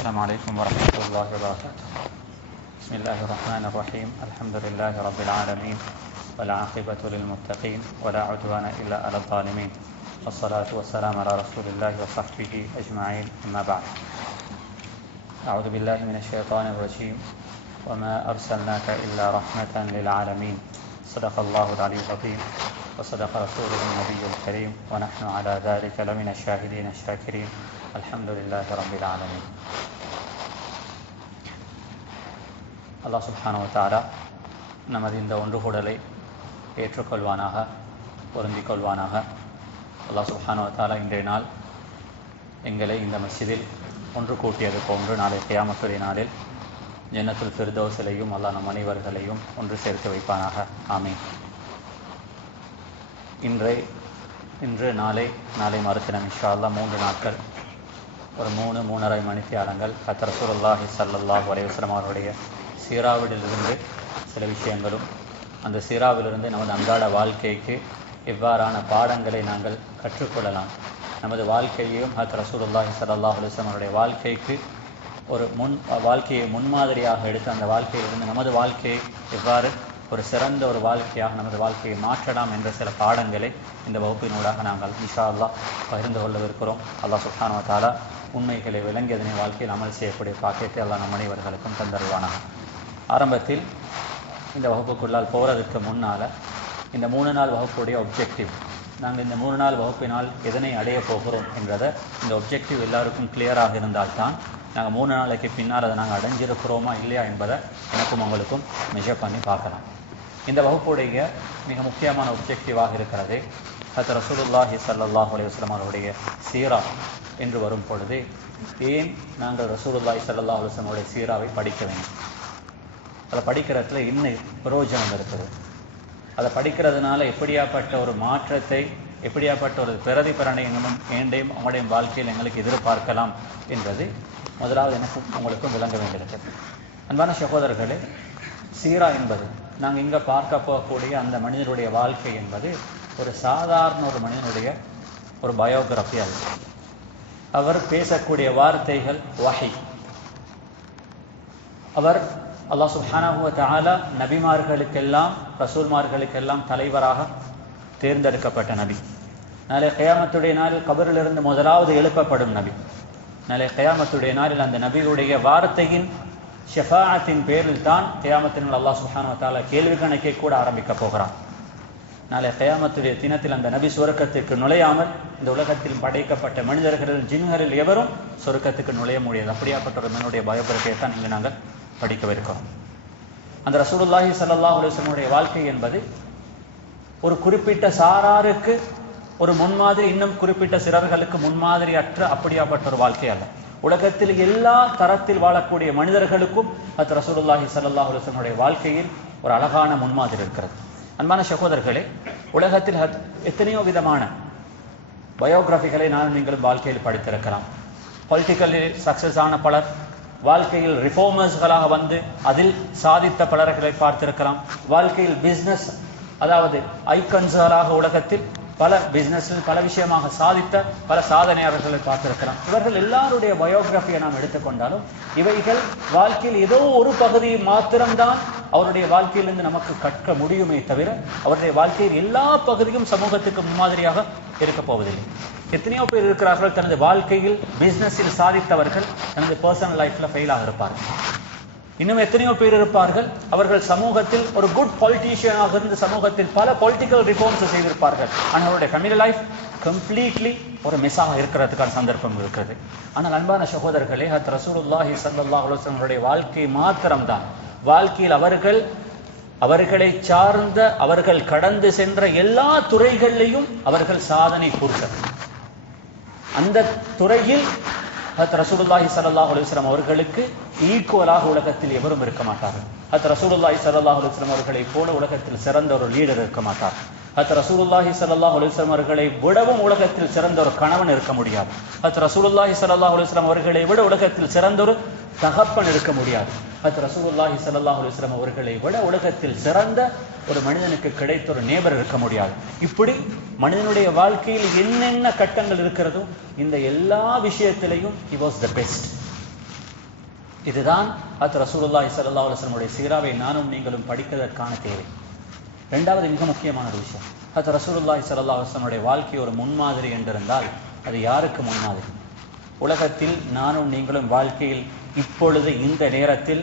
السلام عليكم ورحمة الله وبركاته. بسم الله الرحمن الرحيم. الحمد لله رب العالمين والعاقبة للمتقين ولا عدوان إلا على الظالمين والصلاة والسلام على رسول الله وصحبه أجمعين. أما بعد، أعوذ بالله من الشيطان الرجيم. وما أرسلناك إلا رحمة للعالمين. صدق الله العلي العظيم وصدق رسوله النبي الكريم ونحن على ذلك لمن الشاهدين الشاكرين. الحمد لله رب العالمين. அல்லாஹ் சுப்ஹானஹு வ தஆலா நமது இந்த ஒன்றுகூடலை ஏற்றுக்கொள்வானாக, பொருந்திக் கொள்வானாக. அல்லாஹ் சுப்ஹானஹு வ தஆலா இன்றைய நாள் எங்களை இந்த மஸ்ஜிதில் ஒன்று கூட்டியது போன்று நாளை கியாமத்துடைய நாளில் ஜன்னத்துல் ஃபிர்தௌஸிலையும் அல்லாஹ் நம் அனைவர்களையும் ஒன்று சேர்த்து வைப்பானாக. ஆமீன். இன்று நாளை மறுதினம் இன்ஷா அல்லாஹ் 3 நாட்கள் ஒரு 3-3.5 மணித்தியாலங்கள் ரசூலுல்லாஹி ஸல்லல்லாஹு அலைஹி வஸல்லம் அவருடைய சீராவிலிருந்து சில விஷயங்களும், அந்த சீராவிலிருந்து நமது அன்றாட வாழ்க்கைக்கு எவ்வாறான பாடங்களை நாங்கள் கற்றுக்கொள்ளலாம், நமது வாழ்க்கையையும் ரசூலுல்லாஹி ஸல்லல்லாஹு அலைஹி வஸல்லம் அவருடைய வாழ்க்கைக்கு ஒரு வாழ்க்கையை முன்மாதிரியாக எடுத்து அந்த வாழ்க்கையிலிருந்து நமது வாழ்க்கையை எவ்வாறு ஒரு சிறந்த ஒரு வாழ்க்கையாக நமது வாழ்க்கையை மாற்றலாம் என்ற சில பாடங்களை இந்த வகுப்பினூடாக நாங்கள் இன்ஷா அல்லாஹ் பகிர்ந்து கொள்ளவிருக்கிறோம். அல்லாஹ் சுப்ஹானஹு வ தஆலா உண்மைகளை விளங்கி அதனை வாழ்க்கையில் அமல் செய்யக்கூடிய பாக்கியத்தை அல்லாஹ் நம் அனைவர்களுக்கும் தந்தருவானாக. ஆரம்பத்தில் இந்த வகுப்புக்குள்ளால் போகிறதுக்கு முன்னால் இந்த 3 நாள் வகுப்புடைய ஒப்ஜெக்டிவ், நாங்கள் இந்த 3 நாள் வகுப்பினால் எதனை அடைய போகிறோம் என்றதை இந்த ஒப்ஜெக்டிவ் எல்லாருக்கும் கிளியராக இருந்தால்தான் நாங்கள் 3 நாளைக்கு பின்னால் அதை நாங்கள் அடைஞ்சிருக்கிறோமா இல்லையா என்பதை எனக்கும் உங்களுக்கும் மெஷர் பண்ணி பார்க்கலாம். இந்த வகுப்புடைய மிக முக்கியமான ஒப்ஜெக்டிவாக இருக்கிறது ரசூலுல்லாஹி ஸல்லல்லாஹு அலைஹி வஸல்லம் அவருடைய சீரா என்று வரும் பொழுது ஏன் நாங்கள் ரசூலுல்லாஹி ஸல்லல்லாஹு அலைஹி வஸல்லம் அவருடைய சீராவை படிக்க வேண்டும், அதை படிக்கிறதுல இன்னும் பிரயோஜனம் இருக்குது, அதை படிக்கிறதுனால எப்படியாப்பட்ட ஒரு மாற்றத்தை, எப்படியாப்பட்ட ஒரு பிரதிபலனை ஏண்டையும் அவங்களுடைய வாழ்க்கையில் எங்களுக்கு எதிர்பார்க்கலாம் என்பது முதலாவது எனக்கும் உங்களுக்கும் விளங்க வேண்டியிருக்கிறது. அன்பான சகோதரர்களே, சீரா என்பது நாங்கள் இங்கே பார்க்க போகக்கூடிய அந்த மனிதனுடைய வாழ்க்கை என்பது ஒரு சாதாரண ஒரு மனிதனுடைய ஒரு பயோகிராஃபி. அது அவர் பேசக்கூடிய வார்த்தைகள் வஹி. அவர் அல்லாஹ் சுப்ஹானஹு வ தஆலா நபிமார்களுக்கெல்லாம் ரசூல்மார்களுக்கெல்லாம் தலைவராக தேர்ந்தெடுக்கப்பட்ட நபி. நாளை கியாமத்துடைய நாளில் கபரிலிருந்து முதலாவது எழுப்பப்படும் நபி. நாளை கியாமத்துடைய நாளில் அந்த நபியுடைய வார்த்தையின் ஷஃபாஅத்தின் பேரில் தான் கியாமத்தினால் அல்லாஹ் சுப்ஹானஹு வ தஆலா கேள்வி கணக்கை கூட ஆரம்பிக்க போகிறான். நாளை கியாமத்துடைய தினத்தில் அந்த நபி சொர்க்கத்திற்கு நுழையாமல் இந்த உலகத்தில் படைக்கப்பட்ட மனிதர்கள் ஜின்களில் எவரும் சொர்க்கத்துக்கு நுழைய முடியாது. அப்படியாப்பட்ட ஒரு மனிதனுடைய பயோகிராஃபியை தான் இங்கு நாங்கள் படிக்கவிருக்கிறோம். அந்த ரசூலுல்லாஹி ஸல்லல்லாஹு அலைஹி வஸல்லம் வாழ்க்கை என்பது ஒரு குறிப்பிட்ட சாராருக்கு ஒரு முன்மாதிரி, இன்னும் குறிப்பிட்ட சிலர்களுக்கு முன்மாதிரி அற்ற அப்படியாப்பட்ட ஒரு வாழ்க்கை அல்ல. உலகத்தில் எல்லா தரத்தில் வாழக்கூடிய மனிதர்களுக்கும் அது ரசூலுல்லாஹி ஸல்லல்லாஹு அலைஹி வஸல்லம் வாழ்க்கையில் ஒரு அழகான முன்மாதிரி இருக்கிறது. அன்பான சகோதரர்களே, உலகத்தில் எத்தனையோ விதமான பயோகிராஃபிகளை நான் நீங்களும் வாழ்க்கையில் படித்திருக்கலாம். பொலிட்டிக்கலி சக்சஸ் ஆன பலர், வாழ்க்கையில் ரிஃபார்மர்ஸ்களாக வந்து அதில் சாதித்த பலர்களை பார்த்திருக்கலாம். வாழ்க்கையில் பிஸ்னஸ், அதாவது ஐக்கன்ஸ்களாக உலகத்தில் பல பிஸ்னஸில் பல விஷயமாக சாதித்த பல சாதனையாளர்களை பார்த்திருக்கலாம். இவர்கள் எல்லாருடைய பயோகிராஃபியை நாம் எடுத்துக்கொண்டாலும் இவைகள் வாழ்க்கையில் ஏதோ ஒரு பகுதியை மாத்திரம்தான் அவருடைய வாழ்க்கையிலிருந்து நமக்கு கற்க முடியுமே தவிர அவருடைய வாழ்க்கையில் எல்லா பகுதியும் சமூகத்துக்கு முன்மாதிரியாக இருக்க போவதில்லை. எத்தனையோ பேர் இருக்கிறார்கள் தனது வாழ்க்கையில் பிஸ்னஸில் சாதித்தவர்கள் தனது பர்சனல் லைஃப்ல ஃபெயிலாக இருப்பார்கள். இன்னும் எத்தனையோ பேர் இருப்பார்கள் அவர்கள் சமூகத்தில் ஒரு குட் பொலிட்டீஷியனாக இருந்து சமூகத்தில் பல பொலிட்டிக்கல் ரிஃபார்ம்ஸ் செய்திருப்பார்கள். ஆனால் அவருடைய ஃபேமிலி லைஃப் கம்ப்ளீட்லி ஒரு மிஸ்ஸாக இருக்கிறதுக்கான சந்தர்ப்பம் இருக்கிறது. ஆனால் அன்பான சகோதரர்களே, ரசூலுல்லாஹி ஸல்லல்லாஹு அலைஹி வஸல்லம் வாழ்க்கை மாத்திரம்தான் வாழ்க்கையில் அவர்களை சார்ந்த அவர்கள் கடந்து சென்ற எல்லா துறைகளிலையும் அவர்கள் சாதனை புரிந்தார். அந்த துறையில் ரசூலுல்லாஹி ஸல்லல்லாஹு அலைஹி வஸல்லம் அவர்களுக்கு ஈக்குவலாக உலகத்தில் எவரும் இருக்க மாட்டார்கள். ரசூலுல்லாஹி ஸல்லல்லாஹு அலைஹி வஸல்லம் அவர்களை போல உலகத்தில் சிறந்த ஒரு லீடர் இருக்க மாட்டார். ரசூலுல்லாஹி ஸல்லல்லாஹு அலைஹி வஸல்லம் அவர்களை விடவும் உலகத்தில் சிறந்த ஒரு கணவன் இருக்க முடியாது. ரசூலுல்லாஹி ஸல்லல்லாஹு அலைஹி வஸல்லம் அவர்களை விட உலகத்தில் சிறந்த ஒரு தகப்பன் இருக்க முடியாது. ரசூலுல்லாஹி ஸல்லல்லாஹு அலைஹி வஸல்லம் அவர்களை விட உலகத்தில் சிறந்த ஒரு மனிதனுக்கு கிடைத்த ஒரு நேபர் இருக்க முடியாது. இப்படி மனிதனுடைய வாழ்க்கையில் என்னென்ன கட்டங்கள் இருக்கிறதோ இந்த எல்லா விஷயத்திலையும் he was the best. இதுதான் ரசூலுல்லாஹி ஸல்லல்லாஹு அலைஹி வஸல்லம் சீராவை நானும் நீங்களும் படிப்பதற்கான தேவை. இரண்டாவது மிக முக்கியமான ஒரு விஷயம், ரசூலுல்லாஹி ஸல்லல்லாஹு அலைஹி வஸல்லம் வாழ்க்கை ஒரு முன்மாதிரி என்றிருந்தால் அது யாருக்கு முன்மாதிரி? உலகத்தில் நானும் நீங்களும் வாழ்க்கையில் இப்பொழுது இந்த நேரத்தில்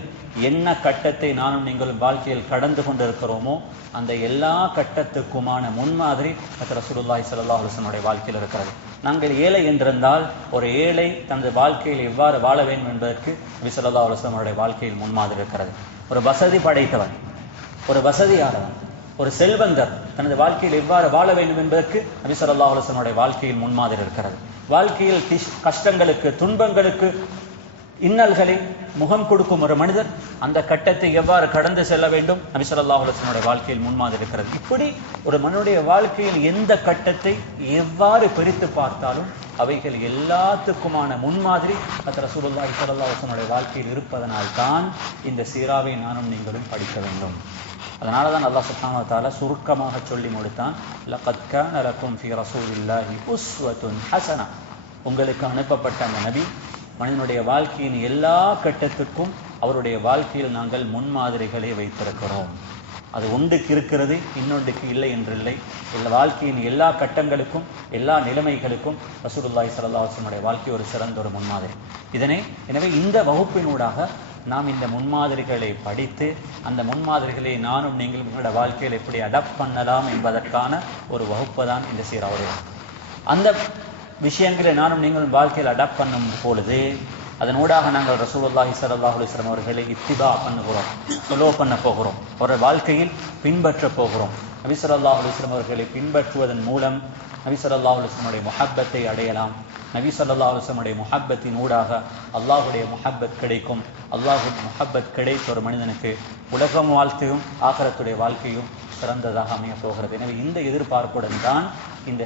என்ன கட்டத்தை நானும் நீங்களும் வாழ்க்கையில் கடந்து கொண்டிருக்கிறோமோ அந்த எல்லா கட்டத்துக்குமான முன்மாதிரி ரசூலுல்லாஹி ஸல்லல்லாஹு அலைஹி வஸல்லம் வாழ்க்கையில் இருக்கிறது. நாங்கள் ஏழை என்றிருந்தால் ஒரு ஏழை தனது வாழ்க்கையில் எவ்வாறு வாழ வேண்டும் என்பதற்கு நபி ஸல்லல்லாஹு அலைஹி வஸல்லம் வாழ்க்கையில் முன்மாதிரி இருக்கிறது. ஒரு வசதி படைத்தவன், ஒரு வசதியானவன், ஒரு செல்வந்தர் தனது வாழ்க்கையில் எவ்வாறு வாழ வேண்டும் என்பதற்கு நபி ஸல்லல்லாஹு அலைஹி வஸல்லம் வாழ்க்கையில் முன்மாதிரி இருக்கிறது. வாழ்க்கையில் கஷ்டங்களுக்கு, துன்பங்களுக்கு, இன்னல்களை முகம் கொடுக்கும் ஒரு மனிதர் அந்த கட்டத்தை எவ்வாறு கடந்து செல்ல வேண்டும் நபி ஸல்லல்லாஹு அலைஹி வஸல்லம் வாழ்க்கையில் முன்மாதிரி இருக்கிறது. இப்படி ஒரு மனிதனுடைய வாழ்க்கையில் எந்த கட்டத்தை எவ்வாறு பிரித்து பார்த்தாலும் அவைகள் எல்லாத்துக்குமான முன்மாதிரி ரசூலுல்லாஹி ஸல்லல்லாஹு அலைஹி வஸல்லம் வாழ்க்கையில் இருப்பதனால் தான் இந்த சீராவை நானும் நீங்களும் படிக்க வேண்டும். அதனால தான் அல்லாஹ் சுப்ஹானஹு வ தஆலா சுருக்கமாக சொல்லி முடித்தான், லகத் கான லகும் ஃபீ ரசூலில்லாஹி உஸ்வத்துன் ஹஸனா. உங்களுக்கு அனுப்பப்பட்ட அந்த நபி மனிதனுடைய வாழ்க்கையின் எல்லா கட்டத்துக்கும் அவருடைய வாழ்க்கையில் நாங்கள் முன்மாதிரிகளை வைத்திருக்கிறோம். அது ஒன்றுக்கு இருக்கிறது, இன்னொன்றுக்கு இல்லை என்றில்லை. வாழ்க்கையின் எல்லா கட்டங்களுக்கும் எல்லா நிலைமைகளுக்கும் ரசூலுல்லாஹி ஸல்லல்லாஹு அலைஹி வஸல்லம் வாழ்க்கை ஒரு சிறந்த ஒரு முன்மாதிரி. எனவே இந்த வகுப்பினூடாக நாம் இந்த முன்மாதிரிகளை படித்து அந்த முன்மாதிரிகளை நானும் நீங்களும் எங்களோட வாழ்க்கையில் எப்படி அடாப்ட் பண்ணலாம் என்பதற்கான ஒரு வகுப்பு தான் இந்த சீராவுடைய. அந்த விஷயங்களை நானும் நீங்களும் வாழ்க்கையில் அடாப்ட் பண்ணும் பொழுது அதனூடாக நாங்கள் ரசூலுல்லாஹி ஸல்லல்லாஹு அலைஹி வஸல்லம் அவர்களை இத்திபா பண்ணுகிறோம், ஃபாலோ பண்ண போகிறோம், ஒரு வாழ்க்கையில் பின்பற்ற போகிறோம். நபி ஸல்லல்லாஹு அலைஹி வஸல்லம் அவர்களை பின்பற்றுவதன் மூலம் நபி ஸல்லல்லாஹு அலைஹி வஸல்லம் முஹப்பத்தை அடையலாம். நபி ஸல்லல்லாஹு அலைஹி வஸல்லம் முஹப்பத்தின் ஊடாக அல்லாஹுடைய முஹப்பத் கிடைக்கும். அல்லாஹுடைய முஹப்பத் கிடைத்த ஒரு மனிதனுக்கு உலகம் வாழ்க்கையும் ஆகிரத்துடைய வாழ்க்கையும் சிறந்ததாக அமைய போகிறது. எனவே இந்த எதிர்பார்ப்புடன் தான் இந்த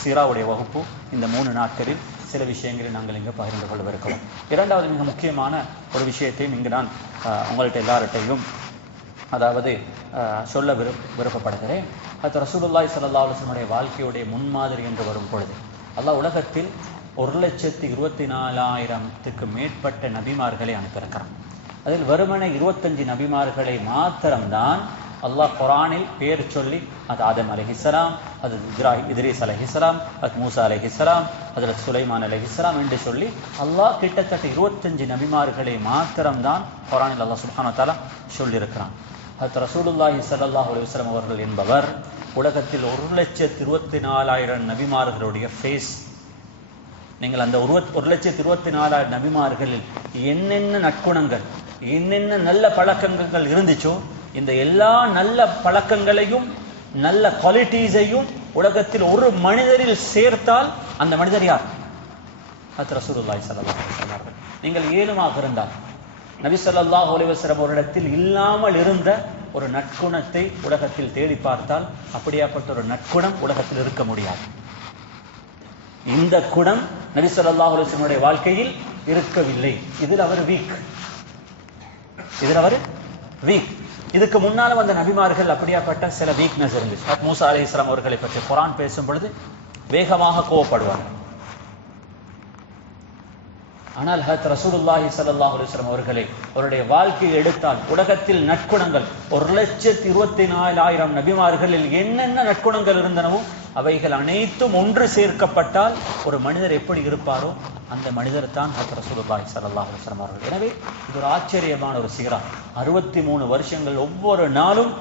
சீராவுடைய வகுப்பு இந்த 3 நாட்களில் சில விஷயங்களை நாங்கள் இங்கே பகிர்ந்து கொள்ளவிருக்கிறோம். இரண்டாவது மிக முக்கியமான ஒரு விஷயத்தையும் இங்கு நான் உங்கள்கிட்ட எல்லார்ட்டையும் சொல்ல விருப்பப்படுகிறேன். அது ரசூலுல்லாஹி ஸல்லல்லாஹு அலைஹி வஸல்லம் வாழ்க்கையுடைய முன்மாதிரி என்று வரும் பொழுது அல்லாஹ் உலகத்தில் 1,24,000க்கு மேற்பட்ட நபிமார்களை அனுப்பியிருக்கிறான். அதில் வெறுமனே 25 நபிமார்களை மாத்திரம்தான் அல்லாஹ் குர்ஆனில் பேர் சொல்லி, அது ஆதம் அலைஹிஸ்ஸலாம், அது இத்ரீஸ் அலைஹிஸ்ஸலாம், அது மூசா அலைஹிஸ்ஸலாம், அதில் சுலைமான் அலைஹிஸ்ஸலாம் என்று சொல்லி அல்லாஹ் கிட்டத்தட்ட 25 நபிமார்களை மாத்திரம்தான் குர்ஆனில் அல்லாஹ் சுப்ஹானஹு வ தஆலா சொல்லியிருக்கிறான். அது ரசூலுல்லாஹி ஸல்லல்லாஹு அலைஹி வஸல்லம் அவர்கள் என்பவர் உலகத்தில் 1,24,000 நபிமார்களுடைய ஃபேஸ். நீங்கள் அந்த 1,24,000 நபிமார்களில் என்னென்ன நற்குணங்கள், என்னென்ன நல்ல பழக்கங்கள் இருந்துச்சோ இந்த எல்லா நல்ல பழக்கங்களையும் நல்ல குவாலிட்டிஸையும் உலகத்தில் ஒரு மனிதரில் சேர்த்தால் அந்த மனிதர் யார்? அது ரசூலுல்லாஹி ஸல்லல்லாஹு அலைஹி வஸல்லம். நீங்கள் ஏழுமாக இருந்தால் நபி ஸல்லல்லாஹு அலைஹி வஸல்லம் அவரிடத்தில் இல்லாமல் இருந்த ஒரு நற்குணத்தை உலகத்தில் தேடி பார்த்தால் அப்படியாப்பட்ட ஒரு நற்குணம் உலகத்தில் இருக்க முடியாது. இந்த குணம் நபி ஸல்லல்லாஹு அலைஹி வஸல்லம் வாழ்க்கையில் இருக்கவில்லை. இதில் அவர் வீக். இதுக்கு முன்னால வந்த நபிமார்கள் அப்படியாப்பட்ட சில வீக்னஸ் இருந்துச்சு. மூசா அலைஹிஸ்ஸலாம் அவர்களை பற்றி குர்ஆன் பேசும் பொழுது வேகமாக கோவப்படுவார். ஆனால் ரசூலுல்லாஹி ஸல்லல்லாஹு அலைஹி வஸல்லம் அவர்களை அவருடைய வாழ்க்கையை எடுத்தால் உலகத்தில் நற்குணங்கள் 1,24,000 நபிமார்களில் என்னென்ன நற்குணங்கள் இருந்தனவோ அவைகள் அனைத்தும் ஒன்று சேர்க்கப்பட்டால் ஒரு மனிதர் எப்படி இருப்பாரோ அந்த மனிதர் தான் ரசூலுல்லாஹி ஸல்லல்லாஹு அலைஹி வஸல்லம் அவர்கள். எனவே இது ஒரு ஆச்சரியமான ஒரு சீரா. 63 வருஷங்கள் ஒவ்வொரு நாளும்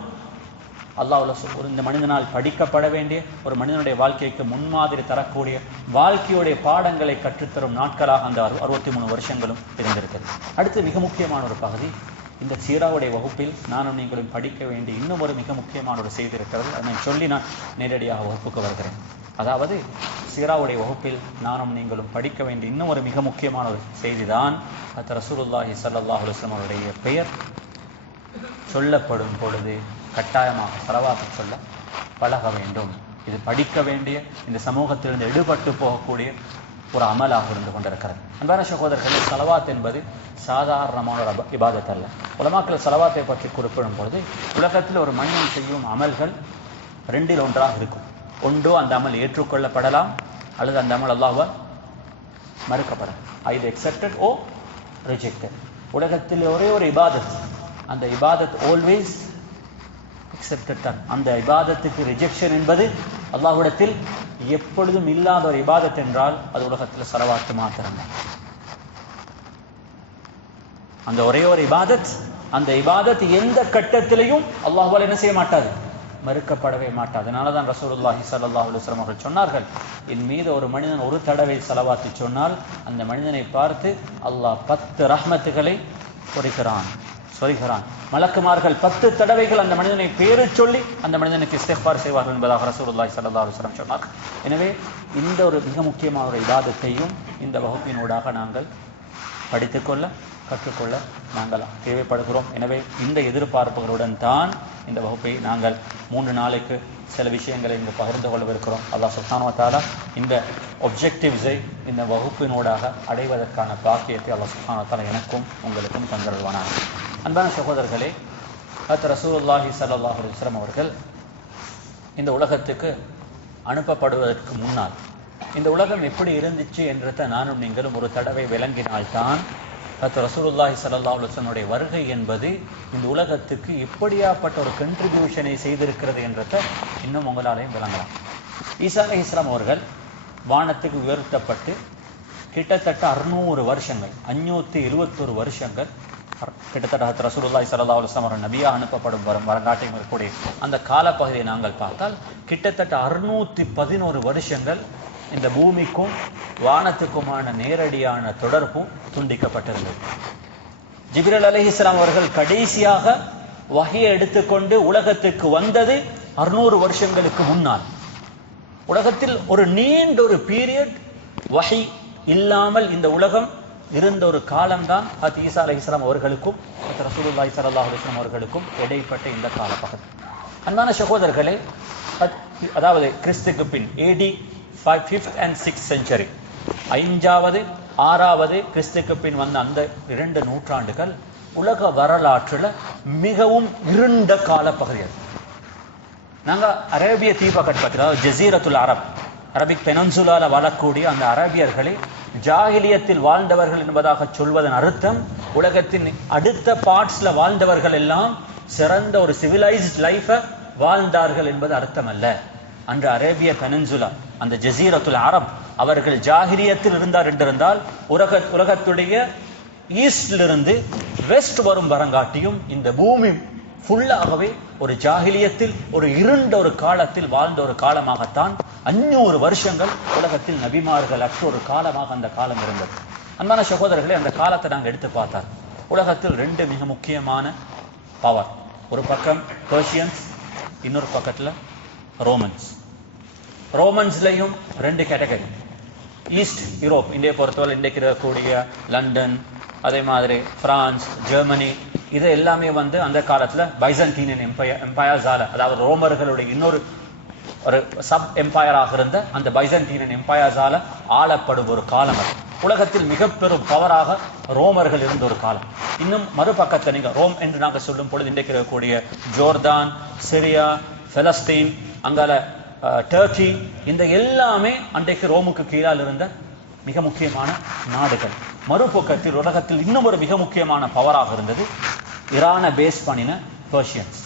அல்லாஹ் இந்த மனிதனால் படிக்கப்பட வேண்டிய ஒரு மனிதனுடைய வாழ்க்கைக்கு முன்மாதிரி தரக்கூடிய வாழ்க்கையுடைய பாடங்களை கற்றுத்தரும் நாட்களாக அந்த 63 வருஷங்களும் இருந்திருக்கிறது. அடுத்து மிக முக்கியமான ஒரு பகுதி, இந்த சீராவுடைய வகுப்பில் நானும் நீங்களும் படிக்க வேண்டிய இன்னும் ஒரு மிக முக்கியமான ஒரு செய்தி இருக்கிறது. அதை சொல்லி நான் நேரடியாக வகுப்புக்கு வருகிறேன். அதாவது சீராவுடைய வகுப்பில் நானும் நீங்களும் படிக்க வேண்டிய இன்னும் ஒரு மிக முக்கியமான ஒரு செய்தி தான் அது ரசூலுல்லாஹி ஸல்லல்லாஹு அலைஹி வஸல்லம் அவருடைய பெயர் சொல்லப்படும் பொழுது கட்டாயமாக ஸலவாத் சொல்ல பழக வேண்டும். இது படிக்க வேண்டிய, இந்த சமூகத்திலிருந்து எடுபட்டு போகக்கூடிய ஒரு அமலாக இருந்து கொண்டிருக்கிறது. அன்பான சகோதரர்களே, ஸலவாத் என்பது சாதாரணமான ஒரு இபாதத் அல்ல. உலமாக்கள் ஸலவாத்தை பற்றி குறிப்பிடும் பொழுது உலகத்தில் ஒரு மனிதன் செய்யும் அமல்கள் 2இல் ஒன்றாக இருக்கும். ஒன்றோ அந்த அமல் ஏற்றுக்கொள்ளப்படலாம் அல்லது அந்த அமல் அல்லாஹ்வால் மறுக்கப்படலாம். either accepted or rejected. உலகத்தில் ஒரே ஒரு இபாதத், அந்த இபாதத் ஆல்வேஸ் அக்செப்டட் தான். அந்த இபாதத்துக்கு ரிஜெக்ஷன் என்பது அல்லாஹ்விடத்தில் எப்பொழுதும் இல்லாத ஒரு இபாதத் என்றால் அது உலகத்தில் ஸலவாத் மாத்திரம்தான். அந்த ஒரே ஒரு இபாதத், அந்த இபாதத் எந்த கட்டத்திலையும் அல்லாஹ்வால் என்ன செய்ய மாட்டாது, மறுக்கப்படவே மாட்டாது. அதனாலதான் ரசூலுல்லாஹி ஸல்லல்லாஹு அலைஹி வஸல்லம் அவர்கள் சொன்னார்கள், என் மீது ஒரு மனிதன் ஒரு தடவை ஸலவாத்து சொன்னால் அந்த மனிதனை பார்த்து அல்லாஹ் 10 ரஹ்மத்துகளை சொல்கிறான். மலக்குமார்கள் 10 தடவைகள் அந்த மனிதனை பேரு சொல்லி அந்த மனிதனுக்கு இஸ்திக்ஃபார் செய்வார்கள் என்பதாக ரசூலுல்லாஹி ஸல்லல்லாஹு அலைஹி வஸல்லம் சொன்னார். எனவே இந்த ஒரு மிக முக்கியமான ஒரு இபாதத்தையும் இந்த வகுப்பினூடாக நாங்கள் படித்துக்கொள்ள கற்றுக்கொள்ள நாங்கள் தேவைப்படுகிறோம். எனவே இந்த எதிர்பார்ப்புகளுடன் தான் இந்த வகுப்பை நாங்கள் 3 நாளைக்கு சில விஷயங்களை இங்கு பகிர்ந்து கொள்ளவிருக்கிறோம். அல்லாஹ் சுப்ஹானஹு வ தஆலா இந்த ஒப்ஜெக்டிவ்ஸை இந்த வகுப்பினூடாக அடைவதற்கான பாக்கியத்தை அல்லாஹ் சுப்ஹானஹு வ தஆலா எனக்கும் உங்களுக்கும் தந்தருள்வானாக. அன்பான சகோதரர்களே, ரசூலுல்லாஹி ஸல்லல்லாஹு அலைஹி வஸல்லம் அவர்கள் இந்த உலகத்துக்கு அனுப்பப்படுவதற்கு முன்னால் இந்த உலகம் எப்படி இருந்துச்சு என்றதை நானும் நீங்களும் ஒரு தடவை விளங்கினால்தான் ரசூலுல்லாஹி ஸல்லல்லாஹு அலைஹி வஸல்லம் வருகை என்பது இந்த உலகத்துக்கு எப்படியாப்பட்ட ஒரு கண்ட்ரிபியூஷனை செய்திருக்கிறது என்றதை இன்னும் உங்களாலையும் விளங்கலாம். ஈசா அலைஹிஸ்ஸலாம் அவர்கள் வானத்துக்கு உயர்த்தப்பட்டு கிட்டத்தட்ட 600 வருஷங்கள் 571 வருஷங்கள் கிட்டத்தட்ட ரசூலுல்லாஹி ஸல்லல்லாஹு அலைஹி வஸல்லம் அவர்கள் நபியாக அனுப்பப்படும் வரலாற்றை இருக்கக்கூடிய அந்த காலப்பகுதியை நாங்கள் பார்த்தால் கிட்டத்தட்ட 611 வருஷங்கள் இந்த பூமிக்கும் வானத்துக்குமான நேரடியான தொடர்பும் துண்டிக்கப்பட்டிருந்தது. ஜிப்ரீல் அலைஹிஸ்ஸலாம் அவர்கள் கடைசியாக வஹியை எடுத்துக்கொண்டு உலகத்துக்கு வந்தது 600 வருஷங்களுக்கு முன்னால். உலகத்தில் ஒரு நீண்ட ஒரு பீரியட் வஹி இல்லாமல் இந்த உலகம் இருந்த ஒரு காலம்தான் ஈசா அலைஹிஸ்ஸலாம் அவர்களுக்கும் ரசூலுல்லாஹி ஸல்லல்லாஹு அலைஹி வஸல்லம் அவர்களுக்கும் இடைப்பட்ட இந்த காலப்பகுதி. அன்பான சகோதரர்களே, அதாவது கிறிஸ்துக்கு பின் AD 5th and 6th century 5வது 6வது கிறிஸ்துக்கு பின் வந்த அந்த 2 நூற்றாண்டுகள் உலக வரலாற்றில் மிகவும் இருண்ட காலப்பகுதி. நாங்கள் அரேபிய தீபகற்பத்தில், அதாவது ஜசீரத்துல் அரப், அரபிக் பெனன்சுலால வாழக்கூடிய அந்த அரபியர்களை ஜாஹிலியத்தில் வாழ்ந்தவர்கள் என்பதாக சொல்வதன் அர்த்தம் உலகத்தின் அடுத்த பார்ட்ஸ்ல வாழ்ந்தவர்கள் எல்லாம் சிறந்த ஒரு சிவிலைஸ்ட் லைஃபை வாழ்ந்தார்கள் என்பது அர்த்தம் அல்ல. அன்று அரேபிய பெனன்சுலா, அந்த ஜசீரத்துல் அரப், அவர்கள் ஜாஹிலியத்தில் இருந்தால் உலகத்துடைய ஈஸ்டிலிருந்து வெஸ்ட் வரும் வரங்காட்டியும் இந்த பூமி ஃபுல்லாகவே ஒரு ஜாஹிலியத்தில் ஒரு இருண்ட ஒரு காலத்தில் வாழ்ந்த ஒரு காலமாகத்தான் 500 வருஷங்கள் உலகத்தில் நபிமார்கள் அற்ற ஒரு காலமாக அந்த காலம் இருந்தது. அன்பான சகோதரர்களே, அந்த காலத்தை நாங்கள் எடுத்து பார்த்தால் உலகத்தில் 2 மிக முக்கியமான பவர், ஒரு பக்கம் பெர்ஷியன்ஸ், இன்னொரு பக்கத்தில் ரோமன்ஸ். ரோமன்ஸ்லையும் 2 கேட்டகரி. ஈஸ்ட் யூரோப், இந்தியை பொறுத்தவரை இன்றைக்கு இருக்கக்கூடிய லண்டன், அதே மாதிரி பிரான்ஸ், ஜெர்மனி, இது எல்லாமே அந்த காலத்தில் பைசன்டீனியன் எம்பையர்ஸால, அதாவது ரோமர்களுடைய இன்னொரு ஒரு சப் எம்பையராக இருந்த அந்த பைசன்டீனியன் எம்பையர்ஸால ஆளப்படும் ஒரு காலம். அது உலகத்தில் மிக பெரும் பவராக ரோமர்கள் இருந்த ஒரு காலம். இன்னும் மறுபக்கத்தை நீங்கள் ரோம் என்று நாங்கள் சொல்லும் பொழுது இன்றைக்கு இருக்கக்கூடிய ஜோர்தான், சிரியா, பெலஸ்தீன், அங்கால டர்க்கி, இந்த எல்லாமே அன்றைக்கு ரோமுக்கு கீழால் இருந்த மிக முக்கியமான நாடுகள். மறுபக்கத்தில் உலகத்தில் இன்னும் ஒரு மிக முக்கியமான பவராக இருந்தது ஈரானை பேஸ் பண்ணின பெர்ஷியன்ஸ்.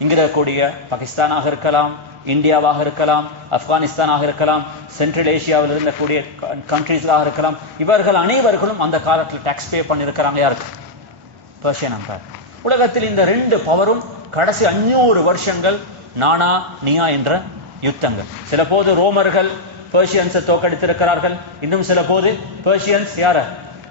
இங்கே இருக்கக்கூடிய பாகிஸ்தானாக இருக்கலாம், இந்தியாவாக இருக்கலாம், ஆப்கானிஸ்தானாக இருக்கலாம், சென்ட்ரல் ஏஷியாவில் இருக்கக்கூடிய கண்ட்ரீஸாக இருக்கலாம், இவர்கள் அனைவர்களும் அந்த காலத்தில் டாக்ஸ் பே பண்ணியிருக்கிறாங்க. யாருக்கு? Persian empire. உலகத்தில் இந்த 2 பவரும் கடைசி 500 வருஷங்கள் நானா நியா என்ற யுத்தங்கள். சில போது ரோமர்கள் பெர்ஷியன்ஸை தோக்கடித்திருக்கிறார்கள், இன்னும் சில போது பெர்ஷியன்ஸ் யார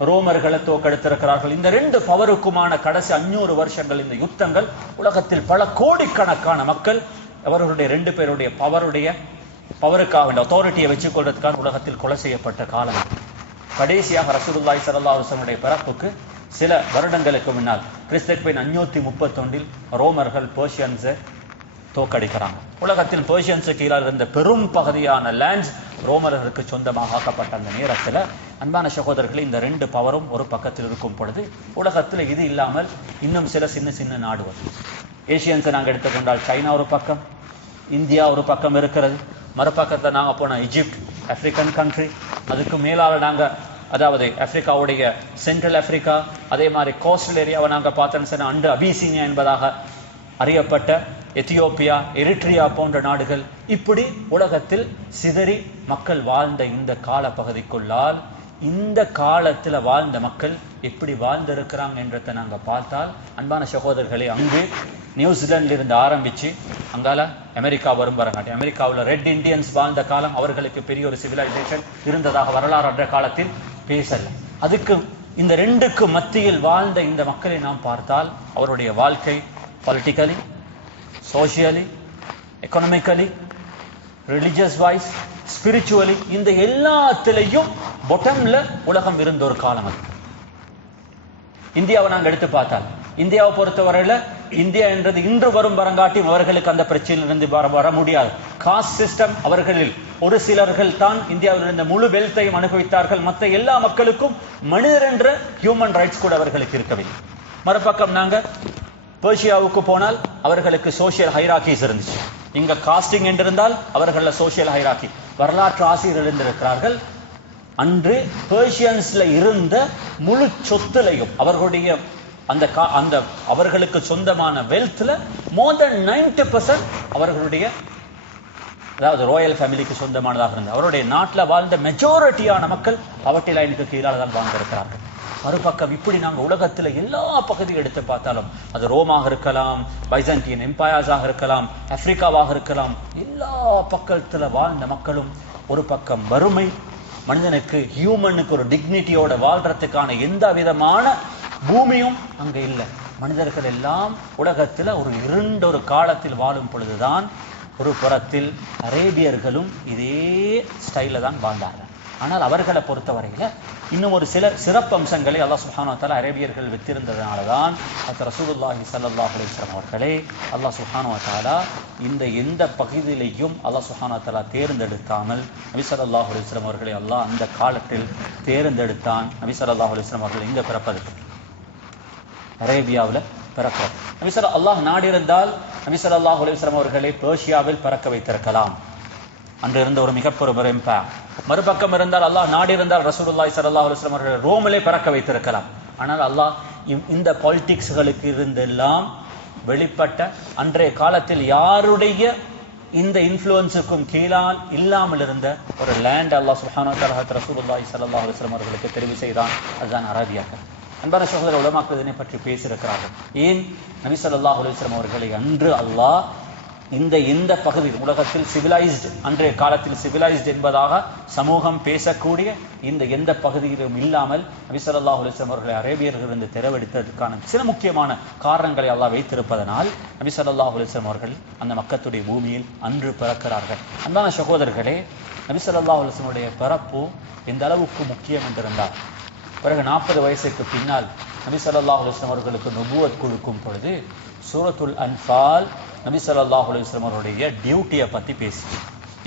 ரோமர்களை தோக்கடித்திருக்கிறார்கள். இந்த 2 பவருக்குமான கடைசி 500 வருஷங்கள் இந்த யுத்தங்கள் உலகத்தில் பல கோடிக்கணக்கான மக்கள் அவர்களுடைய 2 பேருடைய பவருக்காக அத்தாரிட்டியை வச்சுக் கொள்றதுக்காக உலகத்தில் கொலை செய்யப்பட்ட காலம். கடைசியாக ரசூலுல்லாஹி ஸல்லல்லாஹு அலைஹி வஸல்லம் பிறப்புக்கு சில வருடங்களுக்கு முன்னால் கிறிஸ்துக்கு பின் 531 ரோமர்கள் பெர்ஷியன்ஸை தோக்கடிக்கிறாங்க. உலகத்தில் பெர்ஷியன்ஸுக்கு கீழால் இருந்த பெரும் பகுதியான லேண்ட்ஸ் ரோமர்களுக்கு சொந்தமாக ஆக்கப்பட்ட அந்த நேரத்தில் அன்பான சகோதரர்கள், இந்த 2 பவரும் ஒரு பக்கத்தில் இருக்கும் பொழுது உலகத்தில் இது இல்லாமல் இன்னும் சில சின்ன நாடுகள். ஏஷியன்ஸை நாங்கள் எடுத்துக்கொண்டால் சைனா ஒரு பக்கம், இந்தியா ஒரு பக்கம் இருக்கிறது. மறுபக்கத்தில் நாங்கள் போன ஈஜிப்ட், ஆப்பிரிக்கன் கண்ட்ரி, அதுக்கு மேலால் நாங்கள் அதாவது ஆப்பிரிக்காவுடைய சென்ட்ரல் ஆப்பிரிக்கா, அதே மாதிரி கோஸ்டல் ஏரியாவை நாங்கள் பார்த்தோன்னு சொன்னால் அண்டு அபிசீனியா என்பதாக அறியப்பட்ட எத்தியோப்பியா, எரிட்ரியா போன்ற நாடுகள், இப்படி உலகத்தில் சிதறி மக்கள் வாழ்ந்த இந்த கால பகுதிக்குள்ளால் இந்த காலத்தில் வாழ்ந்த மக்கள் எப்படி வாழ்ந்திருக்கிறாங்க என்றதை நாங்கள் பார்த்தால், அன்பான சகோதரர்களே, அங்கு நியூசிலாண்டில் இருந்து ஆரம்பித்து அங்கால அமெரிக்கா வரும் வரங்காட்டி, அமெரிக்காவில் ரெட் இண்டியன்ஸ் வாழ்ந்த காலம், அவர்களுக்கு பெரிய ஒரு சிவிலைசேஷன் இருந்ததாக வரலாறு அன்ற காலத்தில் பேசல. அதுக்கு இந்த ரெண்டுக்கு மத்தியில் வாழ்ந்த இந்த மக்களை நாம் பார்த்தால் அவருடைய வாழ்க்கை politically, socially, economically, religious wise, spiritually, இந்த எல்லாத்திலையும் பொட்டம்ல உலகம் இருந்த ஒரு காலம் அது. இந்தியாவை நாங்கள் எடுத்து பார்த்தால், இந்தியாவை பொறுத்தவரையில இந்தியா என்றது இன்று வரும் வரங்காட்டியும் அவர்களுக்கு அந்த பிரச்சனையிலிருந்து வர முடியாது. காஸ்ட் சிஸ்டம், அவர்களில் ஒரு சிலர்கள் தான் இந்தியாவில் இருந்த முழு வெல்த்தையும் அனுபவித்தார்கள். மற்ற எல்லா மக்களுக்கும் மனிதர் என்ற ஹியூமன் ரைட்ஸ் கூட அவர்களுக்கு இருக்கவில்லை. மறுபக்கம் நாங்க பெர்ஷியாவுக்கு போனால் அவர்களுக்கு சோசியல் ஹைராக்கிஸ் இருந்துச்சு. இங்க காஸ்டிங் என்றிருந்தால் அவர்கள சோசியல் ஹைராக்கி. வரலாற்று ஆசிரியர்கள் இருந்திருக்கிறார்கள், அன்று பெர்ஷியன்ஸ்ல இருந்த முழு சொத்துலையும் அவர்களுடைய அந்த அவர்களுக்கு சொந்தமான வெல்த்ல மோர் தென் 90% அவர்களுடைய, அதாவது ராயல் ஃபேமிலிக்கு சொந்தமானதாக இருந்தது. அவருடைய நாட்டில் வாழ்ந்த மெஜாரிட்டியான மக்கள் பாவர்ட்டி லைனுக்கு கீழாக தான் வாழ்ந்திருக்கிறார்கள். மறுபக்கம் இப்படி நாங்கள் உலகத்தில் எல்லா பகுதியும் எடுத்து பார்த்தாலும், அது ரோமாக இருக்கலாம், பைசன்டியன் எம்பையர்ஸாக இருக்கலாம், ஆப்பிரிக்காவாக இருக்கலாம், எல்லா பக்கத்தில் வாழ்ந்த மக்களும் ஒரு பக்கம் வறுமை, மனிதனுக்கு ஹியூமனுக்கு ஒரு டிக்னிட்டியோட வாழ்றதுக்கான எந்த விதமான பூமியும் அங்கே இல்லை. மனிதர்கள் எல்லாம் உலகத்தில் ஒரு இருண்ட ஒரு காலத்தில் வாழும் பொழுதுதான் ஒரு புறத்தில் அரேபியர்களும் இதே ஸ்டைலில் தான் வாழ்ந்தார்கள். ஆனால் அவர்களை பொறுத்தவரையில் இன்னும் ஒரு சில சிறப்பு அம்சங்களை அல்லாஹ் சுப்ஹானஹு வ தஆலா அரேபியர்கள் வைத்திருந்ததனால தான் ரசூலுல்லாஹி ஸல்லல்லாஹு அலைஹி வஸல்லம் அவர்களை அல்லாஹ் சுப்ஹானஹு வ தஆலா இந்த எந்த பகுதியிலையும் அல்லாஹ் சுப்ஹானஹு வ தஆலா தேர்ந்தெடுக்காமல் நபி ஸல்லல்லாஹு அலைஹி வஸல்லம் அவர்களை அல்லாஹ் அந்த காலத்தில் தேர்ந்தெடுத்தான். நபி ஸல்லல்லாஹு அலைஹி வஸல்லம் அவர்கள் இங்கே பிறப்பதற்கு அரேபியாவில் பிறக்கிறது. அல்லாஹ் நாடி இருந்தால் நபி ஸல்லல்லாஹு அலைஹி வஸல்லம் அவர்களை பெர்ஷியாவில் பிறக்க வைத்திருக்கலாம். அன்று இருந்த ஒரு மிகப்பெரும் இம்பாக்ட். மறுபக்கம் இருந்தால் அல்லாஹ் நாடி இருந்தால் ரசூலுல்லாஹி ஸல்லல்லாஹு அலைஹி வஸல்லம் அவர்களை ரோமிலே பிறக்க வைத்திருக்கலாம். ஆனால் அல்லாஹ் இந்த பாலிடிக்ஸ்களுக்கு இருந்தெல்லாம் வெளிப்பட்ட அன்றைய காலத்தில் யாருடைய இந்த இன்ஃப்ளூயன்ஸுக்கும் கீழால் இல்லாமல் இருந்த ஒரு லேண்ட் அல்லாஹ் சுப்ஹானஹு வ தஆலா ரசூலுல்லாஹி ஸல்லல்லாஹு அலைஹி வஸல்லம் அவர்களுக்கு தெரிவு செய்தான். அதுதான் அரேபியாக்கள். அன்பான சகோதர உலமாக்கள் இதனை பற்றி பேசியிருக்கிறார்கள். ஏன் நபி ஸல்லல்லாஹு அலைஹி வஸல்லம் அவர்களை அன்று அல்லாஹ் இந்த பகுதியில் உலகத்தில் சிவிலைஸ்டு, அன்றைய காலத்தில் சிவிலைஸ்டு என்பதாக சமூகம் பேசக்கூடிய இந்த எந்த பகுதியிலும் இல்லாமல் நபி ஸல்லல்லாஹு அலைஹி வஸல்லம் அவர்களை அரேபியர்களிருந்து தெரவெடுத்ததற்கான சில முக்கியமான காரணங்களை அல்லாஹ் வைத்திருப்பதனால் நபி ஸல்லல்லாஹு அலைஹி வஸல்லம் அவர்கள் அந்த மக்கத்துடைய பூமியில் அன்று பிறக்கிறார்கள். அன்பான சகோதரர்களே, நபி ஸல்லல்லாஹு அலைஹி வஸல்லம் பிறப்பு எந்த அளவுக்கு முக்கியம் என்றிருந்தால், பிறகு 40 வயசுக்கு பின்னால் நபி ஸல்லல்லாஹு அலைஹி வஸல்லம் அவர்களுக்கு நுபுவத் கொடுக்கும் பொழுது சூரத்துல் அன்ஃபால் நபி ஸல்லல்லாஹு அலைஹி வஸல்லம் அவருடைய டியூட்டியை பற்றி பேசி,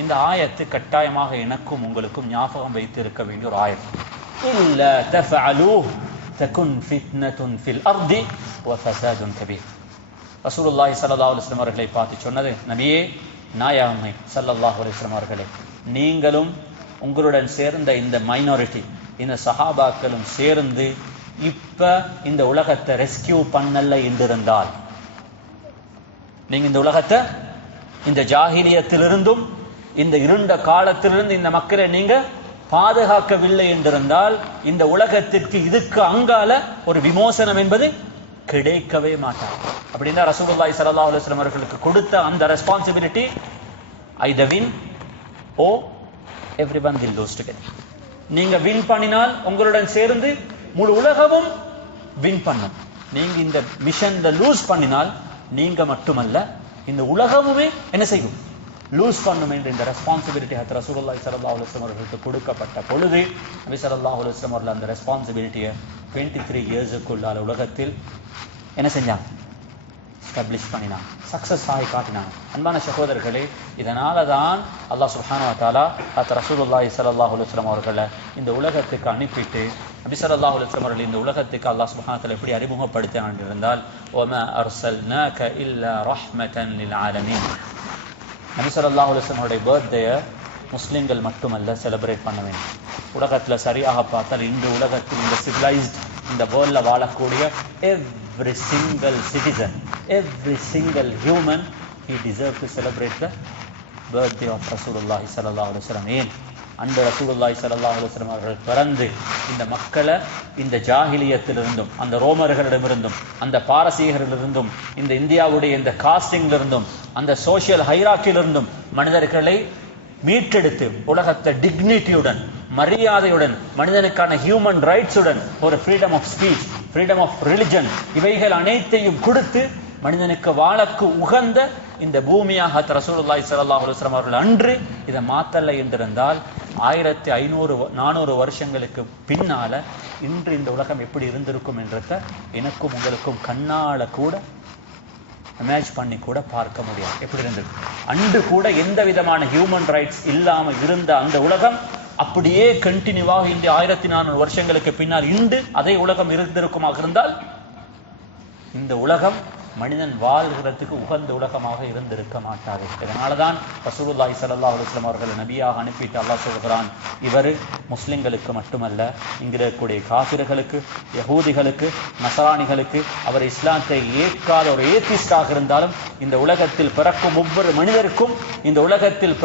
இந்த ஆயத்து கட்டாயமாக எனக்கும் உங்களுக்கும் ஞாபகம் வைத்து இருக்க வேண்டிய ஒரு ஆயத்து. இல்ல தஃஅலூஹு தகுன் ஃபித்னத்துன் ஃபில் அர்தி வ ஃபஸாதுன் கபீர். ரசூலுல்லாஹி ஸல்லல்லாஹு அலைஹி வஸல்லம் அவர்களை பார்த்து சொன்னது, நபியே நாயகமே ஸல்லல்லாஹு அலைஹி வஸல்லம் அவர்களே, நீங்களும் உங்களுடன் சேர்ந்த இந்த மைனாரிட்டி, இந்த சஹாபாக்களும் சேர்ந்து இப்ப இந்த உலகத்தை ரெஸ்கியூ பண்ணல என்றிருந்தால், நீங்க இந்த உலகத்தை இந்த ஜாஹிலியத்திலிருந்தும் இந்த இருண்ட காலத்திலிருந்து இந்த மக்களை நீங்க பாதுகாக்கவில்லை என்றிருந்தால், இந்த உலகத்திற்கு இதுக்கு அங்கால ஒரு விமோசனம் என்பது கிடைக்கவே மாட்டார். அப்படின்னா ரசூலுல்லாஹி ஸல்லல்லாஹு அலைஹி வஸல்லம் அவர்களுக்கு கொடுத்த அந்த responsibility, either win or everyone will lose together. நீங்க வின் பண்ணினால் உங்களுடன் சேர்ந்து முழு உலகமும் வின் பண்ணும். நீங்க இந்த மிஷன்ல லூஸ் பண்ணினால் நீங்க மட்டுமல்ல இந்த உலகமுமே என்ன செய்யும், லூஸ் பண்ணும் என்ற இந்த ரெஸ்பான்சிபிலிட்டி ரசூலுல்லாஹி ஸல்லல்லாஹு அலைஹி வஸல்லம் அவர்களுக்கு கொடுக்கப்பட்ட பொழுது நபி ஸல்லல்லாஹு அலைஹி வஸல்லம் அவர்கள் அந்த ரெஸ்பான்சிபிலிட்டியை 23 இயர்ஸுக்குள்ளால உலகத்தில் என்ன செஞ்சாங்க, எஸ்டாப்ளிஷ் பண்ணினாங்க, சக்சஸ் ஆகி காட்டினாங்க. அன்பான சகோதரர்களே, இதனால தான் அல்லாஹ் சுப்ஹானஹு வ தஆலா ரசூலுல்லாஹி ஸல்லல்லாஹு அலைஹி வஸல்லம் அவர்களை இந்த உலகத்துக்கு அனுப்பிட்டு நபி ஸல்லல்லாஹு அலைஹி வஸல்லம் அவர்கள் இந்த உலகத்துக்கு அல்லாஹ் சுப்ஹானஹு வ தஆலா எப்படி அறிமுகப்படுத்தினான் இருந்தால், வமா அர்ஸல்னாக இல்லா ரஹ்மத்தன் லில் ஆலமீன். நபி ஸல்லல்லாஹு அலைஹி வஸல்லம் அவருடைய பர்த்டே முஸ்லிம்கள் மட்டுமல்ல செலிப்ரேட் பண்ண வேண்டும். உலகத்தில் சரியாக பார்த்தால் இன்று உலகத்தில் இந்த சிவிலைஸ்ட் இந்த வேர்ல்டில் வாழக்கூடிய every single citizen, every single human, he deserves to celebrate the birthday of ரசூலுல்லாஹி ஸல்லல்லாஹு அலைஹி வஸல்லம். ஏன் அந்த ரசூலுல்லாஹி ஸல்லல்லாஹு அலைஹி வஸல்லம் அவர்கள் பிறந்து இந்த மக்களை இந்த ஜாஹிலியத்திலிருந்தும் அந்த ரோமர்களிடமிருந்தும் அந்த பாரசீகர்களிலிருந்தும் இந்த இந்தியாவுடைய இந்த காஸ்டிங்கிலிருந்தும் அந்த சோசியல் ஹைராக்கிலிருந்தும் மனிதர்களை மீட்டெடுத்து உலகத்தை டிக்னிட்டியுடன் மரியாதையுடன் மனிதனுக்கான ஹியூமன் ரைட்ஸுடன் ஒரு freedom of speech, freedom of religion இவைகள் அனைத்தையும் கொடுத்து மனிதனுக்கு வாழக்கு உகந்த இந்த பூமியாக ரசூலுல்லாஹி ஸல்லல்லாஹு அலைஹி வஸல்லம் அவர்கள் அன்று இதை மாத்தலை என்றிருந்தால் 1500-400 வருஷங்களுக்கு பின்னால இன்று இந்த உலகம் எப்படி இருந்திருக்கும் என்றத எனக்கும் உங்களுக்கும் கண்ணால கூட இமேஜ் பண்ணி கூட பார்க்க முடியாது. எப்படி இருந்தது அன்று கூட எந்த விதமான ஹியூமன் ரைட்ஸ் இல்லாம இருந்த அந்த உலகம் அப்படியே கண்டினியூவாக இந்த 1400 வருஷங்களுக்கு பின்னால் இன்று அதே உலகம் இருந்திருக்குமாக இருந்தால் இந்த உலகம் மனிதன் வாழ்கிறதுக்கு உகந்த உலகமாக இருந்திருக்க மாட்டாது. இதனாலதான் ரசூலுல்லாஹி ஸல்லல்லாஹு அலைஹி வஸல்லம் அவர்களை நபியாக அனுப்பிட்டு அல்லாஹ் சொல்கிறான், இவர் முஸ்லிம்களுக்கு மட்டுமல்ல இங்கு இருக்கக்கூடிய காஃபிர்களுக்கு, யஹூதிகளுக்கு, நசரானிகளுக்கு, அவர் இஸ்லாத்தை ஏற்காத ஒரு ஏத்திஸ்டாக இருந்தாலும் இந்த உலகத்தில் பிறக்கும் ஒவ்வொரு மனிதருக்கும், இந்த உலகத்தில்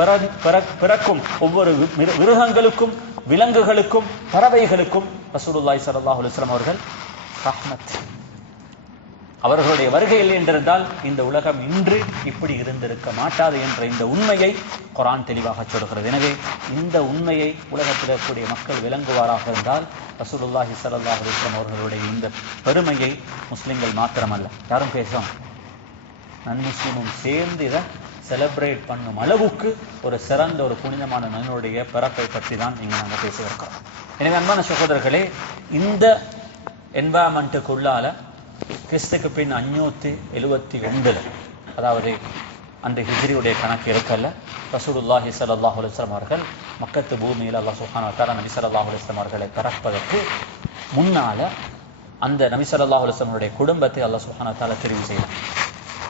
பிறக்கும் ஒவ்வொரு மிருகங்களுக்கும், விலங்குகளுக்கும், பறவைகளுக்கும் ரசூலுல்லாஹி ஸல்லல்லாஹு அலைஹி வஸல்லம் அவர்கள் ரஹ்மத். அவர்களுடைய வருகை இல்லை என்றிருந்தால் இந்த உலகம் இன்று இப்படி இருந்திருக்க மாட்டாது என்ற இந்த உண்மையை குர்ஆன் தெளிவாக சொல்கிறது. எனவே இந்த உண்மையை உலகத்தில் இருக்கக்கூடிய மக்கள் விளங்குவாராக இருந்தால் ரசூலுல்லாஹி ஸல்லல்லாஹு அலைஹி வஸல்லம் அவர்களுடைய இந்த பெருமையை முஸ்லிம்கள் மாத்திரமல்ல யாரும் பேசும் நன்முஸ்லிமும் சேர்ந்து இதை செலிப்ரேட் பண்ணும் அளவுக்கு ஒரு சிறந்த ஒரு புனிதமான மனிதனுடைய பிறப்பை பற்றி தான் இங்கே நாங்கள் பேசியிருக்கிறோம். எனவே அன்பான சகோதரர்களே, இந்த என்வாயன்மெண்ட்டுக்குள்ளால கிறிஸ்துக்கு பின் 579 அதாவது அந்த ஹிஜ்ரியுடைய கணக்கு இருக்கல்ல, ரசூலுல்லாஹி ஸல்லல்லாஹு அலைஹி வஸல்லம் அவர்கள் மக்கத்து பூமியில் அல்லாஹ் சுப்ஹானஹு வ தஆலா நபி ஸல்லல்லாஹு அலைஹி வஸல்லம் அவர்களை பிறப்பதற்கு முன்னால அந்த நபி ஸல்லல்லாஹு அலைஹி வஸல்லம் அவருடைய குடும்பத்தை அல்லாஹ் சுப்ஹானஹு வ தஆலா தெரிவு செய்தார்.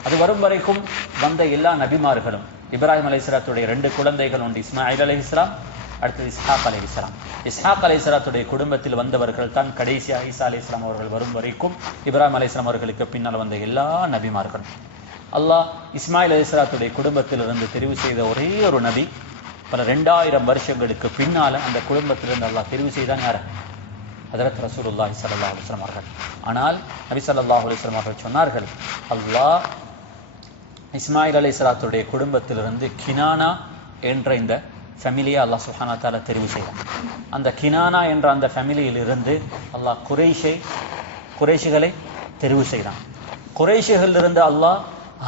அது வரும் வரைக்கும் வந்த எல்லா நபிமார்களும் இப்ராஹிம் அலைஹிஸ்ஸலாத்துடைய 2 குழந்தைகள் உண்டு, இஸ்மாயில் அலைஹிஸ்ஸலாம், அடுத்தது இஸ்ஹாக் அலைஹிஸ்ஸலாம். இஸ்ஹாக் அலைஹிஸ்ஸலாத்துடைய குடும்பத்தில் வந்தவர்கள் தான் கடைசியாக ஈசா அலைஹிஸ்ஸலாம் அவர்கள் வரும் வரைக்கும் இப்ராஹிம் அலைஹிஸ்ஸலாம் அவர்களுக்கு பின்னால் வந்த எல்லா நபிமார்களும். அல்லாஹ் இஸ்மாயில் அலைஹிஸ்ஸலாத்துடைய குடும்பத்திலிருந்து தெரிவு செய்த ஒரே ஒரு நபி பல 2000 வருஷங்களுக்கு பின்னால அந்த குடும்பத்திலிருந்து அல்லாஹ் தெரிவு செய்தான் யார்? ஹஜ்ரத் ரசூலுல்லாஹி ஸல்லல்லாஹு அலைஹி வஸல்லம் அவர்கள். ஆனால் நபி ஸல்லல்லாஹு அலைஹி வஸல்லம் அவர்கள் சொன்னார்கள், அல்லாஹ் இஸ்மாயில் அலைஹிஸ்ஸலாத்துடைய குடும்பத்திலிருந்து கினானா என்ற இந்த ஃபேமிலியை அல்லாஹ் சுப்ஹானஹு வ தஆலா தெரிவு செய்தார். அந்த கினானா என்ற அந்த ஃபேமிலியில் இருந்து அல்லாஹ் குறைஷிகளை தெரிவு செய்தான். குறைஷிகளிலிருந்து அல்லாஹ்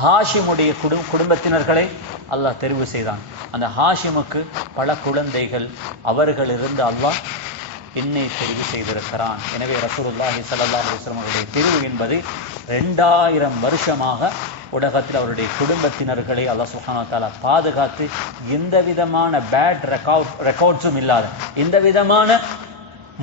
ஹாஷிமுடைய குடும்பத்தினர்களை அல்லாஹ் தெரிவு செய்தான். அந்த ஹாஷிமுக்கு பல குழந்தைகள், அவர்களிலிருந்து அல்லாஹ் என்னை தெரிவு செய்திருக்கிறான். எனவே ரசூலுல்லாஹி ஸல்லல்லாஹு அலைஹி வஸல்லம் அவருடைய தெரிவு என்பது 2000 வருஷமாக உலகத்தில் அவருடைய குடும்பத்தினர்களை அல்லாஹ் சுப்ஹானஹு வ தஆலா பாதுகாத்து எந்த விதமான பேட் ரெக்கார்ட்ஸும் இல்லாத, எந்த விதமான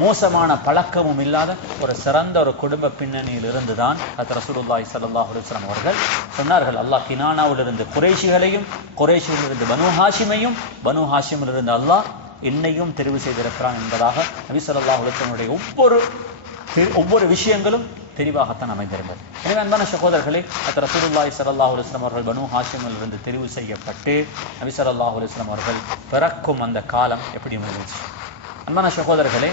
மோசமான பழக்கமும் இல்லாத ஒரு சிறந்த ஒரு குடும்ப பின்னணியில் இருந்துதான் அது ரசூலுல்லாஹி ஸல்லல்லாஹு அலைஹி வஸல்லம் அவர்கள் சொன்னார்கள், அல்லாஹ் கினானாவிலிருந்து குறைஷிகளையும், குறைஷிலிருந்து பனு ஹாஷிமையும், பனு ஹாஷிமிலிருந்து அல்லாஹ் என்னையும் தெரிவு செய்திருக்கிறான் என்பதாக நபி ஸல்லல்லாஹு அலைஹி வஸல்லம் ஒவ்வொரு விஷயங்களும் தெளிவாகத்தான் அமைந்திருந்தது. எனவே அன்பான சகோதரர்களே, அது ரசூலுல்லாஹி ஸல்லல்லாஹு அலைஹி வஸல்லம் அவர்கள் பனு ஹாஷிமிலிருந்து தெரிவு செய்யப்பட்டு நபி ஸல்லல்லாஹு அலைஹி வஸல்லம் அவர்கள் பிறக்கும் அந்த காலம் எப்படி இருந்துச்சு? அன்பான சகோதரர்களே,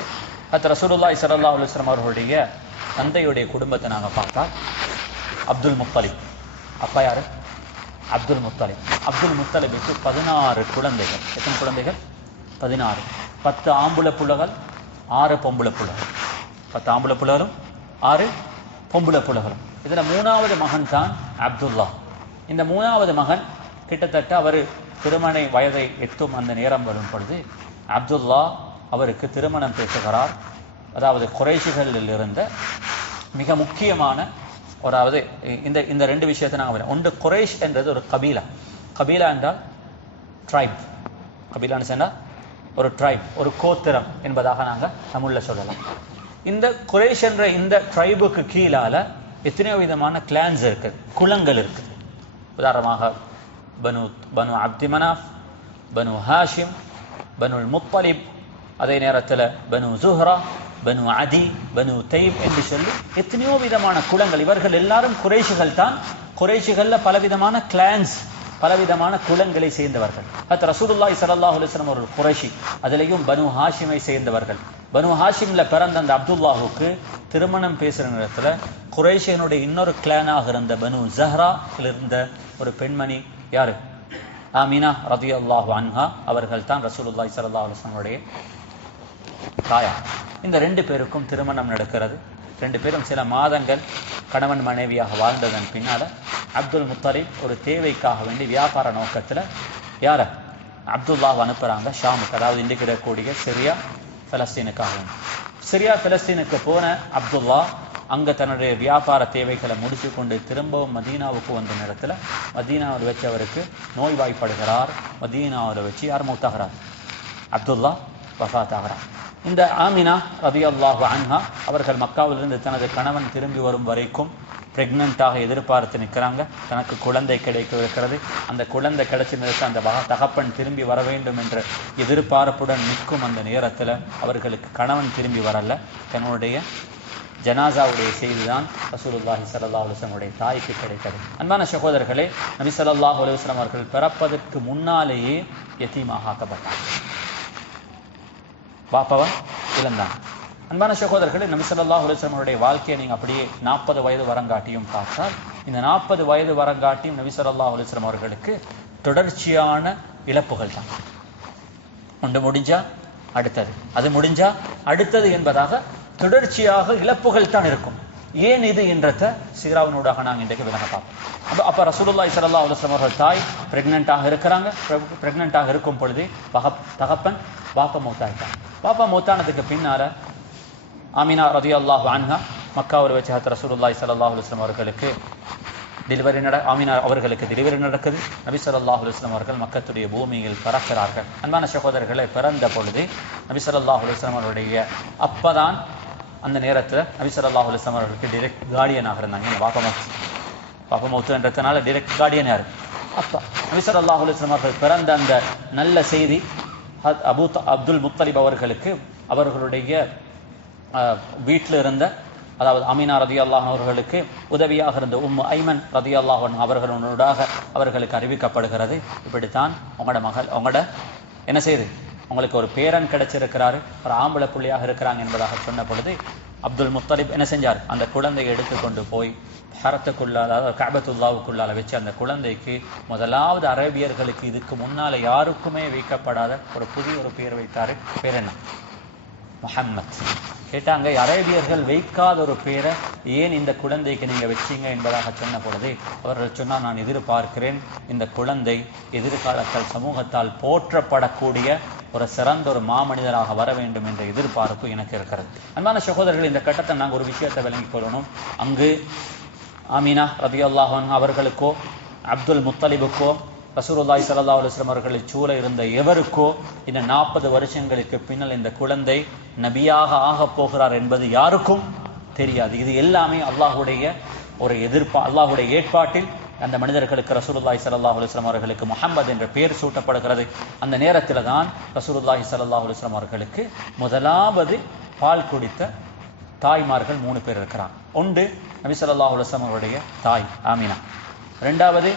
அது ரசூலுல்லாஹி ஸல்லல்லாஹு அலைஹி வஸல்லம் அவர்களுடைய தந்தையுடைய குடும்பத்தை நாங்கள் பார்த்தால் அப்துல் முத்தலிப். அப்பா யாரு? அப்துல் முத்தலிப். அப்துல் முத்தலிபுக்கு 16 குழந்தைகள். எத்தனை குழந்தைகள்? 16. 10 ஆம்புல புள்ளகள், 6 பொம்புல புள்ளகள். 10 ஆம்புல புள்ளகளும் 6 பொம்புல புள்ளகளும். இதுல 3வது மகன் தான் அப்துல்லா. இந்த 3வது மகன் கிட்டத்தட்ட அவர் திருமண வயதை எட்டும் அந்த நேரம் வரும் பொழுது அப்துல்லா அவருக்கு திருமணம் பேசுகிறார். அதாவது குறைஷிகளில் இருந்த மிக முக்கியமான அதாவது இந்த 2 விஷயத்தை நாங்கள் ஒன்று, குறைஷ் என்றது ஒரு கபீலா. கபீலா என்றால் ட்ரைப். கபீலான்னு சொன்னால் ஒரு ட்ரைப், ஒரு கோத்திரம் என்பதாக நாங்கள் தமிழில் சொல்லலாம். இந்த குறைஷ் என்ற இந்த ட்ரைபுக்கு கீழால எத்தனையோ விதமான கிளான்ஸ் இருக்குது, குலங்கள் இருக்குது. உதாரணமாக பனு அப்தி மனாஃப், பனு ஹாஷிம், பனுல் முத்தலிப், அதே நேரத்தில் பனு ஜுஹ்ரா, பனு அதி, பனு தைப் என்று சொல்லி எத்தனையோ விதமான குலங்கள். இவர்கள் எல்லாரும் குறைஷிகள் தான். குறைஷிகளில் பலவிதமான கிளான்ஸ், பலவிதமான குலங்களை சேர்ந்தவர்கள். ரசூலுல்லாஹி ஸல்லல்லாஹு அலைஹி வஸல்லம் ஒரு குறைஷி, அதிலேயும் பனு ஹாஷிமை சேர்ந்தவர்கள். பனு ஹாஷிம்ல பிறந்த அந்த அப்துல்லாஹுக்கு திருமணம் பேசுகிற நேரத்தில் குறைஷியனுடைய இன்னொரு கிளானாக இருந்த பனு ஜஹ்ரா இருந்த ஒரு பெண்மணி யாரு? ஆமினா ரலியல்லாஹு அன்ஹா அவர்கள் தான் ரசூலுல்லாஹி ஸல்லல்லாஹு அலைஹி வஸல்லம் தாயா. இந்த 2 பேருக்கும் திருமணம் நடக்கிறது. 2 பேரும் சில மாதங்கள் கணவன் மனைவியாக வாழ்ந்ததன் பின்னால் அப்துல் முத்தலிப் ஒரு தேவைக்காக வேண்டி வியாபார நோக்கத்தில் யார அப்துல்லாஹ் அனுப்புகிறாங்க ஷாமுக்கு, அதாவது இன்றைக்கு இருக்கக்கூடிய சிரியா பலஸ்தீனுக்காக. சிரியா பலஸ்தீனுக்கு போன அப்துல்லா அங்கே தன்னுடைய வியாபார தேவைகளை முடித்து கொண்டு திரும்பவும் மதீனாவுக்கு வந்த நேரத்தில் மதீனாவில் வச்சு அவருக்கு நோய்வாய்ப்படுகிறார். மதீனாவில் வச்சு யார் மௌத்தாகிறார்? அப்துல்லா வஃபாத் ஆகிறார். இந்த ஆமினா ரலியல்லாஹு அன்ஹா அவர்கள் மக்காவிலிருந்து தனது கணவன் திரும்பி வரும் வரைக்கும் பிரெக்னென்ட்டாக எதிர்பார்த்து நிற்கிறாங்க. தனக்கு குழந்தை கிடைக்க இருக்கிறது. அந்த குழந்தை கிடைச்ச நேரத்தில் அந்த தகப்பன் திரும்பி வர வேண்டும் என்ற எதிர்பார்ப்புடன் நிற்கும் அந்த நேரத்தில் அவர்களுக்கு கணவன் திரும்பி வரல. தன்னுடைய ஜனாசாவுடைய செய்தி தான் ரசூலுல்லாஹி ஸல்லல்லாஹு அலைஹி வஸல்லம் தாய்க்கு கிடைத்தது. அன்பான சகோதரர்களே, நபி ஸல்லல்லாஹு அலைஹி வஸல்லம் அவர்கள் பிறப்பதற்கு முன்னாலேயே யதீமாக ஆக்கப்பட்டார். பாப்பாவன் இழந்தான். அன்பான சகோதரர்களே, நபி ஸல்லல்லாஹு அலைஹி வஸல்லம் வாழ்க்கையை நீங்கள் அப்படியே 40 வயது வரங்காட்டியும் பார்த்தால், இந்த 40 வயது வரங்காட்டியும் நபி ஸல்லல்லாஹு அலைஹி வஸல்லம் அவர்களுக்கு தொடர்ச்சியான இழப்புகள் தான். ஒன்று முடிஞ்சா அடுத்தது, அது முடிஞ்சா அடுத்தது என்பதாக தொடர்ச்சியாக இழப்புகள் தான் இருக்கும். ஏன் இது என்றத சீராவினூடாக நாங்கள் இன்றைக்கு விலக பார்ப்போம். அப்போ ரசூலுல்லாஹி ஸல்லல்லாஹு அலைஹி வஸல்லம் அவர்கள் தாய் பிரெக்னென்ட்டாக இருக்கிறாங்க. பிரெக்னென்ட்டாக இருக்கும் பொழுது தகப்பன் பாப்பா மௌத்தாயிட்டாங்க. பாப்பா மௌத்தானதுக்கு பின்னால ஆமினா ரலியல்லாஹு அன்ஹா மக்காவில் வச்சு ரசூலுல்லாஹி ஸல்லல்லாஹு அலைஹி வஸல்லம் அவர்களுக்கு ஆமினா அவர்களுக்கு டெலிவரி நடக்குது. நபி ஸல்லல்லாஹு அலைஹி வஸல்லம் அவர்கள் மக்கத்துடைய பூமியில் பிறக்கிறார்கள். அன்பான சகோதரர்களை, பிறந்த பொழுது நபி ஸல்லல்லாஹு அலைஹி வஸல்லம் அவருடைய அப்பதான் அந்த நேரத்தில் நபி ஸல்லல்லாஹு அலைஹி வஸல்லம் அவர்களுக்கு டைரக்ட் கார்டியனாக இருந்தாங்க. பாப்பா மௌத்துன்றதுனால டைரக்ட் கார்டியன் யாரு? அப்பா. நபி ஸல்லல்லாஹு அலைஹி வஸல்லம் அவர்கள் பிறந்த அந்த நல்ல செய்தி அப்துல் முத்தலிப் அவர்களுக்கு அவர்களுடைய வீட்டில் இருந்த, அதாவது அமீனா ரலியல்லாஹு அவர்களுக்கு உதவியாக இருந்த ஐமன் ரலியல்லாஹு அவர்களோடாக அவர்களுக்கு அறிவிக்கப்படுகிறது. இப்படித்தான் உங்களோட என்ன செய்யுது, உங்களுக்கு ஒரு பேரன் கிடைச்சிருக்கிறாரு, ஒரு ஆம்பளை புள்ளியாக இருக்கிறாங்க என்பதாக சொன்ன பொழுது அப்துல் முத்தலிப் என்ன செஞ்சார்? அந்த குழந்தையை எடுத்துக்கொண்டு போய் ஹரத்துக்குள்ளால், அதாவது கஅபத்துல்லாவுக்குள்ளால வச்சு அந்த குழந்தைக்கு முதலாவது அரேபியர்களுக்கு இதுக்கு முன்னால் யாருக்குமே வைக்கப்படாத ஒரு புதிய ஒரு பேர் வைத்தார். பேர் என்ன? முஹம்மத். கேட்டாங்க, அரேபியர்கள் வைக்காத ஒரு பேரை ஏன் இந்த குழந்தைக்கு நீங்கள் வச்சீங்க என்பதாக சொன்ன பொழுது அவர்கள் சொன்னால், நான் எதிர்பார்க்கிறேன் இந்த குழந்தை எதிர்காலத்தால் சமூகத்தால் போற்றப்படக்கூடிய ஒரு சிறந்த ஒரு மாமனிதராக வர வேண்டும் என்ற எதிர்பார்ப்பு எனக்கு இருக்கிறது. அன்பான சகோதரர்கள், இந்த கட்டத்தை நாங்கள் ஒரு விஷயத்தை விளங்கிக் கொள்ளணும். அங்கு ஆமினா ரலியல்லாஹு அன்ஹா அவர்களுக்கோ அப்துல் முத்தலிபுக்கோ ரசூலுல்லாஹி ஸல்லல்லாஹு அலைஹி வஸல்லம் அவர்களை சூழ இருந்த எவருக்கோ இந்த 40 வருஷங்களுக்கு பின்னால் இந்த குழந்தை நபியாக ஆகப் போகிறார் என்பது யாருக்கும் தெரியாது. இது எல்லாமே அல்லாஹுடைய ஒரு அல்லாஹுடைய ஏற்பாட்டில் அந்த மனிதர்களுக்கு ரசூலுல்லாஹி ஸல்லல்லாஹு அலைஹி வஸல்லம் அவர்களுக்கு முஹம்மது என்ற பெயர் சூட்டப்படுகிறது. அந்த நேரத்தில் தான் ரசூலுல்லாஹி ஸல்லல்லாஹு அலைஹி வஸல்லம் அவர்களுக்கு முதலாவது பால் குடித்த தாய்மார்கள் 3 பேர் இருக்கிறாங்க. ஒன்று நபி ஸல்லல்லாஹு அலைஹி வஸல்லம் அவருடைய தாய் ஆமினா. இரண்டாவது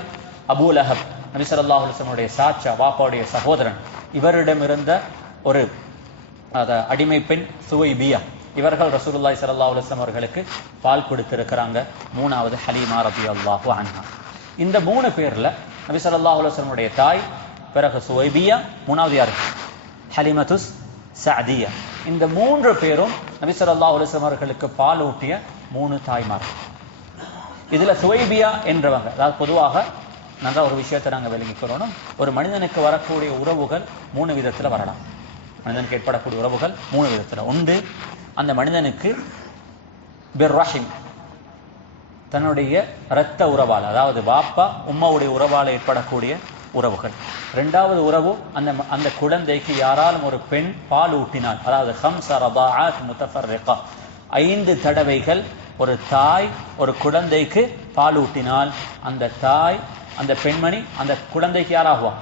அபூ லஹப், நபி ஸல்லல்லாஹு அலைஹி வஸல்லம் சாச்சா, வாப்பாவுடைய சகோதரன். இவரிடம் இருந்த ஒரு அடிமை பெண் சுவைபியா. இவர்கள் ரசூலுல்லாஹி ஸல்லல்லாஹு அலைஹி வஸல்லம் அவர்களுக்கு பால் கொடுத்திருக்கிறாங்க. மூணாவது ஹலீமா ரலியல்லாஹு அன்ஹா. இந்த 3 பேர்ல நபி ஸல்லல்லாஹு அலைஹி வஸல்லம் தாய், பிறகு சுவைபியா, மூணாவது யாரு? ஹலீமத்துஸ் சஅதியா. இந்த 3 பேரும் நபி ஸல்லல்லாஹு அலைஹி வஸல்லம் அவர்களுக்கு பால் ஊட்டிய 3 தாய்மார்கள். இதுல சுவைபியா என்றவங்க, அதாவது பொதுவாக நல்ல ஒரு விஷயத்தை நாங்கள் விளங்கிக்கிறோம். ஒரு மனிதனுக்கு வரக்கூடிய உறவுகள் 3 விதத்தில் வரலாம். மனிதனுக்கு ஏற்படக்கூடிய உறவுகள் 3 விதத்தில். ஒன்று, அந்த மனிதனுக்கு பிர் ரஹிம், தன்னுடைய இரத்த உறவால், அதாவது பாப்பா உம்மாவுடைய உறவால் ஏற்படக்கூடிய உறவுகள். இரண்டாவது உறவு, அந்த குழந்தைக்கு யாராலும் ஒரு பெண் பால் ஊட்டினால், அதாவது ஹம்ஸ ரதாஅத் முத்தஃபர்ரிகா, 5 தடவைகள் ஒரு தாய் ஒரு குழந்தைக்கு பால் ஊட்டினால் அந்த தாய், அந்த பெண்மணி அந்த குழந்தைக்கு யாராகுவா?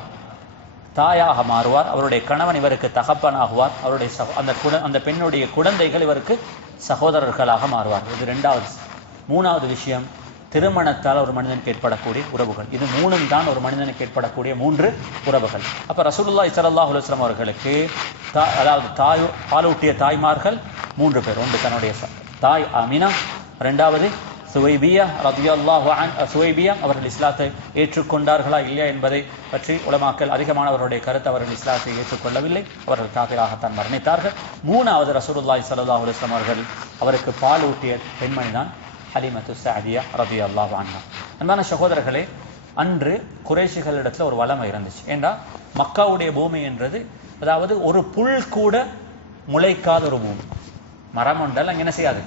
தாயாக மாறுவார், அவருடைய கணவன் இவருக்கு தகப்பனாகுவார், அவருடைய அந்த பெண்ணுடைய குழந்தைகள் இவருக்கு சகோதரர்களாக மாறுவார். இது இரண்டாவது. மூணாவது விஷயம், திருமணத்தால் ஒரு மனிதனுக்கு ஏற்படக்கூடிய உறவுகள். இது மூணும் தான் ஒரு மனிதனுக்கு ஏற்படக்கூடிய 3 உறவுகள். அப்போ ரசூலுல்லாஹி ஸல்லல்லாஹு அலைஹி வஸல்லம் அவர்களுக்கு அதாவது பாலூட்டிய தாய்மார்கள் 3 பேர். ஒன்று தன்னுடைய தாய் ஆமினா, இரண்டாவது சுவைபியா ரலியல்லாஹு அன்ஹா. சுவைபியா அவர்கள் இஸ்லாத்தை ஏற்றுக்கொண்டார்களா இல்லையா என்பதை பற்றி உலமாக்கள் அதிகமானவர்களுடைய கருத்து, அவர்கள் இஸ்லாத்தை ஏற்றுக்கொள்ளவில்லை, அவர்கள் காபிராகத்தான் மரணித்தார்கள். மூணாவது ரசூலுல்லாஹி ஸல்லல்லாஹு அலைஹி வஸல்லம் அவர்கள் அவருக்கு பால் ஊட்டிய பெண்மணி தான் ஹலீமத்து ஸஅதியா ரலியல்லாஹு அன்ஹா. அன்பான சகோதரர்களே, அன்று குறைஷிகளிடத்துல ஒரு வளமை இருந்துச்சு. ஏண்டா மக்காவுடைய பூமி என்றது அதாவது ஒரு புல் கூட முளைக்காத ஒரு பூமி. மரம் ஒன்றல் அங்கே என்ன செய்யாது,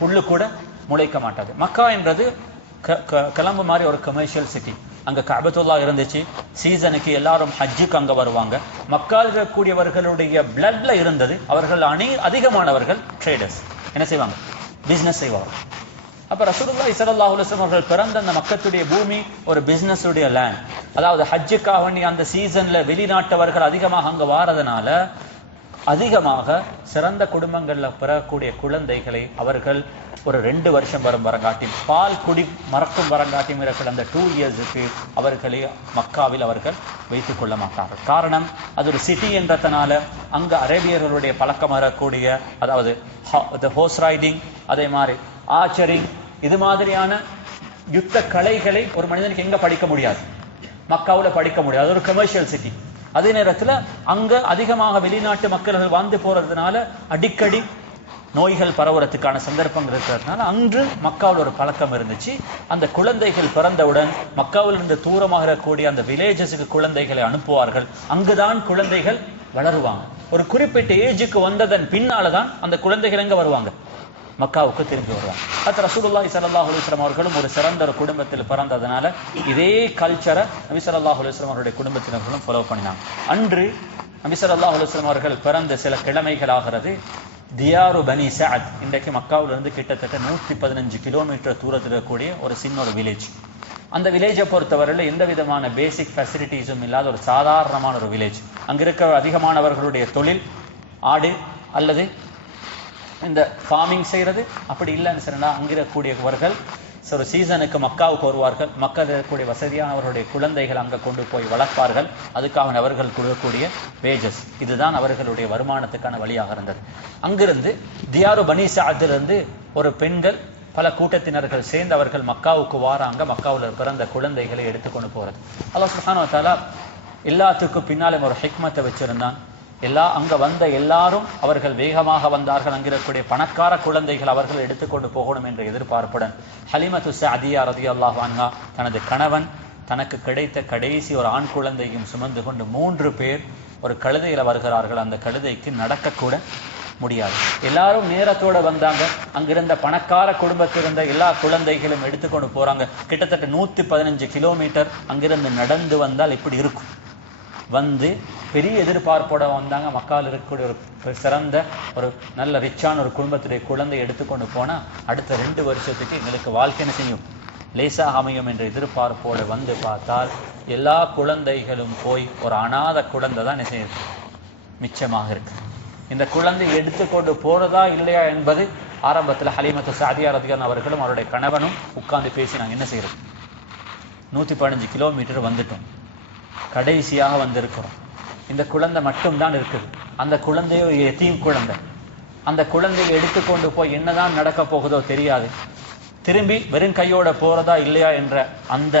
புல்லு கூட முளைக்க மாட்டாது. மக்கா என்றது கிளம்பு மாதிரி ஒரு கமர்ஷியல் சிட்டி. அங்கே கஅபத்துல்லா இருந்துச்சு. சீசனுக்கு எல்லாரும் ஹஜ்ஜுக்கு அங்கே வருவாங்க. மக்கால் இருக்கக்கூடியவர்களுடைய பிளட்ல இருந்தது. அவர்கள் அதிகமானவர்கள் ட்ரேடர்ஸ், என்ன செய்வாங்க, பிஸ்னஸ் செய்வாங்க. அப்போ ரசூலுல்லாஹி ஸல்லல்லாஹு அலைஹி வஸல்லம் அவர்கள் பிறந்த அந்த மக்கத்துடைய பூமி ஒரு பிஸ்னஸ் உடைய லேண்ட். அதாவது ஹஜ்ஜுக்காக வேண்டி அந்த சீசன்ல வெளிநாட்டவர்கள் அதிகமாக அங்கே வாரதுனால அதிகமாக சிறந்த குடும்பங்களில் பிறக்கக்கூடிய குழந்தைகளை அவர்கள் ஒரு 2 வருஷம் வரும் வரங்காட்டியும் பால் குடி மறக்கும் வரங்காட்டியும் இருக்கிற அந்த 2 இயர்ஸுக்கு அவர்களை மக்காவில் அவர்கள் வைத்துக் கொள்ள மாட்டார்கள். காரணம், அது ஒரு சிட்டி என்றதுனால அங்கே அரேபியர்களுடைய பழக்கம் வரக்கூடிய அதாவது ஹோர்ஸ் ரைடிங், அதே மாதிரி ஆர்ச்சரிங், இது மாதிரியான யுத்த கலைகளை ஒரு மனிதனுக்கு எங்கே படிக்க முடியாது, மக்காவில் படிக்க முடியாது. அது ஒரு கமர்ஷியல் சிட்டி. அதே நேரத்தில் அங்கே அதிகமாக வெளிநாட்டு மக்கள்கள் வாழ்ந்து போறதுனால அடிக்கடி நோய்கள் பரவுறதுக்கான சந்தர்ப்பங்கள் இருக்கிறதுனால அன்று மக்காவில் ஒரு பழக்கம் இருந்துச்சு. அந்த குழந்தைகள் பிறந்தவுடன் மக்காவிலிருந்து தூரமாக இருக்கக்கூடிய அந்த வில்லேஜஸுக்கு குழந்தைகளை அனுப்புவார்கள். அங்குதான் குழந்தைகள் வளருவாங்க. ஒரு குறிப்பிட்ட ஏஜுக்கு வந்ததன் பின்னால தான் அந்த குழந்தைகள் எங்க வருவாங்க, மக்காவுக்கு திரும்பி வருவாங்க. அது ரசூலுல்லாஹி ஸல்லல்லாஹு அலைஹி வஸல்லம் அவர்களும் ஒரு சிறந்த ஒரு குடும்பத்தில் பிறந்ததுனால இதே கல்ச்சரை நபி ஸல்லல்லாஹு அலைஹி வஸல்லம் அவருடைய குடும்பத்தினர்களும் ஃபாலோ பண்ணினாங்க. அன்று நபி ஸல்லல்லாஹு அலைஹி வஸல்லம் அவர்கள் பிறந்த சில கிழமைகள் ஆகிறது தியாரு பனி சஅத். இன்றைக்கு மக்காவிலிருந்து கிட்டத்தட்ட 115 கிலோமீட்டர் தூரத்தில் இருக்கக்கூடிய ஒரு சின்ன ஒரு வில்லேஜ். அந்த வில்லேஜை பொறுத்தவரையில் எந்த விதமான பேசிக் ஃபெசிலிட்டிஸும் இல்லாத ஒரு சாதாரணமான ஒரு வில்லேஜ். அங்கே இருக்க அதிகமானவர்களுடைய தொழில் ஆடு அல்லது இந்த ஃபார்மிங் செய்கிறது. அப்படி இல்லைன்னு சொன்னா அங்கே இருக்கக்கூடியவர்கள் ஒரு சீசனுக்கு மக்காவுக்கு வருவார்கள். மக்கள் இருக்கக்கூடிய வசதியானவர்களுடைய குழந்தைகள் அங்கே கொண்டு போய் வளர்ப்பார்கள். அதுக்காக அவர்கள் கொடுக்கக்கூடிய வேஜஸ், இதுதான் அவர்களுடைய வருமானத்துக்கான வழியாக இருந்தது. அங்கிருந்து தியாரு பனி சஅத்திலிருந்து ஒரு பெண்கள் பல கூட்டத்தினர்கள் சேர்ந்து அவர்கள் மக்காவுக்கு வாராங்க. மக்காவில் பிறந்த குழந்தைகளை எடுத்துக்கொண்டு போகிறது. அல்லாஹ் சுப்ஹானஹு வ தஆலா எல்லாத்துக்கும் பின்னாலும் ஒரு ஹிக்மத்தை வச்சிருந்தான். அங்கே வந்த எல்லாரும் அவர்கள் வேகமாக வந்தார்கள். அங்கிருக்கக்கூடிய பணக்கார குழந்தைகள் அவர்கள் எடுத்துக்கொண்டு போகணும் என்ற எதிர்பார்ப்புடன் ஹலீமத்து ஸஅதியா ரலியல்லாஹு அன்ஹா தனது கணவன் தனக்கு கிடைத்த கடைசி ஒரு ஆண் குழந்தையும் சுமந்து கொண்டு 3 பேர் ஒரு கழுதையில் வருகிறார்கள். அந்த கழுதைக்கு நடக்கக்கூட முடியாது. எல்லாரும் நேரத்தோடு வந்தாங்க. அங்கிருந்த பணக்கார குடும்பத்தில் இருந்த எல்லா குழந்தைகளும் எடுத்துக்கொண்டு போறாங்க. கிட்டத்தட்ட 115 கிலோமீட்டர் அங்கிருந்து நடந்து வந்தால் இப்படி இருக்கும். வந்து பெரிய எதிர்பார்ப்போட வந்தாங்க. மக்காவில் இருக்கக்கூடிய ஒரு சிறந்த ஒரு நல்ல ரிச்சான ஒரு குடும்பத்துடைய குழந்தை எடுத்துக்கொண்டு போனால் அடுத்த 2 வருஷத்துக்கு எங்களுக்கு வாழ்க்கை என்ன செய்யும், லேசாக அமையும் என்ற எதிர்பார்ப்போடு வந்து பார்த்தால் எல்லா குழந்தைகளும் போய் ஒரு அநாத குழந்தை தான் என்ன செய்யுது, மிச்சமாக இருக்கு. இந்த குழந்தை எடுத்துக்கொண்டு போறதா இல்லையா என்பது ஆரம்பத்தில் ஹலீமத்து ஸஅதியா ரலியல்லாஹு அவர்களும் அவருடைய கணவனும் உட்கார்ந்து பேசினாங்க. என்ன செய்யறது, 115 கிலோமீட்டர் வந்துட்டோம், கடைசியாக வந்திருக்கிறோம், இந்த குழந்தை மட்டும்தான் இருக்குது. அந்த குழந்தையோ எத்தீம் குழந்தை. அந்த குழந்தையை எடுத்துக்கொண்டு போய் என்னதான் நடக்க போகுதோ தெரியாது. திரும்பி வெறும் கையோட போறதா இல்லையா என்ற அந்த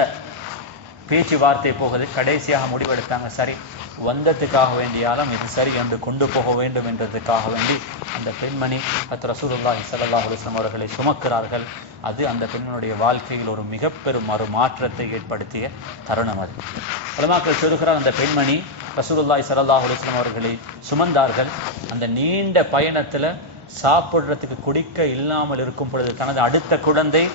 பேச்சுவார்த்தை போகுது. கடைசியாக முடிவெடுத்தாங்க, சரி வந்ததுக்காக வேண்டியாலும் இது சரி என்று கொண்டு போக வேண்டும் என்றதுக்காக வேண்டி அந்த பெண்மணி ரசூலுல்லாஹி ஸல்லல்லாஹு அலைஹி வஸல்லம் அவர்களை சுமக்கிறார்கள். அது அந்த பெண்மனுடைய வாழ்க்கையில் ஒரு மிக பெரும் மாற்றத்தை ஏற்படுத்திய தருணம். அது உலமாக்கள் சொல்கிறார், அந்த பெண்மணி ரசூலுல்லாஹி ஸல்லல்லாஹு அலைஹி வஸல்லம் அவர்களை சுமந்தார்கள். அந்த நீண்ட பயணத்தில் சாப்பிட்றதுக்கு குடிக்க இல்லாமல் இருக்கும் பொழுது தனது அடுத்த குழந்தை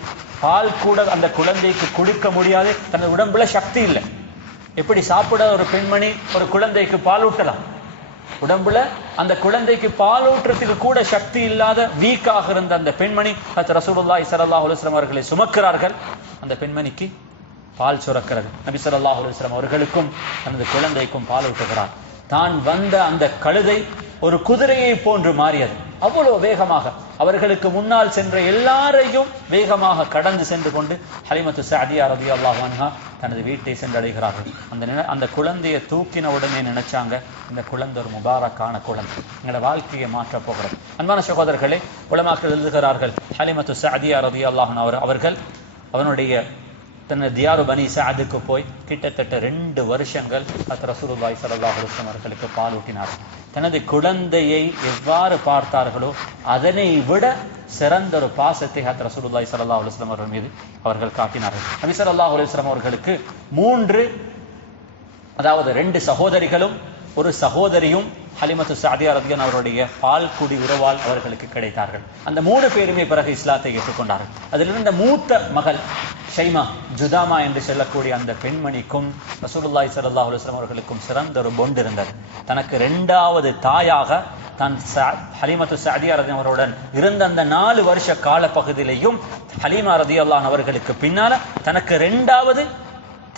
பால் கூட அந்த குழந்தைக்கு குடிக்க முடியாது. தனது உடம்புல சக்தி இல்லை. எப்படி சாப்பிட ஒரு பெண்மணி ஒரு குழந்தைக்கு பால் ஊட்டலாம்? உடம்புல அந்த குழந்தைக்கு பால் ஊட்டுறதுக்கு கூட சக்தி இல்லாத வீக்காக இருந்த அந்த பெண்மணி ரசூலுல்லாஹி ஸல்லல்லாஹு அலைஹி வஸல்லம் அவர்களை சுமக்கிறார்கள். அந்த பெண்மணிக்கு பால் சுரக்கிறது. நபி ஸல்லல்லாஹு அலைஹி வஸல்லம் அவர்களுக்கும் தனது குழந்தைக்கும் பால் ஊட்டுகிறார். தான் வந்த அந்த கழுதை ஒரு குதிரையை போன்று மாறியது. அவ்வளவு வேகமாக அவர்களுக்கு முன்னால் சென்ற எல்லாரையும் வேகமாக கடந்து சென்று கொண்டு ஹலிமத்து ஸஅதியா ரலியல்லாஹு அன்ஹா தனது வீட்டை சென்றடைகிறார்கள். அந்த குழந்தையை தூக்கின உடனே நினைச்சாங்க, இந்த குழந்தை ஒரு முபாரக்கான குழந்தை, எங்களோட வாழ்க்கையை மாற்றப் போகிறது. அன்பான சகோதரர்களே, உலமாக்கள் எழுதுகிறார்கள், ஹலிமத்து ஸஅதியா ரலியல்லாஹு அன்ஹா அவர்கள் அவனுடைய தனது தியாரு பனி சஅதுக்கு போய் கிட்டத்தட்ட 2 வருஷங்கள் ரசூலுல்லாஹி ஸல்லல்லாஹு அலைஹி வஸல்லம் அவர்களுக்கு பால் ஊட்டினார்கள். தனது குழந்தையை எவ்வாறு பார்த்தார்களோ அதனை விட சிறந்த ஒரு பாசத்தை ரசூலுல்லாஹி ஸல்லல்லாஹு அலைஹி வஸல்லம் அவர்கள் மீது அவர்கள் காட்டினார்கள். நபி ஸல்லல்லாஹு அலைஹி வஸல்லம் அவர்களுக்கு 2 சகோதரிகளும் ஒரு சகோதரியும் ஹலிமத்து ஸஅதியா ரலியல்லாஹு அவருடைய பால் குடி உறவால் அவர்களுக்கு கிடைத்தார்கள். அந்த 3 பேருமே பிறகு இஸ்லாத்தை ஏற்றுக்கொண்டார்கள். அதிலிருந்த மூத்த மகள் ஷைமா ஜுதாமா என்று சொல்லக்கூடிய அந்த பெண்மணிக்கும் ரசூலுல்லாஹி ஸல்லல்லாஹு அலைஹி வஸல்லம் அவர்களுக்கும் சிறந்த ஒரு பொண்டு இருந்தது. தனக்கு 2வது தாயாக தான் ஹலிமத்து ஸஅதியா ரலியல்லாஹு அவருடன் இருந்த அந்த 4 வருஷ கால பகுதியிலையும் ஹலீமா ரலியல்லாஹு அவர்களுக்கு பின்னால தனக்கு 2வது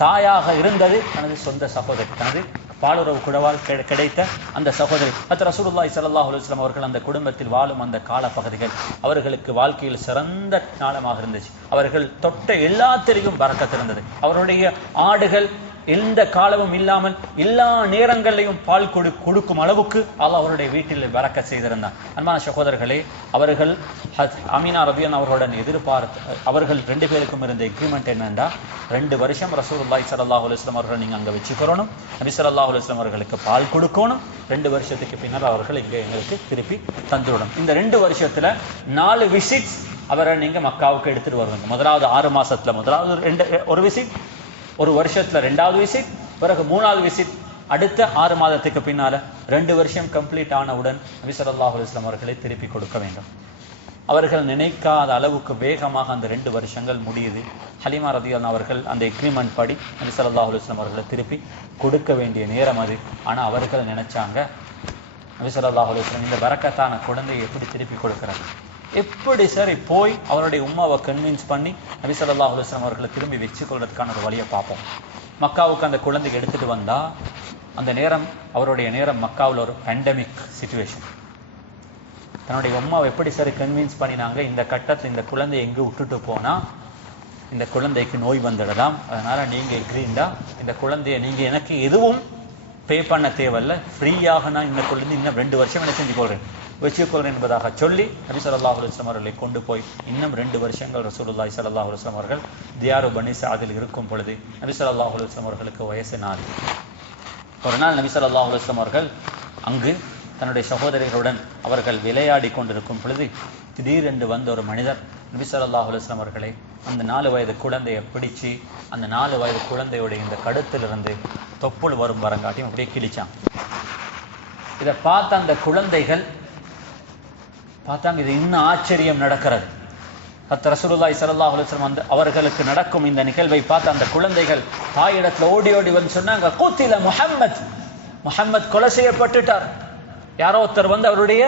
தாயாக இருந்தது தனது சொந்த சகோதரி, தனது பாலுறவு குடவால் கிடைத்த அந்த சகோதரி ரசூலுல்லாஹி ஸல்லல்லாஹு அலைஹி வஸல்லம் அவர்கள் அந்த குடும்பத்தில் வாழும் அந்த கால பகுதிகள் அவர்களுக்கு வாழ்க்கையில் சிறந்த நாளமாக இருந்துச்சு. அவர்கள் தொட்ட எல்லாத்திலையும் பரக்கத் இருந்தது. அவருடைய ஆடுகள் எந்த காலமும் இல்லாமல் எல்லா நேரங்களிலையும் பால் கொடுக்கும் அளவுக்கு அல்லாஹ் அவருடைய வீட்டில் பரக்கத் செய்திருந்தார். அன்பான சகோதரர்களே, அவர்கள் அமீனா ரலியல்லாஹு அவர்களுடன் அவர்கள் 2 பேருக்கும் இருந்த எக்ரிமெண்ட் என்னன்னா, 2 வருஷம் ரசூலுல்லாஹி ஸல்லல்லாஹு அலைஹி வஸல்லம் அவர்கள் நீங்க அங்க வச்சுக்கணும், நபி ஸல்லல்லாஹு அலைஹி வஸல்லம் அவர்களுக்கு பால் கொடுக்கணும், 2 வருஷத்துக்கு பின்னால் அவர்கள் இங்கே எங்களுக்கு திருப்பி தந்துவிடும். இந்த 2 வருஷத்துல 4 விசிட்ஸ் அவரை நீங்க மக்காவுக்கு எடுத்துட்டு வருவாங்க. முதலாவது 6 மாசத்துல முதலாவது ஒரு விசிட், ஒரு வருஷத்துல 2வது விசிட், பிறகு 3வது விசிட், அடுத்த 6 மாதத்துக்கு பின்னால 2 வருஷம் கம்ப்ளீட் ஆனவுடன் நபி ஸல்லல்லாஹு அலைஹி வஸல்லம் அவர்களை திருப்பி கொடுக்க வேண்டும். அவர்கள் நினைக்காத அளவுக்கு வேகமாக அந்த 2 வருஷங்கள் முடியுது. ஹலீமா ரலியல்லாஹு அவர்கள் அந்த எக்ரிமெண்ட் படி நபி ஸல்லல்லாஹு அலைஹி வஸல்லம் அவர்களை திருப்பி கொடுக்க வேண்டிய நேரம் அது. ஆனா அவர்கள் நினைச்சாங்க, நபி ஸல்லல்லாஹு அலைஹி வஸல்லம் இந்த பரக்கத்தான குழந்தையை எப்படி திருப்பி கொடுக்கிறார், எப்படி சரி போய் அவருடைய உம்மாவை கன்வின்ஸ் பண்ணி நபி ஸல்லல்லாஹு அலைஹி வஸல்லம் அவர்களை திரும்பி வச்சுக்கொள்றதுக்கான ஒரு வழியை பார்ப்போம். மக்காவுக்கு அந்த குழந்தைக்கு எடுத்துட்டு வந்தா அந்த நேரம் அவருடைய நேரம் மக்காவில் ஒரு பேண்டமிக் சிச்சுவேஷன். தன்னுடைய உம்மாவை எப்படி சரி கன்வின்ஸ் பண்ணினாங்க, இந்த கட்டத்தில் இந்த குழந்தையை எங்கே விட்டுட்டு போனா இந்த குழந்தைக்கு நோய் வந்துடலாம், அதனால நீங்க எக்ரீண்டா இந்த குழந்தைய நீங்க எனக்கு எதுவும் பே பண்ண தேவையில்ல, ஃப்ரீயாக நான் இந்த குழந்தை இன்னும் 2 வருஷம் என்ன செஞ்சு கொள்றேன் வச்சுக்கொள்றேன் என்பதாக சொல்லி நபி ஸல்லல்லாஹு அலைஹி வஸல்லம் அவர்களை கொண்டு போய் இன்னும் 2 வருஷங்கள் ரசூலுல்லாஹி ஸல்லல்லாஹு அலைஹி வஸல்லம் அவர்கள் தியாரு பனி சஅதில் இருக்கும் பொழுது நபி ஸல்லல்லாஹு அலைஹி வஸல்லம் அவர்களுக்கு வயசு 4. ஒரு நாள் நபி ஸல்லல்லாஹு அலைஹி வஸல்லம் அவர்கள் அங்கு தன்னுடைய சகோதரிகளுடன் அவர்கள் விளையாடி கொண்டிருக்கும் பொழுது திடீரென்று வந்த ஒரு மனிதர் நபி ஸல்லல்லாஹு அலைஹி வஸல்லம் அவர்களை அந்த 4 வயது குழந்தையை பிடிச்சு அந்த 4 வயது குழந்தையுடைய இந்த கழுத்திலிருந்து தொப்புள் வரும் வரங்காட்டியும் அப்படியே கிழிச்சான். இதை பார்த்த அந்த குழந்தைகள் பார்த்தாங்க, இது இன்னும் ஆச்சரியம் நடக்கிறது. ரசூலுல்லாஹி ஸல்லல்லாஹு அலைஹி வஸல்லம் அவர்களுக்கு நடக்கும் இந்த நிகழ்வை பார்த்து அந்த குழந்தைகள் தாயிடத்துல ஓடி ஓடி வந்து சொன்னாங்க, குத்தில முஹம்மத் கொலை செய்யப்பட்டுட்டார், யாரோ ஒருத்தர் வந்து அவருடைய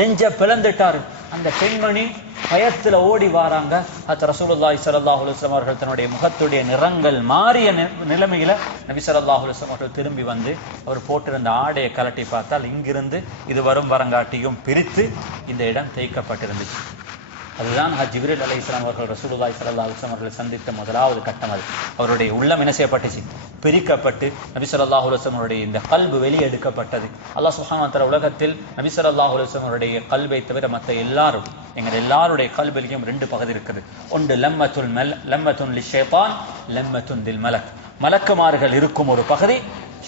நெஞ்ச பிளந்துட்டார். அந்த பெண்மணி பயத்துல ஓடி வாராங்க. ரசூலுல்லாஹி ஸல்லல்லாஹு அலைஹி வஸல்லம் அவர்கள் தன்னுடைய முகத்துடைய நிறங்கள் மாறிய நிலைமையில நபி ஸல்லல்லாஹு அலைஹி வஸல்லம் அவர்கள் திரும்பி வந்து அவர் போட்டிருந்த ஆடையை கலட்டி பார்த்தால் இங்கிருந்து இது வரும் வரங்காட்டியும் பிரித்து இந்த இடம் தேய்க்கப்பட்டிருந்துச்சு. அதுதான் ஜிப்ரீல் அலைஹிஸ்ஸலாம் அவர்கள் ரசூலுல்லாஹி ஸல்லல்லாஹு அலைஹி வஸல்லம் அவர்களை சந்தித்த முதலாவது கட்டம். அது அவருடைய உள்ளம் என்ன செய்யப்பட்டுச்சு, பிரிக்கப்பட்டு நபி ஸல்லல்லாஹு அலைஹி வஸல்லம் அவருடைய இந்த கல்பு வெளியெடுக்கப்பட்டது. அல்லாஹ் சுப்ஹானஹு வ தஆலா உலகத்தில் நபி ஸல்லல்லாஹு அலைஹி வஸல்லம் அவருடைய கல்பை தவிர மற்ற எல்லாரும் எங்கள் எல்லாருடைய கல்பிலையும் 2 பகுதி இருக்குது. ஒன்று லம்மத்துன் லிஷைத்தான், லம்மத்துன் லில் மலக். மலக்குமார்கள் இருக்கும் ஒரு பகுதி,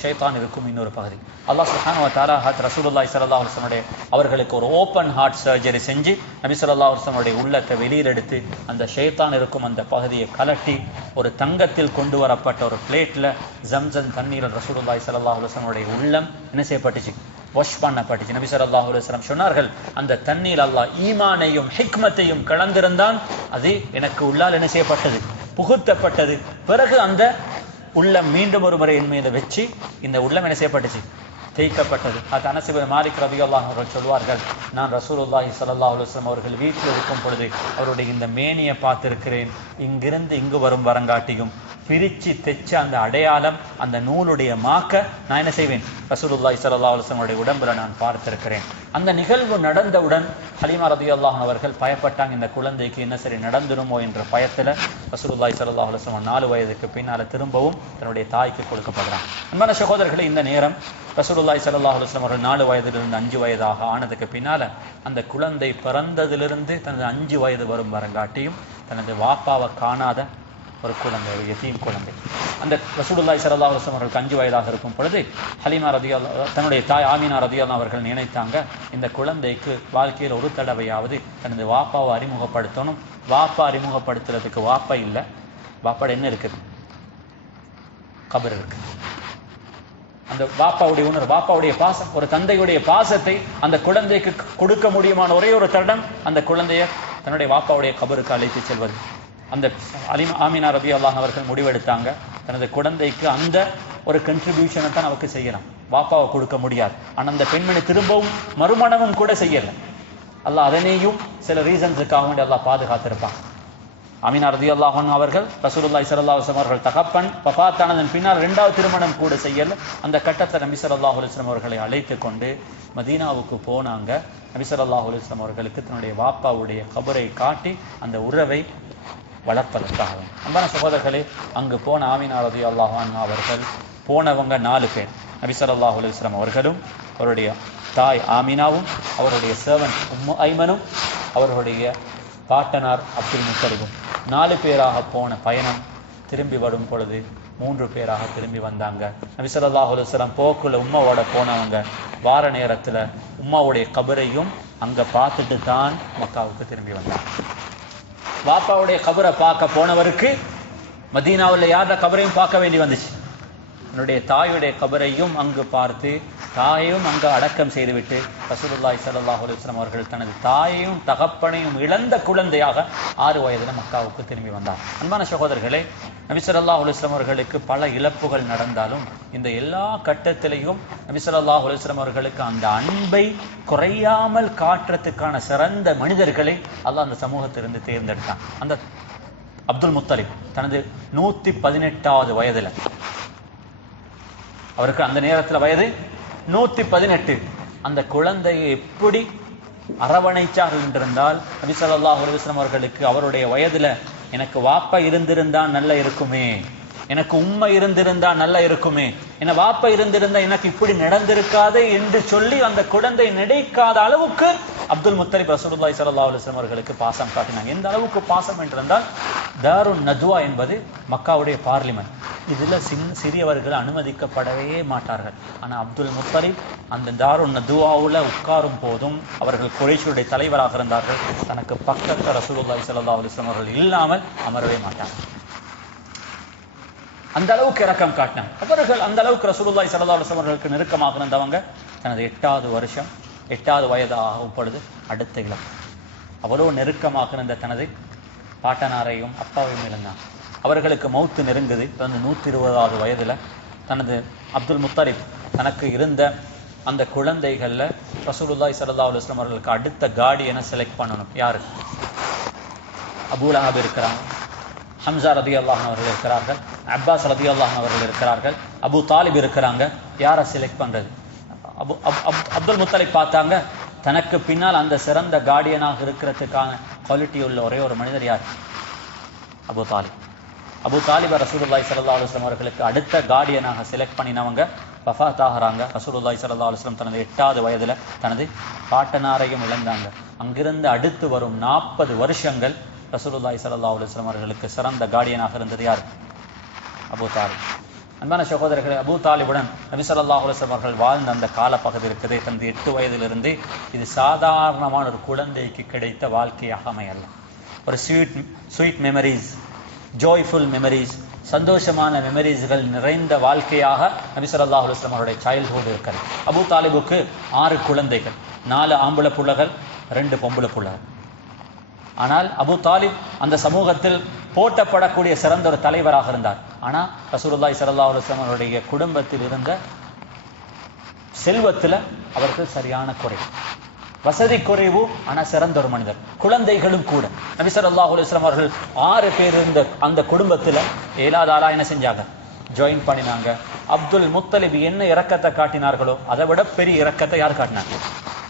ஷைத்தான் இருக்கும் இன்னொரு பகுதி. அல்லாஹ் சுப்ஹானஹு வ தஆலா ரசூலுல்லாஹி ஸல்லல்லாஹு அலைஹி வஸல்லம் அவர்களுக்கு ஒரு ஓப்பன் ஹார்ட் சர்ஜரி செஞ்சு நபி ஸல்லல்லாஹு அலைஹி வஸல்லம் உள்ளத்தை வெளியில் எடுத்து அந்த ஷைத்தான் இருக்கும் அந்த பகுதியை கலட்டி ஒரு தங்கத்தில் கொண்டு வரப்பட்ட ஒரு பிளேட்ல ஜம்சம் தண்ணீரில் ரசூலுல்லாஹி ஸல்லல்லாஹு அலைஹி வஸல்லம் உள்ளம் என்ன செய்யப்பட்டுச்சு, வாஷ் பண்ணப்பட்டுச்சு. நபி ஸல்லல்லாஹு அலைஹி வஸல்லம் சொன்னார்கள், அந்த தண்ணீர் அல்லாஹ் ஈமானையும் ஹிக்மத்தையும் கலந்திருந்தான், அது எனக்கு உள்ளால் என்ன செய்யப்பட்டது, புகுத்தப்பட்டது. பிறகு அந்த உள்ளம் மீண்டும் ஒரு முறை என் மீது வச்சு இந்த உள்ளம் என்ன செய்யப்பட்டுச்சு, தேய்க்கப்பட்டது. அது அனஸ் இப்னு மாலிக் ரலியல்லாஹு அன்ஹு அவர்கள் சொல்வார்கள், நான் ரசூலுல்லாஹி ஸல்லல்லாஹு அலைஹி வஸல்லம் அவர்கள் வீட்டில் இருக்கும் பொழுது அவருடைய இந்த மேனியை பார்த்திருக்கிறேன், இங்கிருந்து இங்கு வரும் வரங்காட்டியும் பிரிச்சு தைச்ச அந்த அடையாளம், அந்த நூலுடைய மாக்க நான் என்ன செய்வேன்? ரசூலுல்லாஹி ஸல்லல்லாஹு அலைஹி வஸல்லம் உடம்புல நான் பார்த்திருக்கிறேன். அந்த நிகழ்வு நடந்தவுடன் ஹலீமா ரலியல்லாஹு அன்ஹா அவர்கள் பயப்பட்டாங்க, இந்த குழந்தைக்கு என்ன சரி நடந்துருமோ என்ற பயத்துல ரசூலுல்லாஹி ஸல்லல்லாஹு அலைஹி வஸல்லம் 4 வயதுக்கு பின்னால திரும்பவும் தன்னுடைய தாய்க்கு கொடுக்கப்படுறாங்க. அன்பான சகோதரர்களே, இந்த நேரம் ரசூலுல்லாஹி ஸல்லல்லாஹு அலைஹி வஸல்லம் அவர்கள் 4 வயதிலிருந்து 5 வயதாக ஆனதுக்கு பின்னால அந்த குழந்தை பிறந்ததிலிருந்து தனது 5 வயது வரும் வரங்காட்டியும் தனது வாப்பாவை காணாத ஒரு குழந்தை, ஒரு யதீம் குழந்தை. அந்த ரசூலுல்லாஹி ஸல்லல்லாஹு அலைஹி வஸல்லம் அவர்களுக்கு 5 வயதாக இருக்கும் பொழுது ஹலீமா ரலியல்லாஹு தன்னுடைய தாய் ஆமினா ரலியல்லாஹு அவர்கள் நினைத்தாங்க, இந்த குழந்தைக்கு வாழ்க்கையில் ஒரு தடவையாவது தனது வாப்பாவை அறிமுகப்படுத்தணும். வாப்பா அறிமுகப்படுத்துறதுக்கு வாப்பா இல்லை, வாப்பாட என்ன இருக்குது? கபர் இருக்கு. அந்த வாப்பாவுடைய உணர்வு, வாப்பாவுடைய பாசம், ஒரு தந்தையுடைய பாசத்தை அந்த குழந்தைக்கு கொடுக்க முடியுமான ஒரே ஒரு தருணம் அந்த குழந்தைய தன்னுடைய வாப்பாவுடைய கபருக்கு அழைத்து செல்வது. அந்த ஆமினா ரலியல்லாஹு அவர்கள் முடிவெடுத்தாங்க, தனது குழந்தைக்கு அந்த ஒரு கண்ட்ரிபியூஷனை தான் நமக்கு செய்யலாம், வாப்பாவை கொடுக்க முடியாது. ஆனால் அந்த பெண்மணி திரும்பவும் மறுமணமும் கூட செய்யலை. அல்லாஹ் அதனையும் சில ரீசன்ஸுக்காக வேண்டி அல்லாஹ் பாதுகாத்திருப்பான். ஆமினா ரலியல்லாஹு அன்ஹா அவர்கள் ரசூலுல்லாஹி ஸல்லல்லாஹு அலைஹி வஸல்லம் அவர்கள் தகப்பன் வஃபாத்தானதன் பின்னால் 2வது திருமணம் கூட செய்யல. அந்த கட்டத்தில் நபி ஸல்லல்லாஹு அலைஹி வஸல்லம் அவர்களை அழைத்து கொண்டு மதீனாவுக்கு போனாங்க. நபி ஸல்லல்லாஹு அலைஹி வஸல்லம் அவர்களுக்கு தன்னுடைய வாப்பாவுடைய கபரை காட்டி அந்த உறவை வளர்ப்பதற்காக. அன்பான சகோதரர்களே, அங்கு போன ஆமினா ரலியல்லாஹு அன்ஹா அவர்கள் போனவங்க 4 பேர். நபி ஸல்லல்லாஹு அலைஹி வஸல்லம் அவர்களும், அவருடைய தாய் ஆமினாவும், அவருடைய சர்வன்ட் உம்மு ஐமனும், அவர்களுடைய பாட்டனார் அப்துல் முத்தலிபும். 4 பேராக போன பயணம் திரும்பி வரும் பொழுது 3 பேராக திரும்பி வந்தாங்க. நபி ஸல்லல்லாஹு அலைஹி வஸல்லம் போக்குள்ள உம்மாவோட போனவங்க வார நேரத்துல உம்மாவுடைய கபரையும் அங்க பார்த்துட்டு தான் மக்காவுக்கு திரும்பி வந்தாங்க. வாப்பாவுடைய கபரை பார்க்க போனவருக்கு மதீனாவில் யாரோட கபரையும் பார்க்க வேண்டி வந்துச்சு. என்னுடைய தாயுடைய கபரையும் அங்கு பார்த்து தாயையும் அங்கு அடக்கம் செய்துவிட்டு ரசூலுல்லாஹி ஸல்லல்லாஹு அலைஹி வஸல்லம் அவர்கள் தனது தாயையும் தகப்பனையும் இழந்த குழந்தையாக 6 வயதில் மக்காவுக்கு திரும்பி வந்தார். அன்பான சகோதரர்களே, நபி ஸல்லல்லாஹு அலைஹி வஸல்லம் அவர்களுக்கு பல இழப்புகள் நடந்தாலும் இந்த எல்லா கட்டத்திலையும் நபி ஸல்லல்லாஹு அலைஹி வஸல்லம் அவர்களுக்கு அந்த அன்பை குறையாமல் காட்டுறதுக்கான சிறந்த மனிதர்களை அல்லாஹ் அந்த சமூகத்திலிருந்து தேர்ந்தெடுத்தான். அந்த அப்துல் முத்தலிப் தனது 118வது வயதுல, அவருக்கு அந்த நேரத்தில் வயது 118, அந்த குழந்தையை எப்படி அரவணைச்சார்கள் என்றிருந்தால் நபி ஸல்லல்லாஹு அலைஹி வஸல்லம் அவர்களுக்கு அவருடைய வயதுல எனக்கு வாப்பா இருந்திருந்தா நல்ல இருக்குமே, எனக்கு உம்மை இருந்திருந்தா நல்ல இருக்குமே, என வாப்பா இருந்திருந்தா எனக்கு இப்படி நடந்திருக்காது என்று சொல்லி அந்த குழந்தை நினைக்காத அளவுக்கு அப்துல் முத்தலிப் ரசூலுல்லாஹி ஸல்லல்லாஹு அலைஹி வஸல்லம் அவர்களுக்கு பாசம் காட்டினாங்க. எந்த அளவுக்கு பாசம் என்றிருந்தால், தாருன் நதுவா என்பது மக்காவுடைய பார்லிமெண்ட், இதுல சிறியவர்கள் அனுமதிக்கப்படவே மாட்டார்கள். ஆனா அப்துல் முத்தலிப் அந்த தாருன் நதுவாவுல உட்காரும் போதும் அவர்கள் குறைஷியுடைய தலைவராக இருந்தார்கள், தனக்கு பக்கத்தில் ரசூலுல்லாஹி ஸல்லல்லாஹு அலைஹி வஸல்லம் அவர்கள் இல்லாமல் அமரவே மாட்டாங்க. அந்த அளவுக்கு இரக்கம் காட்டினாங்க அவர்கள். அந்த அளவுக்கு ரசூலுல்லாஹி ஸல்லல்லாஹு அலைஹி வஸல்லம் அவர்களுக்கு நெருக்கமாக இருந்தவங்க தனது 8வது வருஷம் 8வது வயது ஆகும் பொழுது அடுத்த இழப்பு. அவ்வளவு நெருக்கமாக இருந்த தனது பாட்டனாரையும் அப்பாவையும் இழந்தாங்க. அவர்களுக்கு மௌத்து நெருங்குது. தனது 120வது வயதுல தனது அப்துல் முத்தலிப் தனக்கு இருந்த அந்த குழந்தைகள்ல ரசூலுல்லாஹி ஸல்லல்லாஹு அலைஹி வஸல்லம் அவர்களுக்கு அடுத்த கார்டியனை செலக்ட் பண்ணணும். யாரு? அபூ லஹப் இருக்கிறாங்க, ஹம்சா ரலியல்லாஹு அன்ஹு அவர்கள் இருக்கிறார்கள், அப்பாஸ் ரலியல்லாஹு அன்ஹு அவர்கள் இருக்கிறார்கள், அபூ தாலிப் இருக்கிறாங்க. யாரை செலக்ட் பண்றது? அப்துல் முத்தலிப் பார்த்தாங்க, தனக்கு பின்னால் அந்த சிறந்த கார்டியனாக இருக்கிறதுக்கான குவாலிட்டி உள்ள ஒரே ஒரு மனிதர் யார்? அபூ தாலிப். அபூ தாலிப ரசூலுல்லாஹி ஸல்லல்லாஹு அலைஹி வஸல்லம் அவர்களுக்கு அடுத்த கார்டியனாக செலக்ட் பண்ணினவங்க வஃபாத் ஆகிறாங்க. ரசூலுல்லாஹி ஸல்லல்லாஹு அலைஹி வஸல்லம் தனது 8வது வயதுல தனது பாட்டனாரையும் இழந்தாங்க. அங்கிருந்து அடுத்து வரும் 40 வருஷங்கள் ரசூலுல்லாஹி ஸல்லல்லாஹு அலைஹி வஸல்லம் அவர்களுக்கு சிறந்த கார்டியனாக இருந்தது யார்? அபூ தாலிப். அன்பான சகோதரர்களே, அபூ தாலிபுடன் நபி ஸல்லல்லாஹு அலைஹி வஸல்லம் அவர்கள் வாழ்ந்த அந்த காலப்பகுதி இருக்குது, தனது 8 வயதிலிருந்து. இது சாதாரணமான ஒரு குழந்தைக்கு கிடைத்த வாழ்க்கையாக அமையல்ல. ஒரு ஸ்வீட் மெமரிஸ், ஜாய்ஃபுல் மெமரிஸ், சந்தோஷமான மெமரிஸ்கள் நிறைந்த வாழ்க்கையாக நபி ஸல்லல்லாஹு அலைஹி வஸல்லம் அவருடைய சைல்ட்ஹுட் இருக்கிறது. அபூ தாலிபுக்கு 6 குழந்தைகள், 4 ஆம்பளை புள்ளகள், 2 பொம்பளை புள்ளகள். ஆனால் அபூ தாலிப் அந்த சமூகத்தில் போட்டப்படக்கூடிய சிறந்த ஒரு தலைவராக இருந்தார். ஆனால் ரசூலுல்லாஹி ஸல்லல்லாஹு அலைஹி வஸல்லம் அவருடைய குடும்பத்தில் இருந்த செல்வத்தில் அவருக்கு சரியான குறை. வசதி குறைவு, ஆனா சிறந்த ஒரு மனிதர். குழந்தைகளும் கூட. நபி ஸல்லல்லாஹு அலைஹி வஸல்லம் அவர்கள் 6 பேர் இருந்த அந்த குடும்பத்துல 7வது ஆளா என்ன செஞ்சாங்க? ஜாயின் பண்ணினாங்க. அப்துல் முத்தலிப் என்ன இரக்கத்தை காட்டினார்களோ அதை விட பெரிய இரக்கத்தை யார் காட்டினாங்க?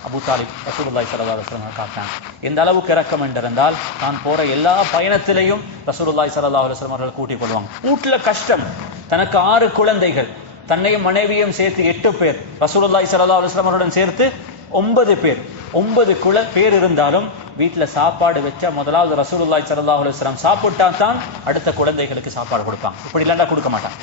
அபூ தாலிப் ரசூலுல்லாஹி ஸல்லல்லாஹு அலைஹி வஸல்லம் காட்டினாங்க. எந்த அளவுக்கு இரக்கம் என்றிருந்தால், தான் போற எல்லா பயணத்திலையும் ரசூலுல்லாஹி ஸல்லல்லாஹு அலைஹி வஸல்லம் அவர்கள் கூட்டிக் கொள்வாங்க. வீட்டுல கஷ்டம், தனக்கு 6 குழந்தைகள், தன்னையும் மனைவியும் சேர்த்து 8 பேர், ரசூலுல்லாஹி ஸல்லல்லாஹு அலைஹி வஸல்லம் அவருடன் சேர்த்து 9 பேர். 9 பேர் இருந்தாலும் வீட்டுல சாப்பாடு வச்சா முதலாவது ரசூலுல்லாஹி ஸல்லல்லாஹு அலைஹி வஸல்லம் சாப்பிட்டா தான் அடுத்த குழந்தைகளுக்கு சாப்பாடு கொடுப்பாங்க. இப்படி இல்லைன்னா கொடுக்க மாட்டாங்க.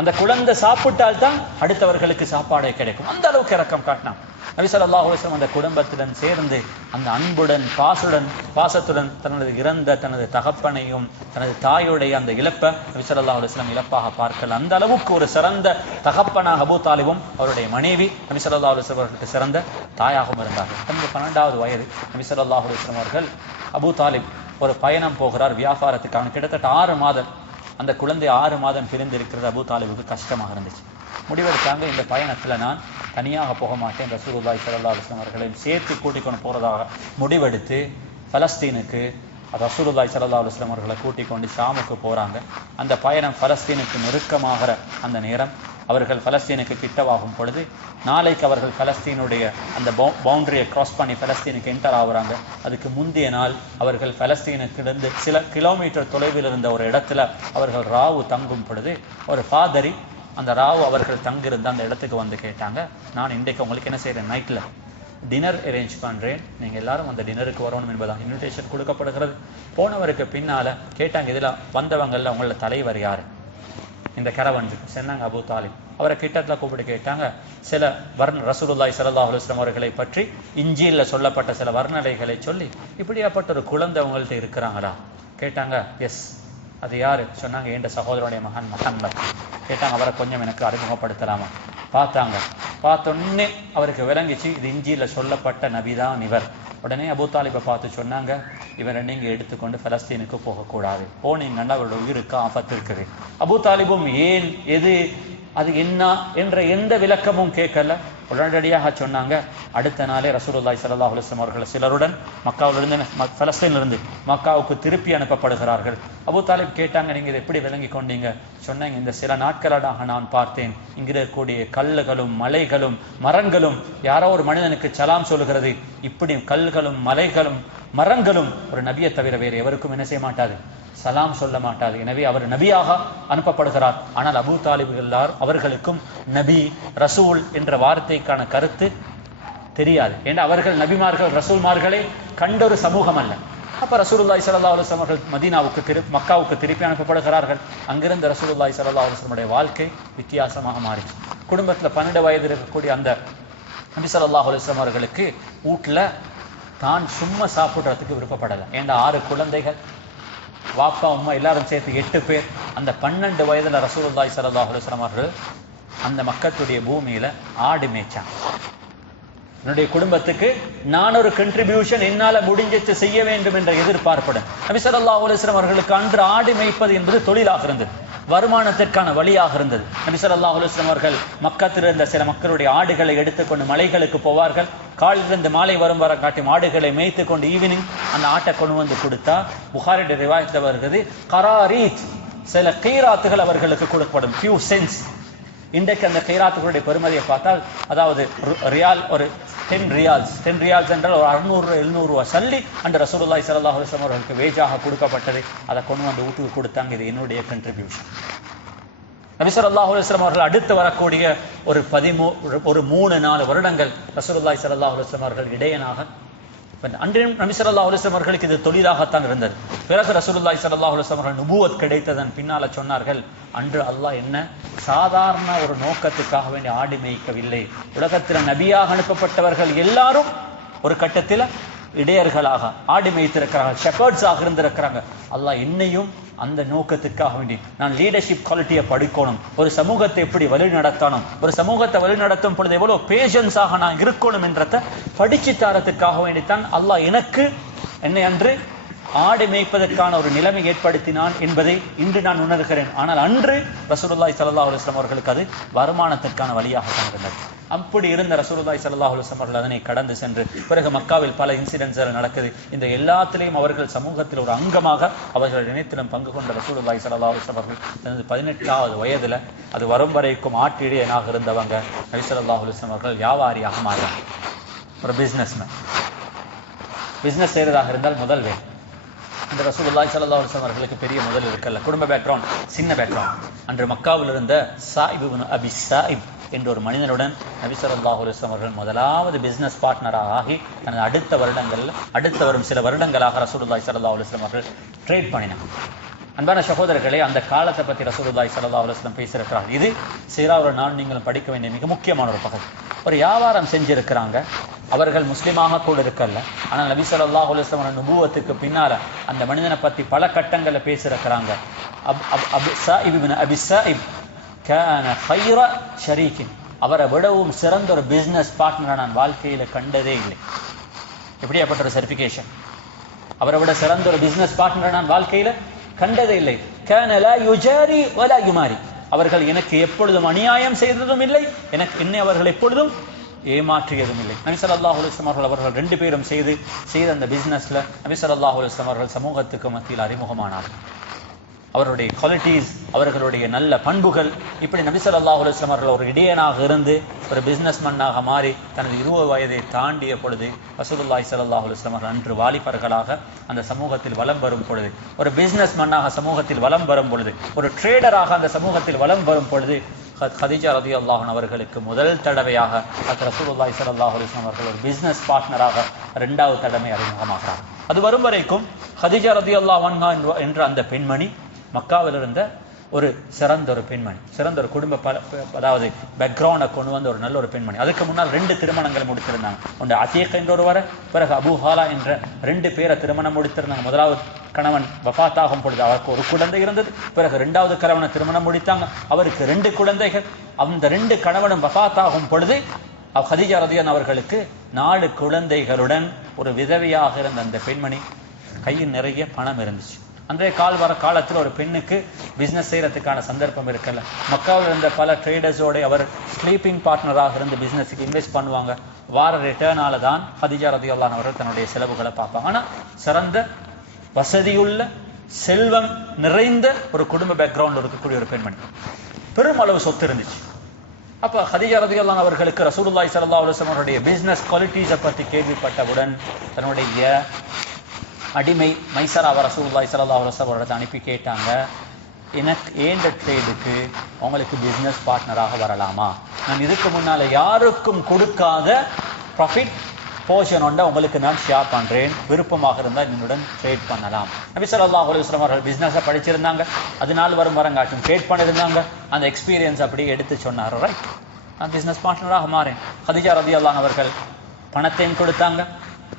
அந்த குழந்தை சாப்பிட்டால் தான் அடுத்தவர்களுக்கு சாப்பாடு கிடைக்கும். அந்த அளவுக்கு இரக்கம் காட்டினான் நபி ஸல்லல்லாஹு அலைஹி வஸல்லம். அந்த குடும்பத்துடன் சேர்ந்து அந்த அன்புடன் பாசத்துடன் தனது தகப்பனையும் தனது தாயுடைய அந்த இழப்பை நபி ஸல்லல்லாஹு அலைஹி வஸல்லம் இழப்பாக பார்க்கல. அந்த அளவுக்கு ஒரு சிறந்த தகப்பனாக அபூ தாலிபும் அவருடைய மனைவி நபி ஸல்லல்லாஹு அலைஹி வஸல்லம் அவர்களுக்கு சிறந்த தாயாகவும் இருந்தார்கள். தனது 12வது வயது நபி ஸல்லல்லாஹு அலைஹி வஸல்லம் அவர்கள் அபூ தாலிப் ஒரு பயணம் போகிறார் வியாபாரத்துக்காக. கிட்டத்தட்ட 6 மாதம் அந்த குழந்தை 6 மாதம் பிரிந்து இருக்கிறது அபூ தாலிபுக்கு கஷ்டமாக இருந்துச்சு. முடிவெடுத்தாங்க, இந்த பயணத்துல நான் தனியாக போக மாட்டேன், ரசூலுல்லாஹி ஸல்லல்லாஹு அலைஹி வஸல்லம் அவர்களையும் சேர்த்து கூட்டிக் கொண்டு போறதாக முடிவெடுத்து பலஸ்தீனுக்கு ரசூலுல்லாஹி ஸல்லல்லாஹு அலைஹி வஸல்லம் அவர்களை கூட்டிக் கொண்டு ஷாமுக்கு போறாங்க. அந்த பயணம் பலஸ்தீனுக்கு நெருக்கமாகிற அந்த நேரம், அவர்கள் பலஸ்தீனுக்கு கிட்டவாகும் பொழுது, நாளைக்கு அவர்கள் பலஸ்தீனுடைய அந்த பவுண்டரியை கிராஸ் பண்ணி பலஸ்தீனுக்கு என்டர் ஆகுறாங்க. அதுக்கு முந்தைய நாள் அவர்கள் பலஸ்தீனுக்கிலிருந்து சில கிலோமீட்டர் தொலைவில் இருந்த ஒரு இடத்துல அவர்கள் ராவு தங்கும் பொழுது, ஒரு பாதரி அந்த ராவு அவர்கள் தங்கியிருந்த அந்த இடத்துக்கு வந்து கேட்டாங்க, நான் இன்றைக்கு உங்களுக்கு என்ன செய்கிறேன், நைட்டில் டின்னர் அரேஞ்ச் பண்ணுறேன், நீங்கள் எல்லாரும் அந்த டின்னருக்கு வரணும் என்பதாக இன்விடேஷன் கொடுக்கப்படுகிறது. போனவருக்கு பின்னால் கேட்டாங்க, இதில் வந்தவங்களில் உங்களோட தலைவர் யார் இந்த கரவனுக்கு? சொன்னாங்க அபூ தாலிப். அவரை கிட்டத்தில் கூப்பிட்டு கேட்டாங்க, சில ரசூலுல்லாஹி ஸல்லல்லாஹு அலைஹி வஸல்லம் அவர்களை பற்றி இஞ்சியில சொல்லப்பட்ட சில வர்ணனைகளை சொல்லி, இப்படியாப்பட்ட ஒரு குழந்தை உங்கள்கிட்ட இருக்கிறாங்களா கேட்டாங்க. எஸ். அது யாரு? சொன்னாங்க, என் சகோதரனுடைய மகன் முஹம்மத். கேட்டாங்க, அவரை கொஞ்சம் எனக்கு அறிமுகப்படுத்தலாமா? பார்த்தாங்க. பார்த்தோன்னே அவருக்கு விளங்கிச்சு, இது இஞ்சியில சொல்லப்பட்ட நபிதான் இவர். உடனே அபூ தாலிபை பார்த்து சொன்னாங்க, இவரை நீங்க எடுத்துக்கொண்டு பலஸ்தீனுக்கு போகக்கூடாது, போனீங்கன்னா அவருடைய உயிருக்கு ஆபத்து இருக்குது. அபூ தாலிபும் ஏன், எது, அது என்ன என்ற எந்த விளக்கமும் கேட்கல. உடனடியாக சொன்னாங்க, அடுத்த நாளே ரசூலுல்லாஹி ஸல்லல்லாஹு அலைஹி வஸல்லம் அவர்கள் சிலருடன் மக்காவிலிருந்து பலஸ்தீனிலிருந்து மக்காவுக்கு திருப்பி அனுப்பப்படுகிறார்கள். அபூ தாலிப் கேட்டாங்க, நீங்க இதை எப்படி விளங்கி கொண்டீங்க? சொன்னாங்க, இந்த சில நாட்களாக நான் பார்த்தேன், இங்கே இருக்கக்கூடிய கல்லுகளும் மலைகளும் மரங்களும் யாரோ ஒரு மனிதனுக்கு சலாம் சொல்லுகிறது. இப்படி கல்களும் மலைகளும் மரங்களும் ஒரு நபியை தவிர வேறு எவருக்கும் என்ன செய்ய மாட்டாது, சலாம் சொல்ல மாட்டாது. எனவே அவர் நபியாக அனுப்பப்படுகிறார். ஆனால் அபூ தாலிப் அவர்களுக்கும் நபி ரசூல் என்ற வார்த்தைக்கான கருத்து தெரியாது. ஏன்னா அவர்கள் நபிமார்கள் ரசூல்மார்களை கண்ட ஒரு சமூகம் அல்ல. அப்ப ரசூலுல்லாஹி ஸல்லல்லாஹு அலைஹி வஸல்லம் அவர்கள் மதீனாவுக்கு மக்காவுக்கு திருப்பி அனுப்பப்படுகிறார்கள். அங்கிருந்து ரசூலுல்லாஹி ஸல்லல்லாஹு அலைஹி வஸல்லம் வாழ்க்கை வித்தியாசமாக மாறிச்சு. குடும்பத்துல 12 வயது இருக்கக்கூடிய அந்த நபி ஸல்லல்லாஹு அலைஹி வஸல்லம் அவர்களுக்கு வீட்டுல தான் சும்மா சாப்பிடுறதுக்கு விருப்பப்படலை. ஏன்னா 6 குழந்தைகள், வாப்பா உம்மா எல்லாரும் சேர்த்து 8 பேர். அந்த 12 வயதுல ரசூலுல்லாஹி ஸல்லல்லாஹு அலைஹி வஸல்லம் அவர்கள் அந்த மக்களுடைய பூமியில ஆடு மேய்ச்சாங்க. என்னுடைய குடும்பத்துக்கு நான் ஒரு கண்ட்ரிபியூஷன் என்னால முடிஞ்சு செய்ய வேண்டும் என்ற எதிர்பார்ப்புடன் நபி ஸல்லல்லாஹு அலைஹி வஸல்லம் அவர்களுக்கு அன்று ஆடு மேய்ப்பது என்பது தொழிலாக இருந்தது, வருமானத்திற்கான வழியாக இருந்தது. நபி ஸல்லல்லாஹு அலைஹி வஸல்லம் அவர்கள் மக்கத்தில் இருந்த சில மக்களுடைய ஆடுகளை எடுத்துக்கொண்டு மலைகளுக்கு போவார்கள். காலிலிருந்து மாலை வரும் வர காட்டி ஆடுகளை மேய்த்து கொண்டு ஈவினிங் அந்த ஆட்டை கொண்டு வந்து கொடுத்தா, புகாரிடைய ரிவாயத்தில் வருகிறது, கராரீத், சில கீராத்துகள் அவர்களுக்கு கொடுக்கப்படும், ஃபியூ சென்ஸ். இன்றைக்கு அந்த கீராத்துகளுடைய பெருமதியை பார்த்தால், அதாவது ரியால் ஒரு 10 ரியால்ஸ் என்றால் ஒரு 600-700 ரூபாய் சல்லி அன்று ரசூலுல்லாஹி ஸல்லல்லாஹு அலைஹி வஸல்லம் அவர்களுக்கு வேஜாக கொடுக்கப்பட்டது. அதை கொண்டு வந்து வீட்டுக்கு கொடுத்தாங்க. இது என்னுடைய கண்ட்ரிபியூஷன். நபி ஸல்லல்லாஹு அலைஹி வஸல்லம் அவர்கள் அடுத்து வரக்கூடிய ஒரு 3-4 வருடங்கள் ரசூலுல்லாஹி ஸல்லல்லாஹு அலைஹி வஸல்லம் அவர்கள் இடையனாக, அன்றையும் நபி ஸல்லல்லாஹு அலைஹி வஸல்லம் அவர்களுக்கு இது தொழிலாகத்தான் இருந்தது. பிறகு ரசூலுல்லாஹி ஸல்லல்லாஹு அலைஹி வஸல்லம் அவர்கள் நுபுவத் கிடைத்ததன் பின்னால சொன்னார்கள், அன்று அல்லாஹ் என்ன சாதாரண ஒரு நோக்கத்துக்காக வேண்டி ஆடு மேய்க்கவில்லை. உலகத்தில் நபியாக அனுப்பப்பட்டவர்கள் எல்லாரும் ஒரு கட்டத்தில் இடையர்களாக ஆடு மேய்த்திருக்கிறார்கள், ஷெப்பர்ட்ஸாக இருந்திருக்கிறாங்க. அல்லாஹ் என்னையும் அந்த நோக்கத்துக்காக வேண்டி நான் லீடர்ஷிப் குவாலிட்டியை படிக்கணும், ஒரு சமூகத்தை எப்படி வழி நடத்தணும், ஒரு சமூகத்தை வழி நடத்தும் பொழுது எவ்வளவு பேஷன்ஸாக நான் இருக்கணும் என்றதை படிச்சு தரத்துக்காக வேண்டித்தான் அல்லாஹ் எனக்கு என்னை அன்று ஆடு மேய்ப்பதற்கான ஒரு நிலைமை ஏற்படுத்தினான் என்பதை இன்று நான் உணர்கிறேன். ஆனால் அன்று ரசூலுல்லாஹி ஸல்லல்லாஹு அலைஹி வஸல்லம் அவர்களுக்கு அது வருமானத்திற்கான வழியாக இருந்தது. அப்படி இருந்த ரசூலுல்லாஹி ஸல்லல்லாஹு அலைஹி வஸல்லம் அவர்கள் அதனை கடந்து சென்று பிறகு மக்காவில் பல இன்சிடென்ட்ஸ்கள் நடக்குது. இந்த எல்லாத்திலையும் அவர்கள் சமூகத்தில் ஒரு அங்கமாக அவர்கள் இணையத்திலும் பங்கு கொண்ட ரசூலுல்லாஹி ஸல்லல்லாஹு அலைஹி வஸல்லம் அவர்கள் தனது 18வது வயதுல அது வரும் வரைக்கும் ஆட்டிடையனாக இருந்தவங்க நபி ஸல்லல்லாஹு அலைஹி வஸல்லம் அவர்கள் வியாபாரியாக மாறினார். ஒரு பிஸ்னஸ் செய்யறதாக இருந்தால் முதல் வேலை இந்த ரசூலுல்லாஹி ஸல்லல்லாஹு அலைஹி வஸல்லம் அவர்களுக்கு பெரிய முதல் இருக்கல்ல, குடும்ப பேக்ரவுண்ட், சின்ன பேக்ரவுண்ட். அன்று மக்காவில் இருந்த சாயிப் இப்னு அபி சாயிப் என்ற ஒரு மனிதனுடன் நபி ஸல்லல்லாஹு அலைஹி வஸல்லம் அவர்கள் முதலாவது பிசினஸ் பார்ட்னராக ஆகி தனது அடுத்த வரும் சில வருடங்களாக ரசூலுல்லாஹி ஸல்லல்லாஹு அலைஹி வஸல்லம் அவர்கள் ட்ரேட் பண்ணினார். அன்பான சகோதரர்களே, அந்த காலத்தை பற்றி ரசூலுல்லாஹி ஸல்லல்லாஹு அலைஹி வஸல்லம் பேசியிருக்கிறார்கள். இது சீராவுல நான் நீங்களும் படிக்க வேண்டிய மிக முக்கியமான ஒரு பகுதி. ஒரு வியாபாரம் செஞ்சிருக்கிறாங்க, அவர்கள் முஸ்லிமாக கூட இருக்கல்ல, ஆனால் நபி ஸல்லல்லாஹு அலைஹி வஸல்லம் நுபுவத்துக்கு பின்னால அந்த மனிதனை பற்றி பல கட்டங்களை பேசியிருக்கிறாங்க. சாயிப் இப்னு அபி சாயிப் கான கைர ஷரீக்கின், அவரை விடவும் சிறந்த ஒரு பிசினஸ் பார்ட்னரை நான் வாழ்க்கையில கண்டதே இல்லை. எப்படியாப்பட்ட ஒரு சர்டிஃபிகேஷன்! அவரை விட சிறந்த ஒரு பிசினஸ் பார்ட்னரை நான் வாழ்க்கையில கண்டதே இல்லை. கான லா யுஜாரி வலா யுமாரி, அவர்கள் எனக்கு எப்பொழுதும் அநியாயம் செய்ததும் இல்லை, என்னை அவர்கள் எப்பொழுதும் ஏமாற்றியதும் இல்லை. நபி ஸல்லல்லாஹு அலைஹி வஸல்லம் அவர்கள் 2 பேரும் செய்த அந்த பிசினஸ்ல நபி ஸல்லல்லாஹு அலைஹி வஸல்லம் அவர்கள் சமூகத்துக்கு மத்தியில் அறிமுகமானார். அவருடைய குவாலிட்டிஸ், அவர்களுடைய நல்ல பண்புகள், இப்படி நபி ஸல்லல்லாஹு அலைஹி வஸல்லம் அவர்கள் ஒரு இடையனாக இருந்து ஒரு பிசினஸ்மேனாக மாறி தனது 20 வயதை தாண்டிய பொழுது ரசூலுல்லாஹி ஸல்லல்லாஹு அலைஹி வஸல்லம் அன்று வாலிபர்களாக அந்த சமூகத்தில் வலம் வரும் பொழுது, ஒரு பிசினஸ்மேனாக சமூகத்தில் வலம் வரும் பொழுது, ஒரு ட்ரேடராக அந்த சமூகத்தில் வலம் வரும் பொழுது கதீஜா ரலியல்லாஹு அன்ஹா அவர்களுக்கு முதல் தடவையாக ரசூலுல்லாஹி ஸல்லல்லாஹு அலைஹி வஸல்லம் அவர்கள் ஒரு பிசினஸ் பார்ட்னராக 2வது தடவை அறிமுகமாகிறார். அது வரும் வரைக்கும் கதீஜா ரலியல்லாஹு அன்ஹா என்ற அந்த பெண்மணி மக்காவில் இருந்த ஒரு சிறந்த ஒரு பெண்மணி, சிறந்த ஒரு குடும்ப அதாவது பேக்ரவுண்டை கொண்டு வந்த ஒரு நல்ல ஒரு பெண்மணி. அதுக்கு முன்னால் 2 திருமணங்களை முடித்திருந்தாங்க. ஒன்று அதீக் என்ற ஒருவரை, பிறகு அபூ ஹாலா என்ற 2 பேரை திருமணம் முடித்திருந்தாங்க. முதலாவது கணவன் வஃபாத்தாகும் பொழுது அவருக்கு ஒரு குழந்தை இருந்தது. பிறகு 2வது கணவனை திருமணம் முடித்தாங்க, அவருக்கு 2 குழந்தைகள். அந்த 2 கணவனும் வஃபாத்தாகும் பொழுது கதீஜா ரலியல்லாஹு அவர்களுக்கு 4 குழந்தைகளுடன் ஒரு விதவையாக இருந்த அந்த பெண்மணி கையில் நிறைய பணம் இருந்துச்சு. அன்றைய காலத்தில் ஒரு பெண்ணுக்கு பிசினஸ் செய்யறதுக்கான சந்தர்ப்பம் இருக்கல. மக்காவில் இருந்த பல ட்ரேடர்ஸோட அவர் ஸ்லீப்பிங் பார்ட்னராக இருந்து பிசினஸுக்கு இன்வெஸ்ட் பண்ணுவாங்க. வார ரிட்டர்னால தான் கதீஜா ரலியல்லாஹு அவர்கள் தன்னுடைய செலவுகளை பார்ப்பாங்க. ஆனால் சிறந்த வசதியுள்ள செல்வம் நிறைந்த ஒரு குடும்ப பேக்ரவுண்ட் இருக்கக்கூடிய ஒரு பெண்மணி, பெருமளவு சொத்து இருந்துச்சு. அப்ப கதீஜா ரலியல்லாஹு அவர்களுக்கு ரசூலுல்லாஹி ஸல்லல்லாஹு அலைஹி வஸல்லம் அவருடைய பிசினஸ் குவாலிட்டிஸை பற்றி கேள்விப்பட்டவுடன் தன்னுடைய அடிமை மைசராவை ரசூலுல்லாஹி ஸல்லல்லாஹு அலைஹி வஸல்லம் அவர்களை அனுப்பி கேட்டாங்க, எனக்கு ஏண்ட ட்ரேடுக்கு உங்களுக்கு பிஸ்னஸ் பார்ட்னராக வரலாமா? நான் இதுக்கு முன்னால யாருக்கும் கொடுக்காத ப்ராஃபிட் போர்ஷன் ஒன்றை உங்களுக்கு நான் ஷேர் பண்ணுறேன், விருப்பமாக இருந்தால் என்னுடன் ட்ரேட் பண்ணலாம். நபி ஸல்லல்லாஹு அலைஹி வஸல்லம் அவர்கள் பிஸ்னஸை படிச்சிருந்தாங்க, அதனால் வரும் வரங்காட்டும் ட்ரேட் பண்ணியிருந்தாங்க. அந்த எக்ஸ்பீரியன்ஸ் அப்படியே எடுத்து சொன்னார். ரைட், நான் பிஸ்னஸ் பார்ட்னராக மாறேன். கதீஜா ரலியல்லாஹு அவர்கள் பணத்தையும் கொடுத்தாங்க.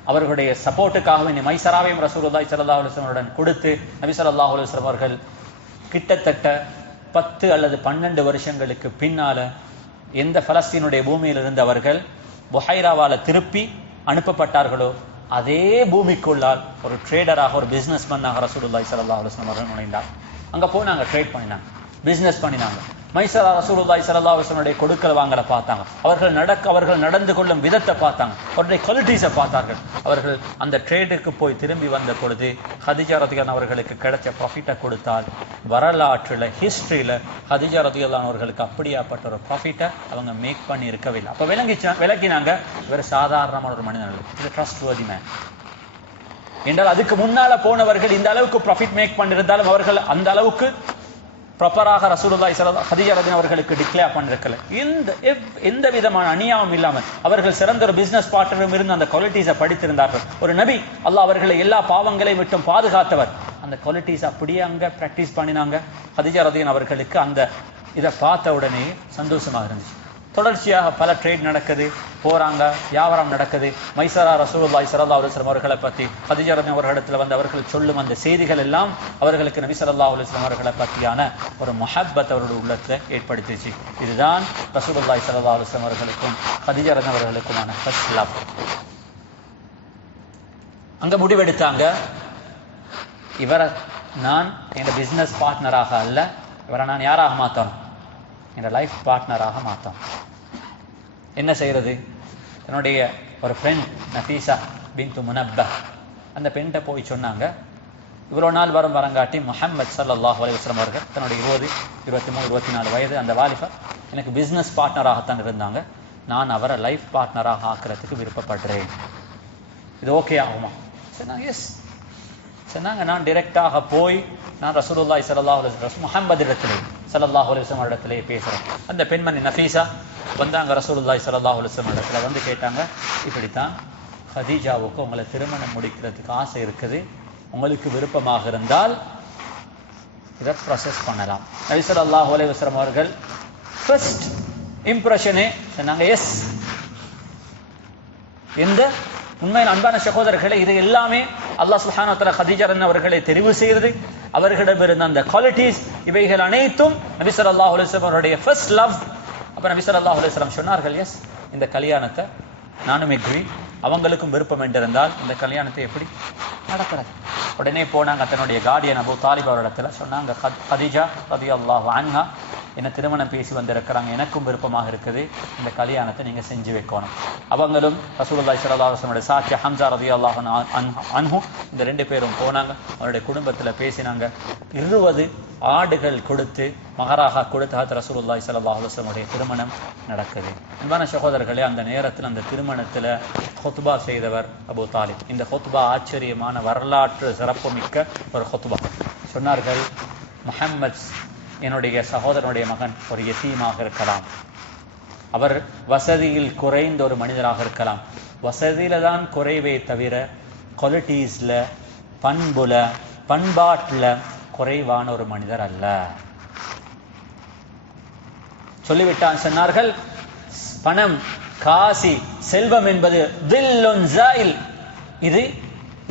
அவர்களுடைய சப்போர்ட்டுக்காக மைசராவையும் ரசூலுல்லாஹி ஸல்லல்லாஹு அலைஹி வஸல்லம் கொடுத்து நபி ஸல்லல்லாஹு அலைஹி வஸல்லம் அவர்கள் கிட்டத்தட்ட 10 அல்லது 12 வருஷங்களுக்கு பின்னால எந்த பலஸ்தீனுடைய பூமியிலிருந்து அவர்கள் புஹைராவால திருப்பி அனுப்பப்பட்டார்களோ அதே பூமிக்குள்ளால் ஒரு ட்ரேடராக, ஒரு பிசினஸ்மேனாக ரசூலுல்லாஹி ஸல்லல்லாஹு அலைஹி வஸல்லம் அவர்கள் நுழைந்தார். அங்க போனாங்க, ட்ரேட் பண்ணினாங்க, பிசினஸ் பண்ணினாங்க. மைசரா ரசூலுல்லாஹி ஸல்லல்லாஹு அலைஹி வஸல்லம் கொடுக்கல் வாங்கல பார்த்தாங்க, அவர்கள் நடந்து கொள்ளும் விதத்தை பார்த்தாங்க, அவருடைய குவாலிட்டிஸை பார்த்தார்கள். அவர்கள் அந்த ட்ரேடுக்கு போய் திரும்பி வந்த பொழுது கதீஜா ரலியல்லாஹு அவர்களுக்கு கிடைச்ச ப்ராஃபிட்டை கொடுத்தால் வரலாற்றில் ஹிஸ்டரியில் கதீஜா ரலியல்லாஹு அவர்களுக்கு அப்படியாப்பட்ட ஒரு ப்ராஃபிட்டை அவங்க மேக் பண்ணி இருக்கவில்லை. அப்போ விளக்கினாங்க, இவர் சாதாரணமான ஒரு மனிதன், இது ட்ரஸ்ட் வர்தி மேன் என்றால். அதுக்கு முன்னால போனவர்கள் இந்த அளவுக்கு ப்ராஃபிட் மேக் பண்ணியிருந்தாலும் அவர்கள் அந்த அளவுக்கு ப்ராப்பராக ரசூலுல்லாஹி ஸல்லல்லாஹு கதீஜா ரலியல்லாஹு அவர்களுக்கு டிக்ளேர் பண்ணிருக்கல. எந்த விதமான அநியாயம் இல்லாமல் அவர்கள் சிறந்த ஒரு பிசினஸ் பார்ட்னரும் இருந்து அந்த குவாலிட்டிஸை படித்திருந்தார்கள். ஒரு நபி, அல்லாஹ் அவர்களை எல்லா பாவங்களையும் விட்டும் பாதுகாத்தவர். அந்த குவாலிட்டிஸ் அப்படியே அங்க பிராக்டிஸ் பண்ணினாங்க. கதீஜா ரலியல்லாஹு அவர்களுக்கு அந்த இதை பார்த்த உடனே சந்தோஷமாக இருந்துச்சு. தொடர்ச்சியாக பல ட்ரேட் நடக்குது, போறாங்க, வியாபாரம் நடக்குது. மைசரா ரசூலுல்லாஹி ஸல்லல்லாஹு அலைஹி வஸல்லம் அவர்களை பற்றி கதீஜா ரலியல்லாஹு அவர்களிடத்தில் வந்து அவர்கள் சொல்லும் அந்த செய்திகள் எல்லாம் அவர்களுக்கு நபி ஸல்லல்லாஹு அலைஹி வஸல்லம் அவர்களை பற்றியான ஒரு முஹப்பத் அவருடைய உள்ளத்தை ஏற்படுத்திச்சு. இதுதான் ரசூலுல்லாஹி ஸல்லல்லாஹு அலைஹி வஸல்லம் அவர்களுக்கும் கதீஜா ரலியல்லாஹு அவர்களுக்குமான ஃபர்ஸ்ட் லவ். அங்க முடிவெடுத்தாங்க, இவரை நான் என் பிசினஸ் பார்ட்னராக அல்ல, இவரை நான் யாராக மாற்றணும், என் லைஃப் பார்ட்னராக மாற்றணும். என்ன செய்கிறது? தன்னுடைய ஒரு ஃப்ரெண்ட் நஃபீசா பின்து முனப்பஹ், அந்த பெண்கிட்ட போய் சொன்னாங்க, இவ்வளோ நாள் வரங்காட்டி முஹம்மது ஸல்லல்லாஹு அலைஹி வஸல்லம் அவர்கள் தன்னுடைய 20, 23, 24 வயது அந்த வாலிபர் எனக்கு பிஸ்னஸ் பார்ட்னராகத்தான் இருந்தாங்க, நான் அவரை லைஃப் பார்ட்னராக ஆக்கிறதுக்கு விருப்பப்படுறேன், இது ஓகே ஆகுமா? சொன்னாங்க எஸ். சொன்னாங்க நான் டிரெக்டாக போய் நான் ரசூலுல்லாஹி ஸல்லல்லாஹு அலைஹி வஸல்லம் முஹம்மது இடத்திலே ஸல்லல்லாஹு அலைஹி வஸல்லம் இடத்திலே பேசுகிறேன். அந்த பெண்மணி நஃபீசா வந்தாங்க ரசூலுல்லாஹி ஸல்லல்லாஹு அலைஹி வஸல்லம் இடத்துல வந்து கேட்டாங்க, இப்படித்தான் ஹதீஜாவுக்கு உங்களை திருமணம் முடிக்கிறதுக்கு ஆசை இருக்குது, உங்களுக்கு விருப்பமாக இருந்தால் இதை ப்ராசஸ் பண்ணலாம். நபி ஸல்லல்லாஹு அலைஹி வஸல்லம் அவர்கள் ஃபர்ஸ்ட் இம்ப்ரெஷனே சொன்னாங்க எஸ். இந்த உண்மையில் அன்பான சகோதரர்களை, இது எல்லாமே அல்லாஹ் சுப்ஹானஹு வ தஆலா கதீஜா அவர்களை தெரிவு செய்கிறது, அவர்களிடமிருந்த அந்த குவாலிட்டிஸ், இவைகள் அனைத்தும் நபி ஸல்லல்லாஹு அலைஹி வஸல்லம் அவருடைய ஃபர்ஸ்ட் லவ். அப்ப நபி ஸல்லல்லாஹு அலைஹி வஸல்லம் சொன்னார்கள், எஸ், இந்த கல்யாணத்தை நானும் எக்ரி, அவங்களுக்கும் விருப்பம் என்றிருந்தால் இந்த கல்யாணத்தை எப்படி நடக்கிறது? உடனே போனாங்க தன்னுடைய கார்டியன் அபூ தாலிப் அவரிடத்துல சொன்னாங்க, கதீஜா ரலியல்லாஹு அன்ஹா என்ன திருமணம் பேசி வந்திருக்கிறாங்க, எனக்கும் விருப்பமாக இருக்குது, இந்த கல்யாணத்தை நீங்க செஞ்சு வைக்கணும். அவங்களும் ரசூலுல்லாஹி ஸல்லல்லாஹு அலைஹி வஸல்லம் சாட்சி ஹம்ஸா ரலியல்லாஹு அன்ஹு இந்த 2 பேரும் போனாங்க, அவருடைய குடும்பத்தில் பேசினாங்க. 20 ஆடுகள் கொடுத்து மகராக கொடுத்து ஹஜ்ரத் ரசூலுல்லாஹி ஸல்லல்லாஹு அலைஹி வஸல்லம் திருமணம் நடக்குது. அன்பான சகோதரர்களே, அந்த நேரத்தில் அந்த திருமணத்தில் ஹுத்பா செய்தவர் அபூ தாலிப். இந்த ஹுத்பா ஆச்சரியமான வரலாற்று சிறப்புமிக்க ஒரு ஹுத்பா. சொன்னார்கள், முஹம்மத் என்னுடைய சகோதரனுடைய மகன் ஒரு யதீமாக இருக்கலாம், அவர் வசதியில் குறைந்த ஒரு மனிதராக இருக்கலாம், வசதியில தான் குறைவே தவிர குவாலிட்டிஸ்ல, பண்புல, பண்பாட்டுல குறைவான ஒரு மனிதர் அல்ல சொல்லிவிட்டான். சொன்னார்கள், பணம், காசி, செல்வம் என்பது தில்லுன் ஜாயில், இது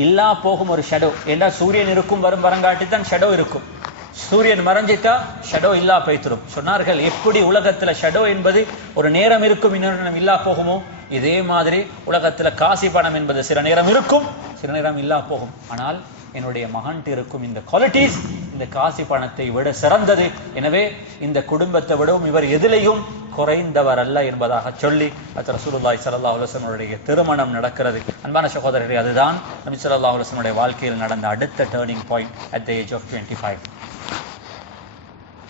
இல்லா போகும் ஒரு ஷெடோ. ஏன்னா சூரியன் இருக்கும் வரும் வரங்காட்டி தான் ஷெடோ இருக்கும், சூரியன் மறைஞ்சிட்டா ஷெடோ இல்லா போய்த்திரும். சொன்னார்கள், எப்படி உலகத்துல ஷெடோ என்பது ஒரு நேரம் இருக்கும் இன்னொரு நேரம் இல்லா போகுமோ, இதே மாதிரி உலகத்துல காசி பணம் என்பது சில நேரம் இருக்கும் சில நேரம் இல்லா போகும். ஆனால் என்னுடைய மகன்ட்டு இருக்கும் இந்த குவாலிட்டிஸ் இந்த காசி பணத்தை விட சிறந்தது. எனவே இந்த குடும்பத்தை விடவும் இவர் எதிலையும் குறைந்தவர் அல்ல என்பதாக சொல்லி ஹஜ்ரத் ரசூலுல்லாஹி ஸல்லல்லாஹு அலைஹி வஸல்லம் திருமணம் நடக்கிறது. அன்பான சகோதரர்களே, அதுதான் நபி ஸல்லல்லாஹு அலைஹி வஸல்லம் வாழ்க்கையில் நடந்த அடுத்த turning point at the age of 25.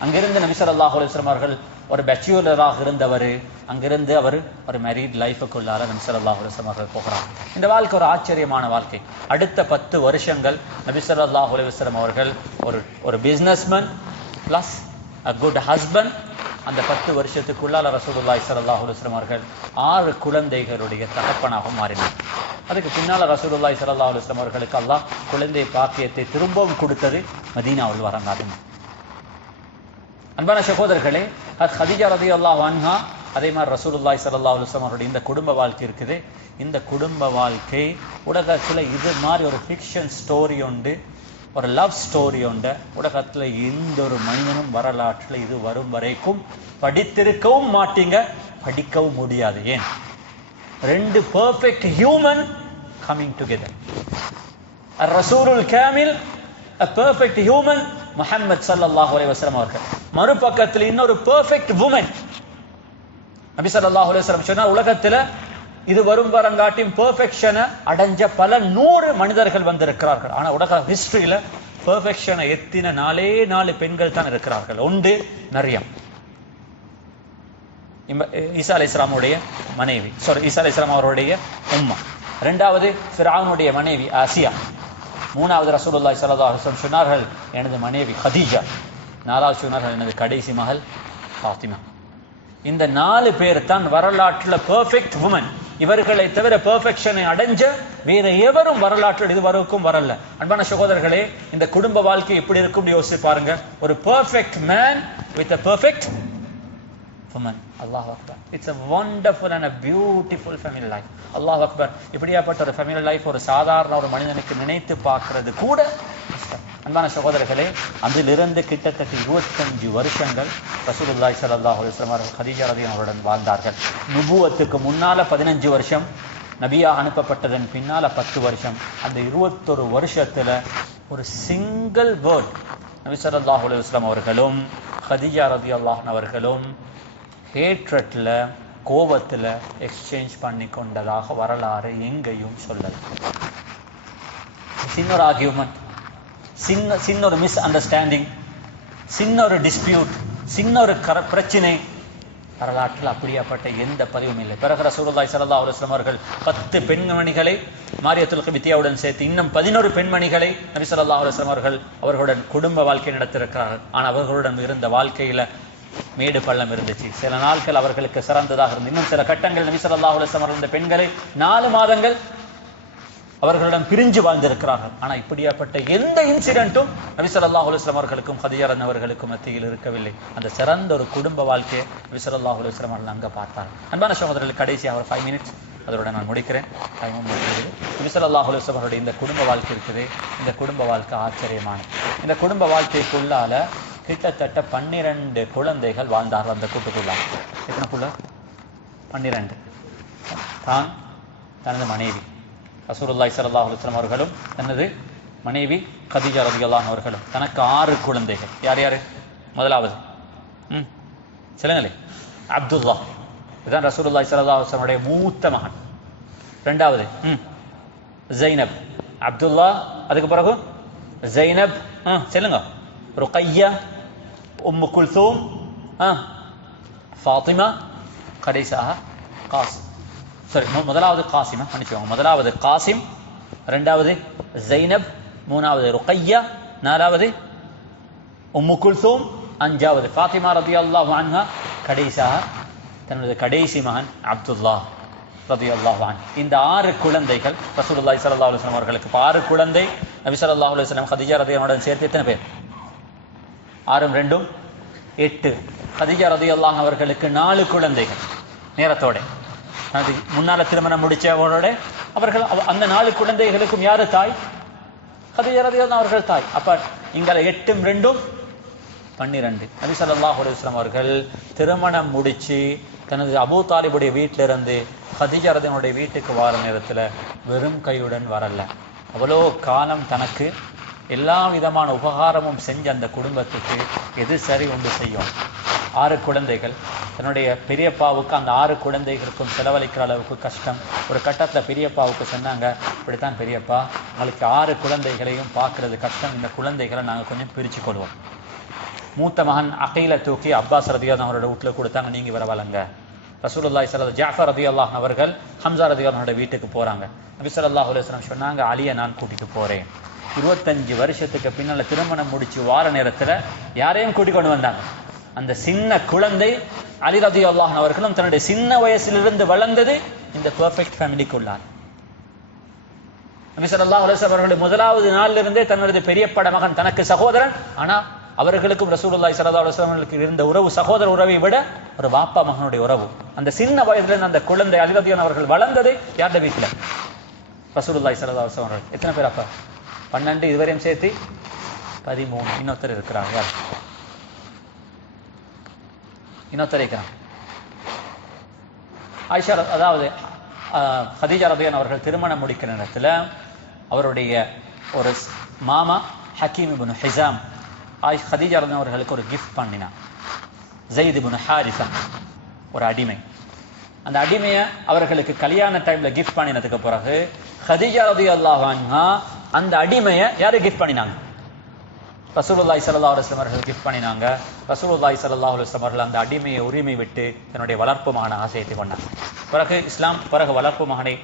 அங்கிருந்து நபி ஸல்லல்லாஹு அலைஹி வஸல்லம் அவர்கள் ஒரு பேச்சுலராக இருந்தவர், அங்கிருந்து அவர் ஒரு மேரீட் லைஃபுக்குள்ளார நபி ஸல்லல்லாஹு அலைஹி வஸல்லம் அவர்கள் போகிறார். இந்த வாழ்க்கை ஒரு ஆச்சரியமான வாழ்க்கை. அடுத்த 10 வருஷங்கள் நபி ஸல்லல்லாஹு அலைஹி வஸல்லம் அவர்கள் ஒரு businessman plus a good husband. அந்த 10 வருஷத்துக்குள்ளால ரசூலுல்லாஹி ஸல்லல்லாஹு அலைஹி வஸல்லம் அவர்கள் 6 குழந்தைகளுடைய தகப்பனாக மாறினார். அதுக்கு பின்னால ரசூலுல்லாஹி ஸல்லல்லாஹு அலைஹி வஸல்லம் அவர்களுக்கு அல்லாஹ் குழந்தை பாக்கியத்தை திரும்பவும் கொடுத்தது மதீனாவில் வரங்காது. அன்பான சகோதரர்களே, கதீஜா ரலியல்லாஹு அன்ஹா, அதே மாதிரி ரசூலுல்லாஹி ஸல்லல்லாஹு அலைஹி வஸல்லம் அவருடைய இந்த குடும்ப வாழ்க்கை இருக்குது. இந்த குடும்ப வாழ்க்கை உலகத்தில் இது மாதிரி ஒரு ஃபிக்ஷன் ஸ்டோரி உண்டு, ஒரு லவ் ஸ்டோரி உண்டு. உலகத்தில் எந்த ஒரு மனிதனும் வரலாற்றில் இது வரும் வரைக்கும் படித்திருக்கவும் மாட்டீங்க, படிக்கவும் முடியாது. ஏன்? 2 பெர்ஃபெக்ட் ஹியூமன் கமிங் டுகெதர். ரசூலுல் காமில், a perfect human, முஹம்மது ஸல்லல்லாஹு அலைஹி வஸல்லம் அவர்கள். மறுபக்கத்தில் இன்னொரு பெர்ஃபெக்ட் வுமன் நபி ஸல்லல்லாஹு அலைஹி வஸல்லம் சொன்னார், உலகத்துல இது வரும் வரங்காட்டியும் பெர்ஃபெக்ஷனை அடைஞ்ச பல 100 மனிதர்கள் வந்திருக்கிறார்கள். ஆனா உலக ஹிஸ்டரியில பெர்ஃபெக்ஷனை எத்தின 4 பெண்கள் தான் இருக்கிறார்கள். ஒன்று மரியம், ஈசா அலைஹிஸ்ஸலாமுடைய மனைவி, ஈசா அலைஹிஸ்ஸலாம் அவருடைய உம்மா. 2வது ஃபிரௌனுடைய மனைவி ஆசியா. 3வது ரசூலுல்லாஹி ஸல்லல்லாஹு அலைஹி வஸல்லம் சொன்னார்கள், எனது மனைவி கதீஜா. 4வது சொன்னார்கள், எனது கடைசி மகள் ஃபாத்திமா. இந்த 4 பேர் தான் வரலாற்றுல பெர்ஃபெக்ட் வுமன். இவர்களை தவிர பெர்ஃபெக்ஷனை அடைஞ்ச வேற எவரும் வரலாற்றில் இதுவரைக்கும் வரல. அன்பான சகோதரர்களே, இந்த குடும்ப வாழ்க்கை எப்படி இருக்கும் யோசிச்சு பாருங்க. ஒரு perfect man with a perfect woman. Allah Akbar. It's a wonderful and a beautiful family life. அல்லாஹ் அக்பர். இப்படியாப்பட்ட ஒரு ஃபேமிலி லைஃப் ஒரு சாதாரண ஒரு மனிதனுக்கு நினைத்து பார்க்கிறது கூட கஷ்டம். அன்பான சகோதரர்களே, அதிலிருந்து கிட்டத்தட்ட 25 வருஷங்கள் ரசூலுல்லாஹி ஸல்லல்லாஹு அலைஹி வஸல்லம் அவர்கள் கதீஜா ரலியல்லாஹு அவருடன் வாழ்ந்தார்கள். நுபுவத்துக்கு முன்னால 15 வருஷம், நபியா அனுப்பப்பட்டதன் பின்னால 10 வருஷம். அந்த 21 வருஷத்துல ஒரு சிங்கிள் வேர்ட் நபி ஸல்லல்லாஹு அலைஹி வஸல்லம் அவர்களும் கதீஜா ரலியல்லாஹு அவர்களும் ஹேட்ரட்ல கோபத்துல எக்ஸ்சேஞ்ச் பண்ணி கொண்டதாக வரலாறு எங்கேயும் சொல்லல. சின்ன ஒரு ஆர்கியூமெண்ட், சின்ன ஒரு மிஸ் அண்டர்ஸ்டாண்டிங், சின்ன ஒரு டிஸ்பியூட், சின்ன ஒரு பிரச்சனை, வரலாற்றில் அப்படியாப்பட்ட எந்த பதிவும் இல்லை. பிறகு ரசூலுல்லாஹி ஸல்லல்லாஹு அலைஹி வஸல்லம் அவர்கள் 10 பெண்மணிகளை மாரியத்துல் கிபித்தியாவுடன் சேர்த்து இன்னும் 11 பெண்மணிகளை நபி ஸல்லல்லாஹு அலைஹி வஸல்லம் அவர்களுடன் குடும்ப வாழ்க்கை நடத்திருக்கிறார்கள். ஆனால் அவர்களுடன் இருந்த வாழ்க்கையில மேடு பள்ளம் இருந்துச்சு. சில நாட்கள் அவர்களுக்கு சிறந்ததாக இருந்தது. இன்னும் சில கட்டங்கள் நபி ஸல்லல்லாஹு அலைஹி வஸல்லம் அவர்கள் இந்த பெண்களை 4 மாதங்கள் அவர்களிடம் பிரிஞ்சு வாழ்ந்திருக்கிறார்கள். ஆனா இப்படியாப்பட்ட எந்த இன்சிடென்ட்டும் நபி ஸல்லல்லாஹு அலைஹி வஸல்லம் அவர்களுக்கும் ஹதீஜா அவர்களுக்கும் மத்தியில் இருக்கவில்லை. அந்த சிறந்த ஒரு குடும்ப வாழ்க்கையை நபி ஸல்லல்லாஹு அலைஹி வஸல்லம் அவர்கள் அங்க பார்த்தார். அன்பான சகோதரர்கள், கடைசியாக ஒரு 5 மினிட்ஸ் அதோட நான் முடிக்கிறேன். நபி ஸல்லல்லாஹு அலைஹி வஸல்லம் அவருடைய இந்த குடும்ப வாழ்க்கை இருக்குது. இந்த குடும்ப வாழ்க்கை ஆச்சரியமானது. இந்த குடும்ப வாழ்க்கைக்குள்ளால கிட்டத்தட்ட 12 குழந்தைகள் வாழ்ந்தார்கள். அந்த கூட்டுக்குள்ளால எத்தனை புள்ள? 12. தான், தனது மனைவி ரசூலுல்லாஹி ஸல்லல்லாஹு அலைஹி வஸல்லம் அவர்களும் தனது மனைவி கதீஜா ரலியல்லாஹு அன்ஹா அவர்களும் தனக்கு 6 குழந்தைகள். யார் யாரு? முதலாவது சொல்லுங்களே, அப்துல்லா. இதுதான் ரசூலுல்லாஹி ஸல்லல்லாஹு அலைஹி வஸல்லம் உடைய மூத்த மகன். இரண்டாவது ஜைனப். அப்துல்லா, அதுக்கு பிறகு ஜைனப், சொல்லுங்க, ருக்கையா, உம்மு குல்தூம், ஃபாத்திமா, கடைசியாக காசிம். சரி, முதலாவது காசிம், மன்னிச்சுவாங்க, முதலாவது காசிம், இரண்டாவது ஜைனப், மூணாவது ருக்கையா, நாலாவது உம்மு குல்தூம், அஞ்சாவது ஃபாத்திமா ரலியல்லாஹு அன்ஹா, கடைசியாக தனது கடைசி மகன் அப்துல்லா ரலியல்லாஹு அன்ஹு. இந்த 6 குழந்தைகள் ரசூலுல்லாஹி ஸல்லல்லாஹு அலைஹி வஸல்லம் அவர்களுக்கு. 6 குழந்தை. நபி ஸல்லல்லாஹு அலைஹி வஸல்லம் கதீஜா ரலியல்லாஹு அன்ஹா சேர்த்து எத்தனை பேர்? 6 2 8. கதீஜா ரலியல்லாஹு அன்ஹா அவர்களுக்கு 4 குழந்தைகள் நேரத்தோட. அது முன்னால திருமணம் முடிச்சவரோட அவர்கள் அந்த 4 குழந்தைகளுக்கும் யாரு தாய்? கதீஜா ரலியல்லாஹு அன்ஹா அவர்கள் தாய். அப்ப இங்க 8 2 12. நபி ஸல்லல்லாஹு அலைஹி வஸல்லம் அவர்கள் திருமணம் முடிச்சு தனது அபூ தாலிபுடைய வீட்டில இருந்து கதீஜா ரலியல்லாஹு வீட்டுக்கு வர நேரத்துல வெறும் கையுடன் வரல. அவ்வளோ காலம் தனக்கு எல்லா விதமான உபகாரமும் செஞ்ச அந்த குடும்பத்துக்கு எது சரி ஒன்று செய்யும். 6 குழந்தைகள். தன்னுடைய பெரியப்பாவுக்கு அந்த 6 குழந்தைகளுக்கும் செலவழிக்கிற அளவுக்கு கஷ்டம். ஒரு கட்டத்தில் பெரியப்பாவுக்கு சொன்னாங்க, இப்படித்தான் பெரியப்பா, உங்களுக்கு 6 குழந்தைகளையும் பார்க்கறது கஷ்டம், இந்த குழந்தைகளை நாங்கள் கொஞ்சம் பிரித்து கொள்வோம். மூத்த மகன் அகையில தூக்கி அப்பாஸ் ரலியல்லாஹு அவரோட வீட்டில் கொடுத்தாங்க, நீங்க வர வளங்க. ரசூலுல்லாஹி ஸல்லல்லாஹு ஜாஃபர் ரலியல்லாஹு அவர்கள் ஹம்ஸா ரலியல்லாஹு அவரோட வீட்டுக்கு போறாங்க. நபி ஸல்லல்லாஹு அலைஹி வஸல்லம் சொன்னாங்க, அலியை நான் கூட்டிட்டு போறேன். 25 வருஷத்துக்கு பின்னால திருமணம் முடிச்சு வார நேரத்துல யாரையும் கூட்டிக் கொண்டு வந்தாங்க. அந்த சின்ன குழந்தை அலி ரலியல்லாஹு அவர்களும் தன்னுடைய சின்ன வயசிலிருந்து வளர்ந்தது இந்த பெர்ஃபெக்ட் ஃபேமிலிக்குள்ளார். நபி ஸல்லல்லாஹு அலைஹி வஸல்லம் அவர்கள் முதலாவது நாளிலிருந்தே இருந்தே தன்னுடைய பெரியப்பட மகன் தனக்கு சகோதரன். ஆனா அவர்களுக்கும் ரசூலுல்லாஹி ஸல்லல்லாஹு அலைஹி வஸல்லம் இருந்த உறவு சகோதர உறவை விட ஒரு வாப்பா மகனுடைய உறவு. அந்த சின்ன வயதுல இருந்து அந்த குழந்தை அலி ரலியல்லாஹு அவர்கள் வளர்ந்தது யாருடைய வீட்டுல? ரசூலுல்லாஹி ஸல்லல்லாஹு அலைஹி வஸல்லம். எத்தனை பேர் அப்ப? 12. இதுவரையும் சேர்த்து 13. இன்னொருத்தர் இருக்கிறாங்க. யார்? இன்னொருத்தர் இருக்கிறாங்க. ஆயிஷா, அதாவது கதீஜா ரலியல்லாஹு அவர்கள் திருமணம் முடிக்கிற நேரத்துல அவருடைய ஒரு மாமா ஹக்கீம் இப்னு ஹிஸாம் கதீஜா ரலியல்லாஹு அவர்களுக்கு ஒரு கிஃப்ட் பண்ணினான். ஸைத் இப்னு ஹாரிஸா, ஒரு அடிமை. அந்த அடிமையை அவர்களுக்கு கல்யாண டைம்ல கிஃப்ட் பண்ணினதுக்கு பிறகு கதீஜா ரலியல்லாஹு அன்ஹா அந்த அடிமையை யாரு கிஃப்ட் பண்ணினாங்க? ரசூலுல்லாஹி ஸல்லல்லாஹு அலைஹி வஸல்லம் அவர்கள் கிஃப்ட் பண்ணினாங்க. ரசூலுல்லாஹி ஸல்லல்லாஹு அலைஹி வஸல்லம் அவர்கள் அந்த அடிமையை உரிமை விட்டு தன்னுடைய வளர்ப்பு மகனாக சேர்த்து கொண்டாங்க. பிறகு இஸ்லாம் பிறகு வளர்ப்பு மகனை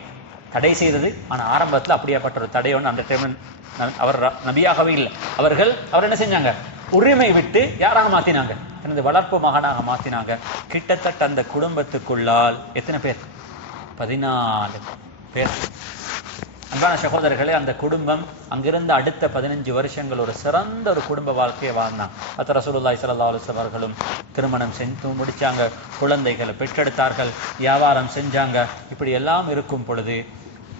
தடை செய்தது. ஆனால் ஆரம்பத்தில் அப்படியாப்பட்ட ஒரு தடை ஒன்று அந்த டைம் அவர் நபியாகவே இல்லை. அவர் என்ன செஞ்சாங்க? உரிமை விட்டு யாராக மாத்தினாங்க? தனது வளர்ப்பு மகனாக மாத்தினாங்க. கிட்டத்தட்ட அந்த குடும்பத்துக்குள்ளால் எத்தனை பேர்? 14 பேர். அன்பான சகோதரர்களே, அந்த குடும்பம் அங்கிருந்த அடுத்த 15 வருஷங்கள் ஒரு சிறந்த ஒரு குடும்ப வாழ்க்கையை வாழ்ந்தாங்க. அத்த ரசூலுல்லாஹி ஸல்லல்லாஹு அலைஹி வஸல்லம் அவர்களும் திருமணம் செஞ்சு முடிச்சாங்க, குழந்தைகளை பெற்றெடுத்தார்கள், வியாபாரம் செஞ்சாங்க. இப்படி எல்லாம் இருக்கும் பொழுது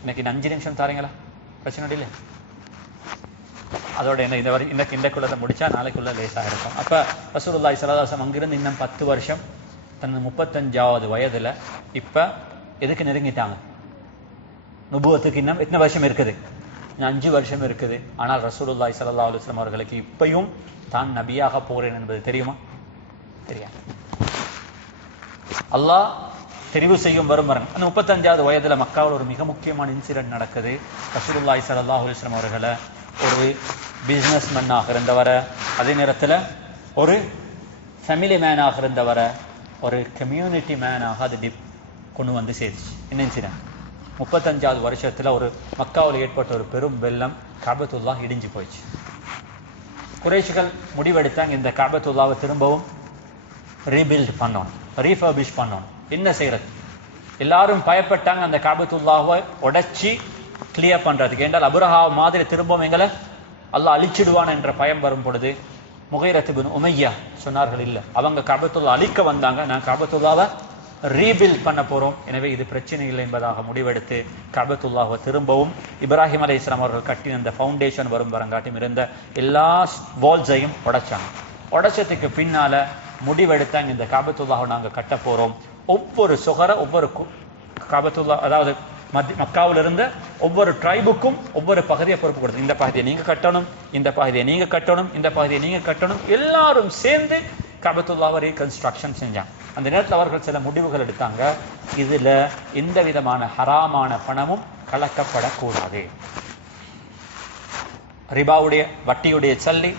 இன்னைக்கு 5 நிமிஷம் தாரீங்களா? பிரச்சனை இல்லை. அதோட என்ன இந்த குள்ளதை முடிச்சா நாளைக்குள்ள லேசாக இருக்கும். அப்ப ரசூலுல்லாஹி ஸல்லல்லாஹு அலைஹி வஸல்லம் அங்கிருந்து இன்னும் 10 வருஷம் தனது 35வது வயதுல இப்ப எதுக்கு நெருங்கிட்டாங்க? நுபுவத்துக்கு இன்னும் எத்தனை வருஷம் இருக்குது? 5 வருஷம் இருக்குது. ஆனால் ரசூலுல்லாஹி ஸல்லல்லாஹு அலைஹி வஸல்லம் அவர்களுக்கு இப்பயும் தான் நபியாக போறேன் என்பது தெரியுமா? தெரியாது. அல்லாஹ் தெரிவு செய்யும் வரும் பாருங்க. அந்த 35வது வயதுல மக்காவில் ஒரு மிக முக்கியமான இன்சிடென்ட் நடக்குது. ரசூலுல்லாஹி ஸல்லல்லாஹு அலைஹி வஸல்லம் அவர்களை ஒரு பிஸ்னஸ் மேனாக இருந்தவரை, அதே நேரத்தில் ஒரு ஃபேமிலி மேனாக இருந்தவரை ஒரு கம்யூனிட்டி மேனாக அது கொண்டு வந்து சேர்த்துச்சு. என்ன இன்சிடென்ட்? 35வது வருஷத்துல ஒரு மக்காவில் ஏற்பட்ட ஒரு பெரும் வெள்ளம், காபத்துல்லாஹ் இடிஞ்சு போயிடுச்சு. குறைஷிகள் முடிவெடுத்தாங்க, இந்த காபத்துல்லாவை திரும்பவும் ரீபில்ட் பண்ணணும், ரீஃபர்பிஷ் பண்ணணும். என்ன செய்யறது? எல்லாரும் பயப்பட்டாங்க அந்த காபத்துல்லாவை உடைச்சி கிளியர் பண்றதுக்கு. என்றால் அபுரஹா மாதிரி திரும்பவும் எங்களை அல்லாஹ் அழிச்சிடுவான் என்ற பயம் வரும் பொழுது முகைரத் இப்னு உமையா சொன்னார்கள், இல்லை, அவங்க காபத்துல்லா அழிக்க வந்தாங்க, நான் காபத்துல்லாவை ரீபில்ட் பண்ண போறோம், எனவே இது பிரச்சனை இல்லை என்பதாக முடிவெடுத்து காபத்துல்லாவை திரும்பவும் இப்ராஹிம் அலைஹிஸ்ஸலாம் அவர்கள் கட்டின அந்த ஃபவுண்டேஷன் வரும் வரங்காட்டியும் இருந்த எல்லா வால்ஸையும் உடைச்சாங்க. உடைச்சதுக்கு பின்னால முடிவெடுத்தாங்க, இந்த காபத்துல்லாவை நாங்க கட்ட போறோம். ஒவ்வொரு சுகர ஒவ்வொரு காபத்துல்லா, அதாவது மக்காவில் இருந்த ஒவ்வொரு ட்ரைபுக்கும் ஒவ்வொரு பகுதியை பொறுப்பு கொடுத்து, இந்த பகுதியை நீங்க கட்டணும், இந்த பகுதியை நீங்க கட்டணும், இந்த பகுதியை நீங்க கட்டணும், எல்லாரும் சேர்ந்து காபத்துல்லாவை ரீகன்ஸ்ட்ரக்ஷன் செஞ்சாங்க. அந்த நேரத்தில் அவர்கள் சில முடிவுகள் எடுத்தாங்க. இதுல எந்த விதமான ஹராமான பணமும் கலக்கப்படக்கூடாது. ரிபாவுடைய வட்டியுடைய சல்லி,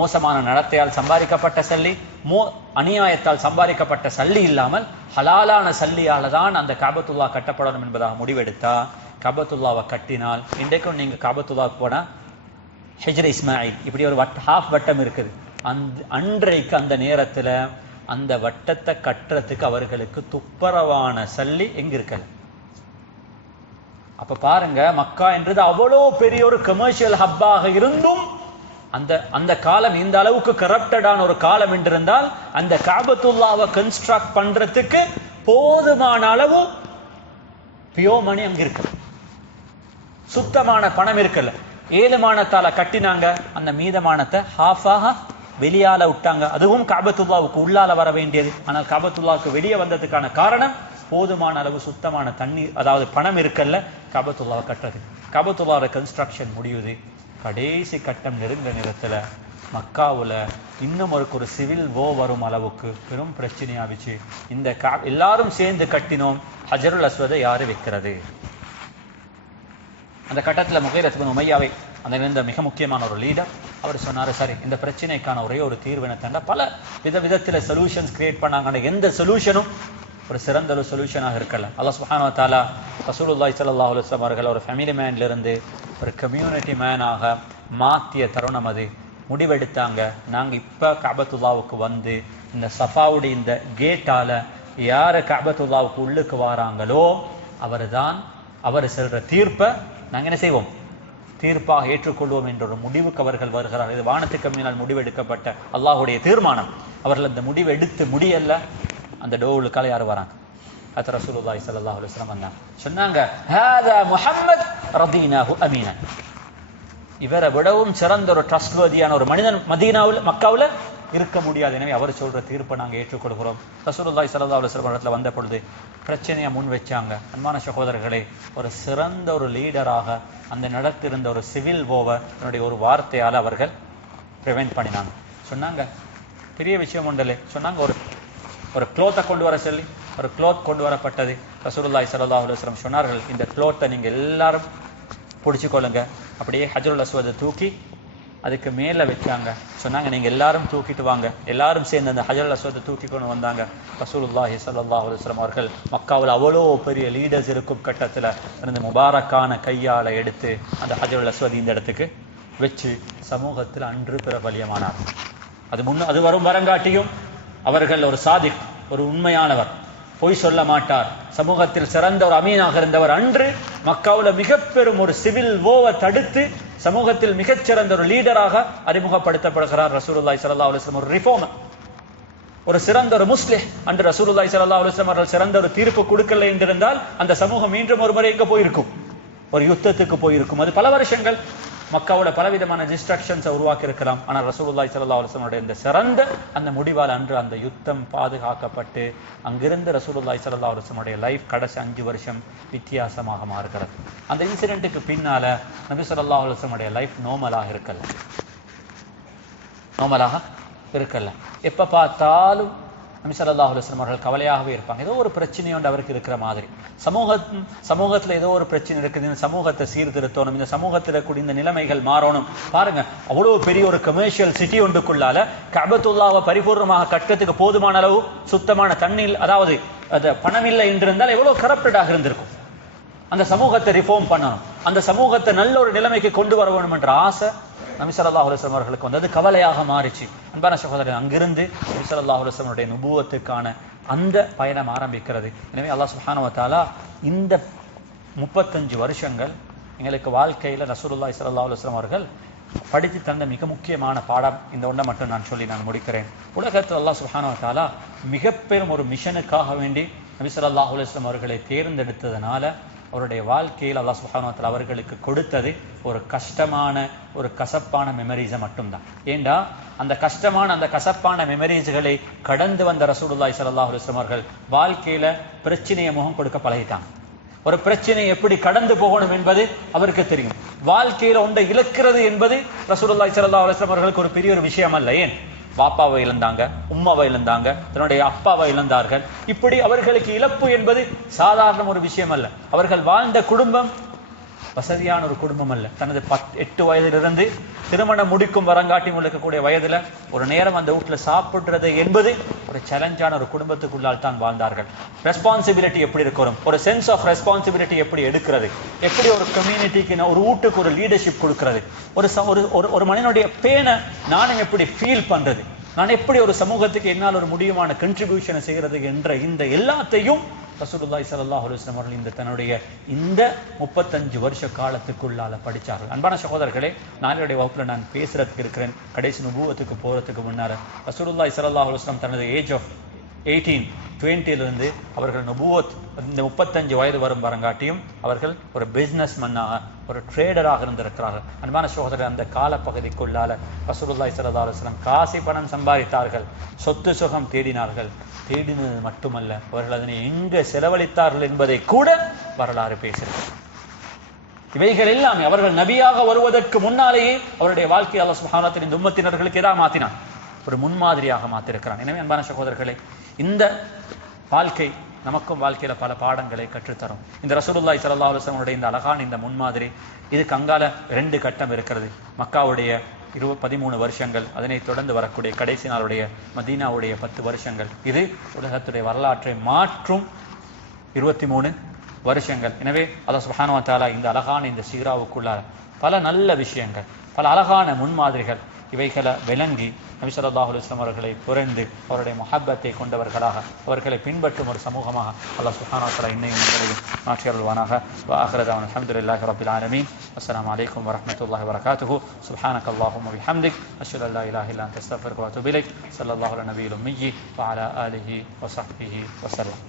மோசமான நடத்தையால் சம்பாதிக்கப்பட்ட சல்லி, அநியாயத்தால் சம்பாதிக்கப்பட்ட சல்லி இல்லாமல் ஹலாலான சல்லியால தான் அந்த காபத்துல்லா கட்டப்படணும் என்பதாக முடிவெடுத்தா காபத்துல்லாவை கட்டினால், இன்றைக்கும் நீங்க காபத்துல்லாவுக்கு போனா ஹிஜ்ர் இஸ்மாயில் இப்படி ஒரு ஹாஃப் வட்டம் இருக்குது. அன்றைக்கு அந்த நேரத்துல அந்த வட்டத்தை கட்டுறதுக்கு அவர்களுக்கு துப்பரவான சல்லி எங்க இருக்கல. அப்ப பாருங்க, மக்கா என்றது அவ்வளோ பெரிய ஒரு கமர்ஷியல் ஹப்பாக இருந்தும் அந்த காலம் இந்த அளவுக்கு கரப்டடான ஒரு காலம் என்றிருந்தால் அந்த காபத்துல்லாவை கன்ஸ்ட்ரக்ட் பண்றதுக்கு போதுமான அளவு பியோ மணி அங்க இருக்கு, சுத்தமான பணம் இருக்கல. 7 மானத்தால கட்டினாங்க, அந்த மீதமானத்தை ஹாஃபாக வெளியால விட்டாங்க. அதுவும் காபத்துல்லாவுக்கு உள்ளால வர வேண்டியது. ஆனால் காபத்துல்லாவுக்கு வெளியே வந்ததுக்கான காரணம் போதுமான அளவு சுத்தமான தண்ணீர், அதாவது பணம் இருக்கல்ல காபத்துல்லாவை கட்டுறது. காபத்துல்லாவோட கன்ஸ்ட்ரக்ஷன் முடியுது. கடைசி கட்டம் நெருங்கிற நேரத்துல மக்காவுல இன்னும் ஒரு சிவில் வரும் அளவுக்கு பெரும் பிரச்சனையாவிச்சு. இந்த எல்லாரும் சேர்ந்து கட்டினோம், ஹஜருல் அஸ்வதை யாரு வைக்கிறது? அந்த கட்டத்துல முகைரத் இப்னு உமையாவை அந்த இருந்த மிக முக்கியமான ஒரு லீடர் அவர் சொன்னாரு, சரி, இந்த பிரச்சனைக்கான ஒரே ஒரு தீர்வினை தண்டா. பல விதத்துல சொல்யூஷன்ஸ் கிரியேட் பண்ணாங்க. எந்த சொல்யூஷனும் ஒரு சிறந்த ஒரு சொல்யூஷனாக இருக்கல. அல்லாஹ் சுப்ஹானஹு வ தஆலா ரசூலுல்லாஹி ஸல்லல்லாஹு அலைஹி வஸல்லம் அவர்கள் ஒரு ஃபேமிலி மேன்ல இருந்து ஒரு கம்யூனிட்டி மேனாக மாற்றிய தருணம் அது. முடிவெடுத்தாங்க, நாங்க இப்ப காபத்துல்லாவுக்கு வந்து இந்த சஃபாவுடைய இந்த கேட்டால யார காபத்துல்லாவுக்கு உள்ளுக்கு வாராங்களோ அவர் செல்ற தீர்ப்பை நாங்க என்ன செய்வோம்? தீர்ப்பாக ஏற்றுக்கொள்வோம் என்ற ஒரு முடிவுக்கு அவர்கள் வருகிறார்கள். இது வானத்துக்கு மேலால் முடிவெடுக்கப்பட்ட அல்லாஹுடைய தீர்மானம். அவர்கள் அந்த முடிவு எடுத்து முடியல. அந்த டோலுக்கால யாரு வராங்க? அது ரசூலுல்லாஹி ஸல்லல்லாஹு அலைஹி வஸல்லம் வந்தாங்க. சொன்னாங்க, ஹாதா முஹம்மத் ரதீனாஹு அமீனா. இவரை விடவும் சிறந்த ஒரு ட்ரஸ்ட்வர்தியான ஒரு மனிதன் மக்காவுல இருக்க முடியாது. எனவே அவர் சொல்ற தீர்ப்பை நாங்கள் ஏற்றுக்கொள்கிறோம். ரசூலுல்லாஹி ஸல்லல்லாஹு அலைஹி வஸல்லம் இடத்துல வந்த பொழுது பிரச்சனையை முன் வச்சாங்க. அன்பான சகோதரர்களே, ஒரு சிறந்த ஒரு லீடராக அந்த நடத்திருந்த ஒரு சிவில் வோவை என்னுடைய ஒரு வார்த்தையால் அவர்கள் ப்ரிவென்ட் பண்ணினாங்க. சொன்னாங்க, பெரிய விஷயம் உண்டலே. சொன்னாங்க, ஒரு க்ளோத்தை கொண்டு வர சொல்லி ஒரு க்ளோத் கொண்டு வரப்பட்டது. ரசூலுல்லாஹி ஸல்லல்லாஹு அலைஹி வஸல்லம் சொன்னார்கள், இந்த க்ளோத்தை நீங்க எல்லாரும் பிடிச்சிக்கொள்ளுங்க. அப்படியே ஹஜ்ருல் அஸ்வதை தூக்கி அதுக்கு மேல வச்சாங்க. சொன்னாங்க, நீங்க எல்லாரும் தூக்கிட்டு வாங்க. எல்லாரும் சேர்ந்து அந்த ஹஜ்ருல் அஸ்வதை தூக்கி கொண்டு வந்தாங்க. ரசூலுல்லாஹி ஸல்லல்லாஹு அலைஹி வஸல்லம் அவர்கள் மக்காவில் அவ்வளோ பெரிய லீடர்ஸ் இருக்கும் கட்டத்துல இருந்து முபாரக்கான கையால எடுத்து அந்த ஹஜ்ருல் அஸ்வத் இந்த இடத்துக்கு வச்சு சமூகத்தில் அன்று பிரபலியமானார். அது வரும் வரங்காட்டியும் அவர்கள் ஒரு சாதிக், ஒரு உண்மையானவர், பொய் சொல்ல மாட்டார், சமூகத்தில் சிறந்த ஒரு அமீனாக இருந்தவர். அன்று மக்காவுல மிக பெரும் ஒரு சிவில் வோவை தடுத்து சமூகத்தில் மிகச்சிறந்த ஒரு லீடராக அறிமுகப்படுத்தப்படுகிறார் ரசூலுல்லாஹி ஸல்லல்லாஹு அலைஹி வஸல்லம். ஒரு ரிஃபார்மர், ஒரு சிறந்த ஒரு முஸ்லிம். அன்று ரசூலுல்லாஹி ஸல்லல்லாஹு அலைஹி வஸல்லம் அவர்கள் சிறந்த ஒரு தீர்ப்பு கொடுக்கல என்றிருந்தால் அந்த சமூகம் மீண்டும் ஒரு முறை எங்க போயிருக்கும்? ஒரு யுத்தத்துக்கு போயிருக்கும். அது பல வருஷங்கள் மக்காவோட பலவிதமான டிஸ்ட்ராக்ஷன்ஸை உருவாக்கி இருக்கலாம். ஆனால் ரசூலுல்லாஹி ஸல்லல்லாஹு அலைஹி வஸல்லம் இந்த சிறந்த அந்த முடிவால் அன்று அந்த யுத்தம் பாதுகாக்கப்பட்டு அங்கிருந்து ரசூலுல்லாஹி ஸல்லல்லாஹு அலைஹி வஸல்லம் லைஃப் கடைசி 5 வருஷம் வித்தியாசமாக மாறுகிறது. அந்த இன்சிடென்ட்டுக்கு பின்னால நபி ஸல்லல்லாஹு அலைஹி வஸல்லம் லைஃப் நார்மலாக இருக்கல. எப்ப பார்த்தாலும் நபி ஸல்லல்லாஹு அலைஹி வஸல்லம் அவர்கள் கவலையாகவே இருப்பாங்க. ஏதோ ஒரு பிரச்சனை ஒன்று அவருக்கு இருக்கிற மாதிரி, சமூகத்துல ஏதோ ஒரு பிரச்சனை இருக்குது, இந்த சமூகத்தை சீர்திருத்தணும், இந்த சமூகத்தில் கூடிய இந்த நிலைமைகள் மாறணும். பாருங்க, அவ்வளவு பெரிய ஒரு கமர்ஷியல் சிட்டி ஒன்றுக்குள்ளால கஅபத்துல்லாஹ்வை பரிபூர்ணமாக கட்டத்துக்கு போதுமான அளவு சுத்தமான தண்ணீர், அதாவது பணம் இல்லை என்றிருந்தால் எவ்வளவு கரப்டடாக இருந்திருக்கும். அந்த சமூகத்தை ரிஃபார்ம் பண்ணணும், அந்த சமூகத்தை நல்ல ஒரு நிலைமைக்கு கொண்டு வர வேண்டும் என்ற ஆசை நபி ஸல்லல்லாஹு அலைஹி வஸல்லம் அவர்களுக்கு வந்தது கவலையாக மாறிச்சு. அன்பான சகோதரர், அங்கிருந்து நபி ஸல்லல்லாஹு அலைஹி வஸல்லம் நுபுவத்துக்கான அந்த பயணம் ஆரம்பிக்கிறது. எனவே அல்லாஹ் சுப்ஹானஹு வ தஆலா இந்த 35 வருஷங்கள் எங்களுக்கு வாழ்க்கையில ரசூலுல்லாஹி ஸல்லல்லாஹு அலைஹி வஸல்லம் அவர்கள் படித்து தந்த மிக முக்கியமான பாடம் இந்த ஒன்றை மட்டும் நான் சொல்லி நான் முடிக்கிறேன். உலகத்தில் அல்லாஹ் சுப்ஹானஹு வ தஆலா மிக பெரும் ஒரு மிஷனுக்காக வேண்டி நபி ஸல்லல்லாஹு அலைஹி வஸல்லம் அவர்களை தேர்ந்தெடுத்ததனால அவருடைய வாழ்க்கையில் அல்லாஹ் சுப்ஹானஹு வ தஆலா அவர்களுக்கு கொடுத்தது ஒரு கஷ்டமான ஒரு கசப்பான மெமரிஸை மட்டும்தான். ஏண்டா அந்த கஷ்டமான அந்த கசப்பான மெமரிஸ்களை கடந்து வந்த ரசூலுல்லாஹி ஸல்லல்லாஹு அலைஹி வஸல்லம் அவர்கள் வாழ்க்கையில பிரச்சனையை முகம் கொடுக்க பழகிட்டாங்க. ஒரு பிரச்சனை எப்படி கடந்து போகணும் என்பது அவருக்கு தெரியும். வாழ்க்கையில ஒன்றை இழக்கிறது என்பது ரசூலுல்லாஹி ஸல்லல்லாஹு அலைஹி வஸல்லம் அவர்களுக்கு ஒரு பெரிய ஒரு விஷயம் அல்ல. ஏன்? பாப்பாவை இழந்தாங்க, உம்மாவை இழந்தாங்க, தன்னுடைய அப்பாவை இழந்தார்கள். இப்படி அவர்களுக்கு இழப்பு என்பது சாதாரண ஒரு விஷயம் அல்ல. அவர்கள் வாழ்ந்த குடும்பம் வசதியான ஒரு குடும்பம் அல்ல. தனது 8 வயதிலிருந்து திருமணம் முடிக்கும் வரங்காட்டி இருக்கக்கூடிய வயதுல ஒரு நேரம் அந்த வீட்டுல சாப்பிடுறது என்பது ஒரு சேலஞ்சான ஒரு குடும்பத்துக்குள்ளால் தான் வாழ்ந்தார்கள். ரெஸ்பான்சிபிலிட்டி எப்படி இருக்கணும், ஒரு சென்ஸ் ஆஃப் ரெஸ்பான்சிபிலிட்டி எப்படி எடுக்கிறது, எப்படி ஒரு கம்யூனிட்டிக்கு ஒரு வீட்டுக்கு ஒரு லீடர்ஷிப் கொடுக்கிறது, ஒரு மனிதனுடைய பேனை நானும் எப்படி ஃபீல் பண்றது, நான் எப்படி ஒரு சமூகத்துக்கு என்னால் ஒரு முடியுமான கண்ட்ரிபியூஷனை செய்யறது என்ற இந்த எல்லாத்தையும் ரசூலுல்லாஹி ஸல்லல்லாஹு அலைஹி வஸல்லம் அவர்கள் தன்னுடைய இந்த 35 வருஷ காலத்துக்குள்ளால படிச்சார்கள். அன்பான சகோதரர்களே, நாளைய வகுப்புல நான் பேசுறதுக்கு இருக்கிறேன். கடைசி நுபுவத்துக்கு போறதுக்கு முன்னால ரசூலுல்லாஹி ஸல்லல்லாஹு அலைஹி வஸல்லம் தனது ஏஜ் ஆஃப் 18-20 அவர்கள் நுபுவத் இந்த 35 வயது வரும் வரங்காட்டியும் அவர்கள் ஒரு பிசினஸ் மன்னாக ஒரு ட்ரேடராக இருந்திருக்கிறார்கள். அன்பான சகோதரர், அந்த காலப்பகுதிக்குள்ளால ரசூலுல்லாஹி ஸல்லல்லாஹு அலைஹி வஸல்லம் காசி பணம் சம்பாதித்தார்கள், சொத்து சுகம் தேடினார்கள். தேடினது மட்டுமல்ல, அவர்கள் அதனை எங்க செலவழித்தார்கள் என்பதை கூட வரலாறு பேசுகிறது. இவைகள் எல்லாமே அவர்கள் நபியாக வருவதற்கு முன்னாலேயே அவருடைய வாழ்க்கை அல்லாஹ் சுப்ஹானஹு வ தஆலா இந்த உம்மத்தினர்களுக்கு எதா மாத்தினான், ஒரு முன்மாதிரியாக மாத்திருக்கிறான். எனவே அன்பான சகோதரர்களே, இந்த வாழ்க்கை நமக்கும் வாழ்க்கையில பல பாடங்களை கற்றுத்தரும். இந்த ரசூலுல்லாஹி ஸல்லல்லாஹு அலைஹி வஸல்லம் இந்த அழகான இந்த முன்மாதிரி, இதுக்கு அங்கால 2 கட்டம் இருக்கிறது. மக்காவுடைய 13 வருஷங்கள், அதனை தொடர்ந்து வரக்கூடிய கடைசி நாளுடைய மதீனாவுடைய 10 வருஷங்கள். இது உலகத்துடைய வரலாற்றை மாற்றும் 23 வருஷங்கள். எனவே அல்லாஹ் சுப்ஹானஹு வ தஆலா இந்த அழகான இந்த சீராவுக்குள்ளார பல நல்ல விஷயங்கள், பல அழகான முன்மாதிரிகள், இவைகளை விளங்கி நபி ஸல்லல்லாஹு அலைஹி வஸல்லம் அவர்களை புரிந்து அவருடைய முஹப்பத்தை கொண்டவர்களாக அவர்களை பின்பற்றும் ஒரு சமூகமாக அல்லாஹ் சுப்ஹானஹு வ தஆலா இன்னையும் உங்களையும் மாற்றி அருள்வானாக. வஆகிரு தஅவானா அல்ஹம்துலில்லாஹி ரப்பில் ஆலமீன். அஸ்ஸலாமு அலைக்கும் வரஹ்மத்துல்லாஹி வபரகாத்துஹு. சுப்ஹானக்கல்லாஹும்ம வபிஹம்திக் அஷ்ஹது அல்லா இலாஹா இல்லா அன்த அஸ்தக்ஃபிருக வ அத்தூபு இலைக். ஸல்லல்லாஹு அலா நபியில் உம்மி வ அலா ஆலிஹி வ ஸஹ்பிஹி வஸல்லம்.